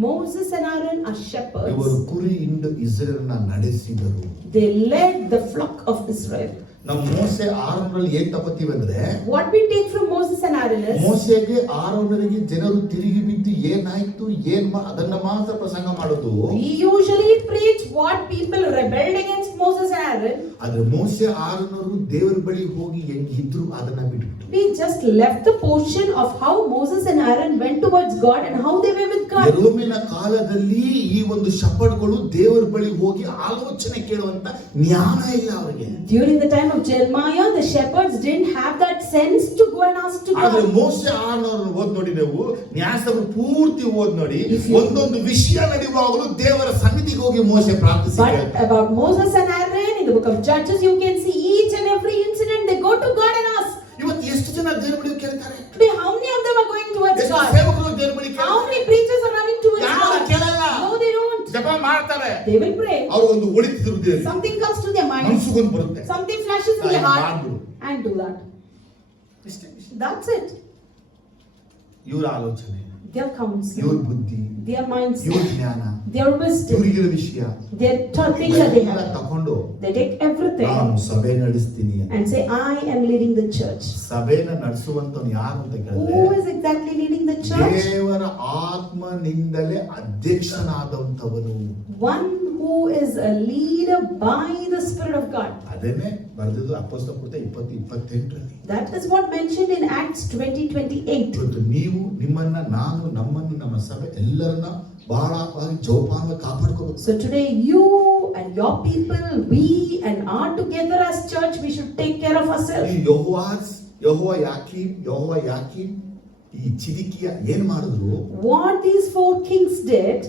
Moses and Aaron are ಇವರು shepherds. ಕುರಿ ಹಿಂಡು ಇಸ್ರೇಲ್ನ ನಡೆಸಿದರು. They led the flock of Israel. ನಾವು ಮೋಸೆ ಆರೋನರಲ್ಲಿ ಏನ್ ತಗೋತೀವಿ ಅಂದ್ರೆ, What we take from Moses and Aaron is, ಮೋಸೆಗೆ ಆರೋನರಿಗೆ ಜನರು ತಿರುಗಿ ಬಿದ್ದು ಏನಾಯ್ತು ಅದನ್ನ ಮಾತ್ರ ಪ್ರಸಂಗ ಮಾಡೋದು. we usually preach what people rebelled against Moses and Aaron. ಆದ್ರೆ ಮೋಸೆ ಆರೋನರು ದೇವರ ಬಳಿ ಹೋಗಿ ಹೆಂಗಿದ್ರು ಅದನ್ನ ಬಿಟ್ಬಿಟ್ಟು, We just left the portion of how Moses and Aaron went towards God and how they were with God. ಯೆರೂಮಿನ ಕಾಲದಲ್ಲಿ ಈ ಒಂದು ಶಪಥಗಳು ದೇವರ ಬಳಿ ಹೋಗಿ ಆಲೋಚನೆ ಕೇಳುವಂತ ಜ್ಞಾನ ಇಲ್ಲ ಅವರಿಗೆ. During the time of Jeremiah, the shepherds didn't have that sense to go and ask to ಆದ್ರೆ God. ಮೋಸೆ ಆರೋನರು ಓದ್ ನೋಡಿ, ನೀವು ನ್ಯಾಯಸ್ಥಾನ ಪೂರ್ತಿ ಓದ್ ನೋಡಿ, ಒಂದೊಂದು ವಿಷಯ ನಡೆಯುವಾಗಲೂ ದೇವರ ಸನ್ನಿಧಿಗೆ ಹೋಗಿ ಮೋಸೆ ಪ್ರಾರ್ಥಿಸಿ. But about Moses and Aaron in the book of Judges, you can see each and every incident they go to God and ask. ಇವತ್ತು ಎಷ್ಟು ಜನ ದೇವರ ಬಳಿ ಕೇಳ್ತಾರೆ? Today, how many of them are going towards ಎಷ್ಟು God? ಸೇವಕರು ದೇವರ ಬಳಿ How ಕೇಳ್ತಾರೆ? many preachers are running towards ಯಾರು God? ಕೇಳಲ್ಲ. No, they don't. ಜಪ ಮಾಡ್ತಾರೆ, They will pray. ಅವ್ರಿಗೊಂದು ಒಳಿತಿದ್ರು ದೇವರು Something comes to their mind. ಮನಸ್ಸಿಗೊಂದು ಬರುತ್ತೆ. Something flashes in their heart ಮಾಡ್ಬಿಡು. and do that. That's it. ಇವರ ಆಲೋಚನೆ, Their counsel, ಇವ್ರ ಬುದ್ಧಿ, their ಇವ್ರ mindset, ಜ್ಞಾನ, their wisdom, ಇವ್ರಿಗಿರೋ ವಿಷಯ their things that they ಎಲ್ಲ have. ತಕೊಂಡು They take everything ನಾನು ಸಭೆ ನಡೆಸ್ತೀನಿ ಅಂತ. and say, I am leading the church. ಸಭೆನ ನಡೆಸುವಂತವನು ಯಾರು ಅಂತ Who ಕೇಳಿದ್ರೆ, is exactly leading the church? ದೇವರ ಆತ್ಮನಿಂದಲೇ ಅಧ್ಯಕ್ಷನಾದಂತವನು. One who is a leader by the Spirit of God. ಅದನ್ನೇ ಬರೆದಿದ್ದು ಅಪೊಸ್ತಲ ಕೃತ್ಯ 20:28ರಲ್ಲಿ. That is what mentioned in Acts 20:28. ಇವತ್ತು ನೀವು ನಿಮ್ಮನ್ನ, ನಾನು, ನಮ್ಮನ್ನು, ನಮ್ಮ ಸಭೆ ಎಲ್ಲರನ್ನ ಬಹಳವಾಗಿ ಜೋಪಾನವಾಗಿ ಕಾಪಾಡ್ಕೋಬೇಕು. So today you and your people, we and are together as church, we should take care of ourselves. ಈ ಯೆಹೋವ ಯಾಕೀಮ್ ಈ ಚಿದಿಕಿಯ ಏನ್ ಮಾಡಿದ್ರು? What these 4 kings did,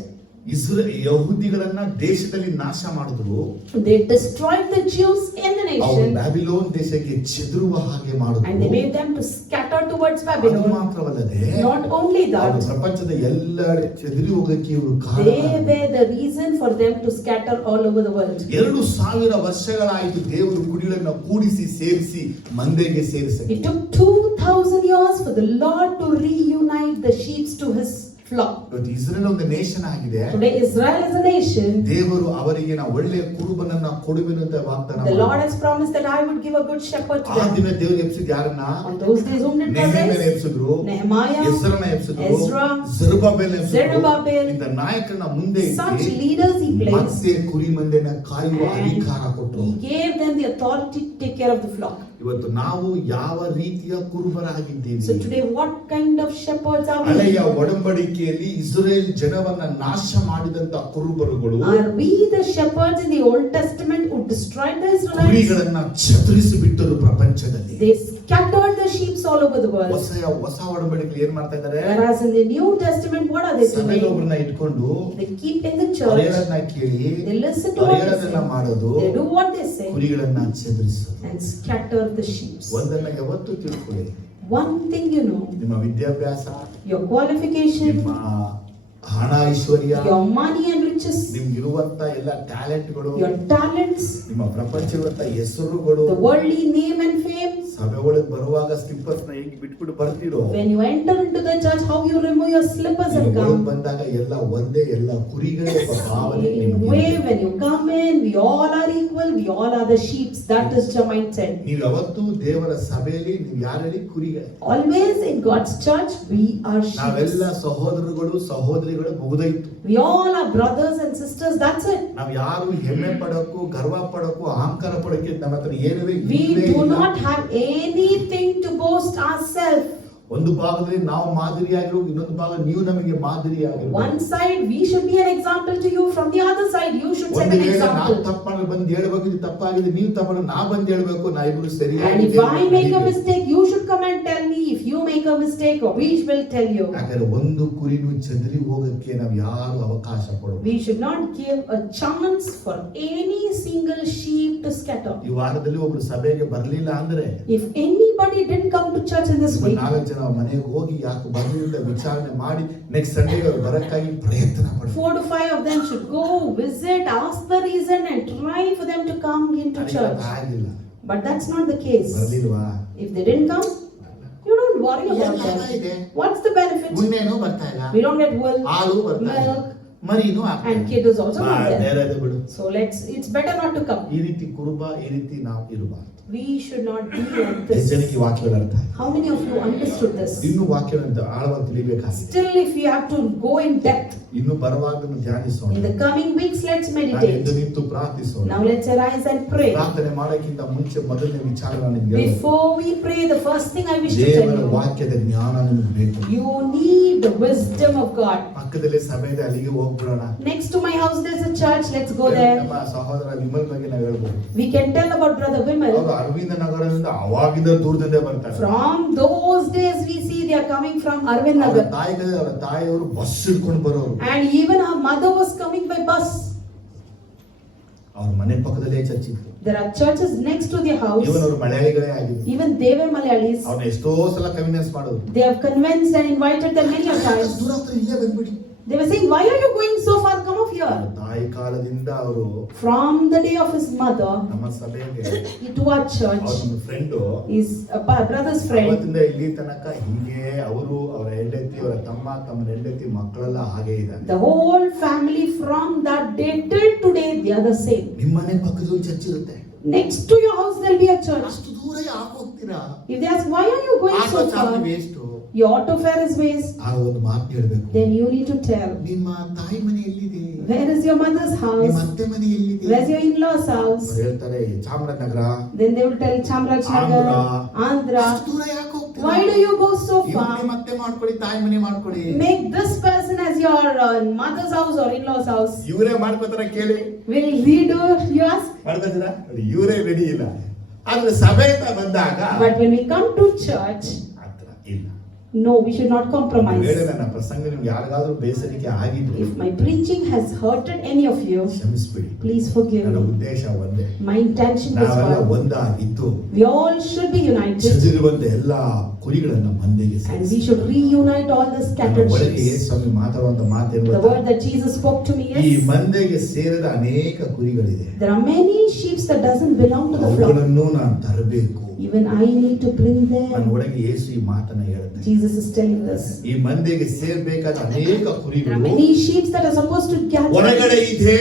ಯಹೂದಿಗಳನ್ನ ದೇಶದಲ್ಲಿ ನಾಶ ಮಾಡಿದ್ರು. they destroyed the Jews in the ಅವರು nation ಬ್ಯಾಬಿಲೋನ್ ದೇಶಕ್ಕೆ ಚೆದರುವ ಹಾಗೆ and they ಮಾಡಿದ್ರು. made them to scatter towards ಅದು Babylon. ಮಾತ್ರವಲ್ಲದೆ Not only ಅವರು that, ಪ್ರಪಂಚದ ಎಲ್ಲೆಡೆ ಚೆದರಿ ಹೋಗಕ್ಕೆ ಇವರು they ಕಾರಣ. were the reason for them to scatter all over the world. 2000 ವರ್ಷಗಳಾಯಿತು ದೇವರು ಕುಡಿಗಳನ್ನ ಕೂಡಿಸಿ ಸೇರಿಸಿ ಮಂದೆಗೆ ಸೇರಿಸಿ. It took 2000 years for the Lord to reunite the sheep to his flock. ಇವತ್ತು ಇಸ್ರೇಲ್ ಒಂದು ನೇಷನ್ ಆಗಿದೆ. Today Israel is a nation. ದೇವರು ಅವರಿಗೆ ನಾ ಒಳ್ಳೆಯ ಕುರುಬನನ್ನ ಕೊಡುವೆನು ಅಂತ ವಾಗ್ದಾನ The Lord ಮಾಡಿದ್ರು. has promised that I would give a good shepherd to ಆ them. ದಿನ ದೇವರು ಎಬ್ಸಿದ್ ಯಾರನ್ನ? On those days whom did God ನೆಹೆಮೀಯನ raise? ಎಬ್ಸಿದ್ರು, Nehemiah, ಎಜ್ರನ ಎಬ್ಸಿದ್ರು, Ezra, ಜೆರುಬ್ಬಾಬೆಲ್ ಎಬ್ಸಿದ್ರು. Zerubbabel. ಇಂಥ ನಾಯಕರನ್ನ ಮುಂದೆ Such ಇಟ್ಟು leaders he placed. ಮತ್ತೆ ಕುರಿ ಮಂದೆನ ಕಾಯುವ ಅಧಿಕಾರ And ಕೊಟ್ಟರು. he gave them the authority to take care of the flock. ಇವತ್ತು ನಾವು ಯಾವ ರೀತಿಯ ಕುರುಬರಾಗಿದ್ದೀವಿ? So today what kind of shepherds are we? ಹಳೆಯ ಒಡಂಬಡಿಕೆಯಲ್ಲಿ ಇಸ್ರೇಲ್ ಜನವನ್ನ ನಾಶ ಮಾಡಿದಂತ ಕುರುಬರುಗಳು Are we the shepherds in the Old Testament who destroyed the Israelites? ಕುರಿಗಳನ್ನ ಚದುರಿಸಿ ಬಿಟ್ಟರು ಪ್ರಪಂಚದಲ್ಲಿ. They scattered the sheep all over the world. ಹೊಸ ಒಡಂಬಡಿಕೆಯಲ್ಲಿ ಏನ್ ಮಾಡ್ತಾ ಇದ್ದಾರೆ? Whereas in the New Testament, what are they ಸಭೆಯಲ್ಲಿ doing? ಒಬ್ಬರನ್ನ ಇಟ್ಕೊಂಡು They keep in the ಅವ್ರು church. ಹೇಳೋದನ್ನ ಕೇಳಿ They listen to ಅವ್ರು what they ಹೇಳೋದನ್ನ say. ಮಾಡೋದು, They do what they say ಕುರಿಗಳನ್ನ ಚದುರಿಸೋದು. and scatter the sheep. ಒಂದನ್ನ ಯಾವತ್ತೂ ತಿಳ್ಕೊಳ್ಳಿ, One thing you know, ನಿಮ್ಮ ವಿದ್ಯಾಭ್ಯಾಸ, your qualification, ನಿಮ್ಮ ಹಣ ಐಶ್ವರ್ಯ, your money and riches, ನಿಮ್ಗಿರುವಂತ ಎಲ್ಲ ಟ್ಯಾಲೆಂಟ್ಗಳು, your talents, ನಿಮ್ಮ ಪ್ರಪಂಚವಂತ ಹೆಸರುಗಳು, the worldly name and fame. ಸಭೆ ಒಳಗೆ ಬರುವಾಗ ಸ್ಲಿಪ್ಪರ್ಸ್ ನ ಹೇಗೆ ಬಿಟ್ಬಿಟ್ಟು ಬರ್ತೀರೋ, When you enter into the church, how you remove your slippers and ಒಳಗೆ come. ಬಂದಾಗ ಎಲ್ಲ ಒಂದೇ, ಎಲ್ಲ ಕುರಿಗಳೇ ಎಂಬ ಭಾವನೆ In ನಿಮ್ಗೆ way, ಇದೆ. when you come in, we all are equal, we all are the sheep. That is your mindset. ನೀವು ಯಾವತ್ತೂ ದೇವರ ಸಭೆಯಲ್ಲಿ ನೀವು ಯಾರಲ್ಲಿ ಕುರಿಗಳೇ. Always in God's church, we are ನಾವೆಲ್ಲ sheep. ಸಹೋದರಗಳು ಸಹೋದರಿಗಳು ಮುಗಿದೋಯ್ತು. We all are brothers and sisters, that's it. ನಾವ್ ಯಾರು ಹೆಮ್ಮೆ ಪಡಕ್ಕೂ ಗರ್ವ ಪಡಕ್ಕೂ ಅಹಂಕಾರ ಪಡಕ್ಕೆ ನಮ್ಮ ಹತ್ರ ಏನುವೇ We ಇಲ್ವೇ do ಇಲ್ಲ. not have anything to boast ourselves. ಒಂದು ಭಾಗದಲ್ಲಿ ನಾವು ಮಾದರಿಯಾಗಿರೋ, ಇನ್ನೊಂದು ಭಾಗ ನೀವು ನಮಗೆ ಮಾದರಿಯಾಗಿರೋ. One side, we should be an example to you. From the other side, you should set ಒಂದು an ವೇಳೆ ನಾವು example. ತಪ್ಪು ಮಾಡಿ ಬಂದು ಹೇಳ್ಬೇಕು, ಇದು ತಪ್ಪಾಗಿದೆ, ನೀವು ತಪ್ಪು ನಾ ಬಂದು ಹೇಳ್ಬೇಕು, ನಾ ಇಬ್ರು And if ಸರಿಯಾಗಿ I make a mistake, you should come and tell me. If if you make a mistake, we will tell you. ಯಾಕಂದ್ರೆ ಒಂದು ಕುರಿನು ಚದರಿ ಹೋಗಕ್ಕೆ ನಾವು ಯಾರು ಅವಕಾಶ ಕೊಡಬೇಕು. We should not give a chance for any single sheep to scatter. ಈ ವಾರದಲ್ಲಿ ಒಬ್ರು ಸಭೆಗೆ ಬರ್ಲಿಲ್ಲ ಅಂದ್ರೆ If anybody didn't come to church in this week, 4 ಜನ ಮನೆಗೆ ಹೋಗಿ ಯಾಕೆ ಬರ್ಲಿಲ್ಲ ವಿಚಾರಣೆ ಮಾಡಿ ನೆಕ್ಸ್ಟ್ ಸಂಡೇಗೆ ಅವ್ರು ಬರಕ್ಕಾಗಿ ಪ್ರಯತ್ನ ಪಡ್ತಾರೆ. 4 to 5 of them should go visit, ask the reason and try for them to come into church. ಆಗಿಲ್ಲ. But that's not the case. ಬರ್ಲಿಲ್ವಾ? If they didn't come, you don't worry about ಏನ್ ಲಾಭ ಇದೆ? them. What's the benefit? ಉಣ್ಣೆನೂ ಬರ್ತಾ ಇಲ್ಲ, We don't get wool, ಹಾಲು ಬರ್ತಾ ಇಲ್ಲ, milk, ಮರಿನೂ ಆಗ್ತಾ and ಇಲ್ಲ. kid is also not there. ಬೇರೆದೆ ಬಿಡು. So it's better not to come. ಈ ರೀತಿ ಕುರುಬ, ಈ ರೀತಿ ನಾವು ಇರಬಾರ್ದು. We should not be like this. ಜನಕ್ಕೆ ವಾಕ್ಯಗಳ ಅರ್ಥ ಆಯ್ತು. How many of you understood this? ಇನ್ನು ವಾಕ್ಯಗಳಂತ ಆಳವಾಗಿ ತಿಳಿಬೇಕಾಗಿದೆ. Still, if you have to go in depth, ಇನ್ನು ಬರುವಾಗ ಧ್ಯಾನಿಸೋಣ. in the coming weeks, let's ನಾನು ಎದ್ದು meditate. ನಿಂತು ಪ್ರಾರ್ಥಿಸೋಣ. Now let's arise and pray. ಪ್ರಾರ್ಥನೆ ಮಾಡೋಕ್ಕಿಂತ ಮುಂಚೆ ಮೊದಲನೇ ವಿಚಾರ ನಾನು ನಿಮ್ಗೆ ಹೇಳ್ಬೇಕು. Before we pray, the first thing I wish to tell ದೇವರ you, ವಾಕ್ಯದ ಜ್ಞಾನ ನಿಮಗೆ ಬೇಕು. you need the wisdom of God. ಪಕ್ಕದಲ್ಲಿ ಸಭೆ ಇದೆ, ಅಲ್ಲಿಗೆ ಹೋಗ್ಬಿಡೋಣ. Next to my house, there's a church. Let's go there. ನಮ್ಮ ಸಹೋದರ ವಿಮಲ್ ಬಗ್ಗೆ ನಾವು ಹೇಳ್ಬೋದು. We can tell about Brother Vimal. ಅವರು ಅರವಿಂದ ನಗರದಿಂದ ಅವಾಗಿಂದ ದೂರದಿಂದ ಬರ್ತಾರೆ. From those days, we see they are coming from Arvind ಅವರ Nagar. ಅವರ ತಾಯಿಯವರು ಬಸ್ ಹಿಡ್ಕೊಂಡು ಬರೋರು. And even our mother was coming by bus. ಅವ್ರ ಮನೆ ಪಕ್ಕದಲ್ಲೇ ಚರ್ಚ್ ಇತ್ತು. There are churches next to their house. ಇವನ್ ಅವರು ಮಲಯಾಳಿಗಳೇ ಆಗಿದ್ರು. Even they were Malayalis. ಅವ್ರನ್ನ ಎಷ್ಟೋ ಸಲ ಕನ್ವಿನ್ಸ್ ಮಾಡೋದು. They have convinced and invited them many a times. ದೂರ ಹತ್ರ ಇಲ್ಲೇ ಬಂದ್ಬಿಡಿ. They were saying, why are you going so far? Come off here. ತಾಯಿ ಕಾಲದಿಂದ ಅವರು From the day of his mother ನಮ್ಮ ಸಭೆಗೆ to our church, ಅವ್ರ ನಮ್ಮ ಫ್ರೆಂಡು his brother's friend. ಅವತ್ತಿಂದ ಇಲ್ಲಿ ತನಕ ಹೀಗೆ ಅವರು ಅವರ ಹೆಂಡತಿ ಅವರ ತಮ್ಮ ಹೆಂಡತಿ ಮಕ್ಕಳೆಲ್ಲ ಹಾಗೆ ಇದ್ದಾರೆ. The whole family from that day till today, they are the same. ನಿಮ್ಮ ಮನೆ ಪಕ್ಕದಲ್ಲಿ ಚರ್ಚ್ ಇರುತ್ತೆ. Next to your house, there will be a church. ಅಷ್ಟು ದೂರ ಯಾಕೆ ಹೋಗ್ತೀರಾ? If they ask, why are you going auto so charge far? Waste. Your auto fare is waste. ಆಗ ಒಂದು ಮಾತು ಹೇಳ್ಬೇಕು. Then you need to tell, ನಿಮ್ಮ ತಾಯಿ ಮನೆ ಎಲ್ಲಿದೆ? where is your mother's ನಿಮ್ಮ house? ಅತ್ತೆ ಮನೆ ಎಲ್ಲಿದೆ? Where's your in-laws' house? ಅವ್ರು ಹೇಳ್ತಾರೆ Chamarajanagar. Then they will tell Chamrajnagar, Andhra. ಅಷ್ಟು ದೂರ ಯಾಕೆ ಹೋಗ್ತೀರಾ? Why do you go so ಇವ್ರನ್ನೇ far? ಮತ್ತೆ ಮಾಡ್ಕೊಳ್ಳಿ, ತಾಯಿ ಮನೆ ಮಾಡ್ಕೊಳ್ಳಿ. Make this person as your mother's house or in-laws' house. ಇವರೇ ಮಾಡ್ಕೋತಾರ ಕೇಳಿ. Will he do? You ask. ಮಾಡ್ಕೋತೀರಾ? ಇವರೇ ರೆಡಿ ಇಲ್ಲ. ಆದ್ರೆ ಸಭೆ ಅಂತ ಬಂದಾಗ But when we come to church, ಆತರ ಇಲ್ಲ. no, we should not ವೇಳೆ compromise. ನನ್ನ ಪ್ರಸಂಗ ನಿಮ್ಗೆ ಯಾರಿಗಾದ್ರೂ ಬೇಸರಿಕೆ ಆಗಿದ್ರೆ If my preaching has hurted any of you, ಕ್ಷಮಿಸ್ಬಿಡಿ. please forgive ನನ್ನ me. ಉದ್ದೇಶ ಒಂದೇ, My intention is ನಾವೆಲ್ಲ one. ಒಂದಾಗಿದ್ದು We all should be united, ಚದುರಿರುವಂತ ಎಲ್ಲಾ ಕುರಿಗಳನ್ನ ಮಂದೆಗೆ and ಸೇರಿಸಿ. we should reunite all the ನನ್ನ scattered ಒಳಗೆ sheep. ಯೇಸು ಸ್ವಾಮಿ ಮಾತಾಡುವಂತ ಮಾತೇನು The ಗೊತ್ತಾ? word that Jesus spoke to me ಈ is, ಮಂದೆಗೆ ಸೇರಿದ ಅನೇಕ ಕುರಿಗಳಿದೆ. there are many sheep that doesn't belong to the flock. ಅವುಗಳನ್ನು ನಾನು ತರಬೇಕು. Even I need to bring ನನ್ನ them. ಒಳಗೆ ಯೇಸು ಈ ಮಾತನ್ನ ಹೇಳ್ತಾರೆ. Jesus is telling this. ಈ ಮಂದೆಗೆ ಸೇರ್ಬೇಕಾದ ಅನೇಕ There are ಕುರಿಗಳು many sheep that are supposed to ಹೊರಗಡೆ gather. ಇದೆ.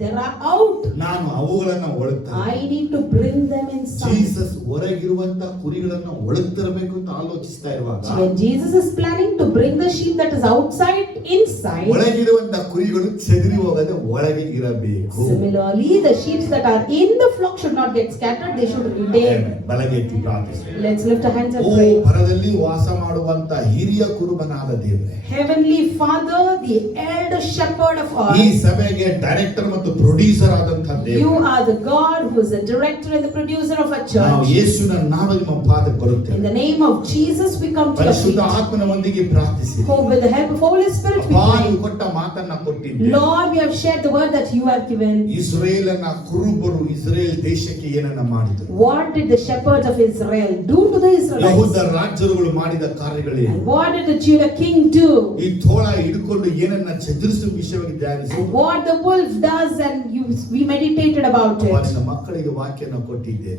There are out. ನಾನು ಅವುಗಳನ್ನ ಒಳಗ್ತೇನೆ. I need to bring them inside. Jesus ಹೊರಗಿರುವಂತ ಕುರಿಗಳನ್ನ ಒಳಗ್ತಿರಬೇಕು ಅಂತ ಆಲೋಚಿಸ್ತಾ ಇರುವಾಗ When Jesus is planning to bring the sheep that is outside inside, ಒಳಗಿರುವಂತ ಕುರಿಗಳು ಚೆದರಿ ಹೋಗದೆ ಒಳಗೆ ಇರಬೇಕು. similarly the sheep that are in the flock should not get scattered, they should remain. ಬಲಗೆತ್ತಿ ಪ್ರಾರ್ಥಿಸಿ. Let's lift our hands and ಓ pray. ಪರದಲ್ಲಿ ವಾಸ ಮಾಡುವಂತ ಹಿರಿಯ ಕುರುಬನಾದ ದೇವರೇ, Heavenly Father, the elder shepherd of ಈ all, ಸಭೆಗೆ ಡೈರೆಕ್ಟರ್ ಮತ್ತು ಪ್ರೊಡ್ಯೂಸರ್ ಆದಂತ you ದೇವರು, are the God who is the director and the producer of our ನಾವು church. ಯೇಸುವಿನ ನಾಮದಲ್ಲಿ ನಿಮ್ಮ ಪಾದಕ್ಕೆ In ಬರುತ್ತೇವೆ. the name of Jesus we come to your ಪರಿಶುದ್ಧ feet. ಆತ್ಮನೊಂದಿಗೆ ಪ್ರಾರ್ಥಿಸಿ. Oh, with the help of Holy Spirit we ಅಪ್ಪ, ನೀವು pray. ಕೊಟ್ಟ ಮಾತನ್ನ ಕೊಟ್ಟಿದ್ದೆ. Lord, we have shared the word that you have given. ಇಸ್ರೇಲನ ಕುರುಬರು ಇಸ್ರೇಲ್ ದೇಶಕ್ಕೆ ಏನನ್ನ ಮಾಡಿದರು? What did the shepherds of Israel do to the ಯಹೂದ Israelites? ರಾಜ್ಯಗಳು ಮಾಡಿದ ಕಾರ್ಯಗಳೇನು? And what did the Judah king do? ಈ ತೋಳ ಹಿಡ್ಕೊಂಡು ಏನನ್ನ ಚದುರಿಸುವ ವಿಷಯವಾಗಿ ಧ್ಯಾನಿಸು. And what the wolf does, and we meditated about it. ನಿನ್ನ ಮಕ್ಕಳಿಗೆ ವಾಕ್ಯನ ಕೊಟ್ಟಿದ್ದೆ.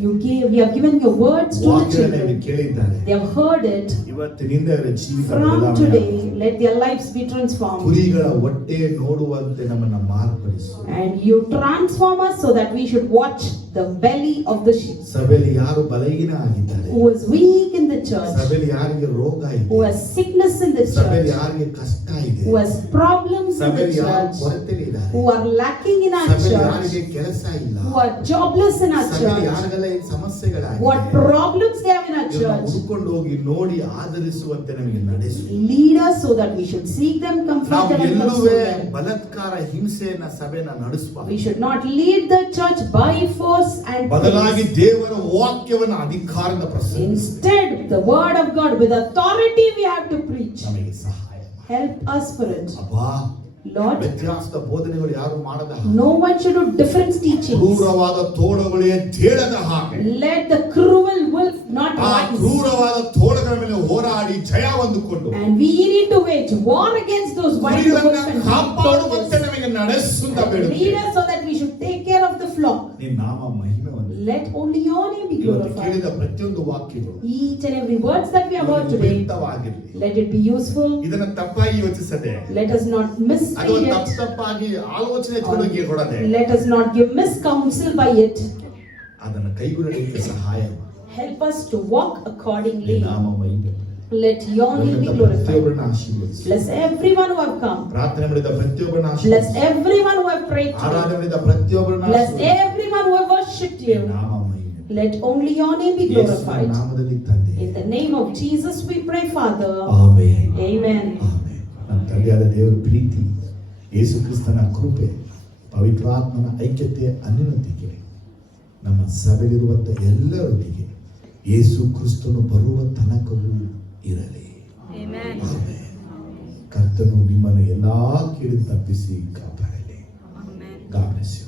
We have given your words to the ವಾಕ್ಯವನ್ನು children. ಕೇಳಿದ್ದಾರೆ. They have heard it. ಇವತ್ತಿನಿಂದ ಅವರ ಜೀವಿತ From ಬದಲಾವಣೆ today, ಆಗಿದೆ. let their lives be transformed. ಕುರಿಗಳ ಹೊಟ್ಟೆ ನೋಡುವಂತೆ ನಮ್ಮನ್ನ ಮಾರ್ಪಡಿಸು. And you transform us so that we should watch the belly of the sheep. ಸಭೆಯಲ್ಲಿ ಯಾರು ಬಲಹೀನ ಆಗಿದ್ದಾರೆ, Who is weak in the church, ಸಭೆಯಲ್ಲಿ ಯಾರಿಗೆ ರೋಗ ಇದೆ, who has sickness in the ಸಭೆಯಲ್ಲಿ church, ಯಾರಿಗೆ ಕಷ್ಟ ಇದೆ, who has problems in the ಸಭೆಯಲ್ಲಿ ಯಾರು church, ಕೊರತೆಲಿದ್ದಾರೆ, who are lacking in our ಸಭೆಯಲ್ಲಿ church, ಯಾರಿಗೆ ಕೆಲಸ ಇಲ್ಲ, who are jobless in our ಸಭೆಯಲ್ಲಿ church, ಯಾರಿಗೆಲ್ಲ ಈ ಸಮಸ್ಯೆಗಳಾಗಿದೆ, what problems they have in our ಇವ್ರನ್ನ church. ಹುಡುಕೊಂಡು ಹೋಗಿ ನೋಡಿ ಆಧರಿಸುವಂತೆ ನಮಗೆ ನಡೆಸು. Lead us so that we should seek them, comfort ನಾವು them, and console ಎಲ್ಲುವೇ them. ಬಲಾತ್ಕಾರ ಹಿಂಸೆಯನ್ನ ಸಭೆನ ನಡೆಸಬಾರದು. We should not lead the church by force force and ಬದಲಾಗಿ praise. ದೇವರ ವಾಕ್ಯವನ್ನು ಅಧಿಕಾರದ ಪ್ರಸಂಗ Instead, the word of God with authority we have to preach. ನಮಗೆ ಸಹಾಯ ಮಾಡಿ. Help us for it. ಅಬ್ಬಾ, Lord, ವ್ಯತ್ಯಾಸದ ಬೋಧನೆಗಳು ಯಾರು ಮಾಡದ ಹಾಗೆ, no one should do different teachings. ಕ್ರೂರವಾದ ತೋಳಗಳೇ ತೇಳದ ಹಾಗೆ, Let the cruel wolf not ಆ rise. ಕ್ರೂರವಾದ ತೋಳಗಳ ಮೇಲೆ ಹೋರಾಡಿ ಜಯ ಹೊಂದಿಕೊಂಡು And we need to wage war against those wild wolves ಕುರಿಗಳನ್ನ and ಕಾಪಾಡುವಂತೆ victorious. ನಮಗೆ ನಡೆಸುತ್ತ ಬೇಡುತ್ತೇವೆ. Lead us so that we should take care of the flock. ನಿನ್ನ ನಾಮ ಮಹಿಮೆ ಹೊಂದಲಿ. Let only your name be ಇವತ್ತು glorified. ಕೇಳಿದ ಪ್ರತಿಯೊಂದು ವಾಕ್ಯಗಳು Each and every words that we have heard today, ಉಪಯುಕ್ತವಾಗಿರಲಿ. let it be useful. ಇದನ್ನ ತಪ್ಪಾಗಿ ಯೋಚಿಸದೆ, Let us not ಅಥವಾ misread it. ತಪ್ಪಾಗಿ ಆಲೋಚನೆ ಕೊಡೋಕೆ ಕೊಡದೆ, Let us not give miscounsel by it. ಅದನ್ನು ಕೈಗೊಳ್ಳಲಿಕ್ಕೆ ಸಹಾಯ ಮಾಡು. Help us to walk accordingly. ನಿನ್ನ ನಾಮ ಮಹಿಮೆ. Let your name be glorified. ಪ್ರತಿಯೊಬ್ಬರನ್ನ ಆಶೀರ್ವದಿಸು. Bless everyone who have come. ಪ್ರಾರ್ಥನೆ ಮಾಡಿದ ಪ್ರತಿಯೊಬ್ಬರನ್ನ Bless ಆಶೀರ್ವದಿಸು. everyone who have prayed to ಆರಾಧನೆ you. ಮಾಡಿದ ಪ್ರತಿಯೊಬ್ಬರನ್ನ Bless ಆಶೀರ್ವದಿಸು. everyone who have worshipped ನಿನ್ನ you. ನಾಮ ಮಹಿಮೆ. Let only your name be ಯೇಸುವಿನ glorified. ನಾಮದಲ್ಲಿ ತಂದೆ. In the name of Jesus we pray, Father. Amen. Amen. Amen. ನಮ್ಮ ತಂದೆಯಾದ ದೇವರ ಪ್ರೀತಿ, ಯೇಸು ಕ್ರಿಸ್ತನ ಕೃಪೆ, ಪವಿತ್ರಾತ್ಮನ ಐಕ್ಯತೆ, ಅನ್ಯೋನ್ಯತೆ ನಮ್ಮ ಸಭೆಯಲ್ಲಿರುವಂಥ ಎಲ್ಲರೊಂದಿಗೆ ಯೇಸು ಕ್ರಿಸ್ತನು ಬರುವ ತನಕವೂ ಇರಲಿ. ಆಮೆನ್. ಕರ್ತನು ನಿಮ್ಮನ್ನು ಎಲ್ಲಾ ಕೀಳು ತಪ್ಪಿಸಿ ಕಾಪಾಡಲಿ. God bless you.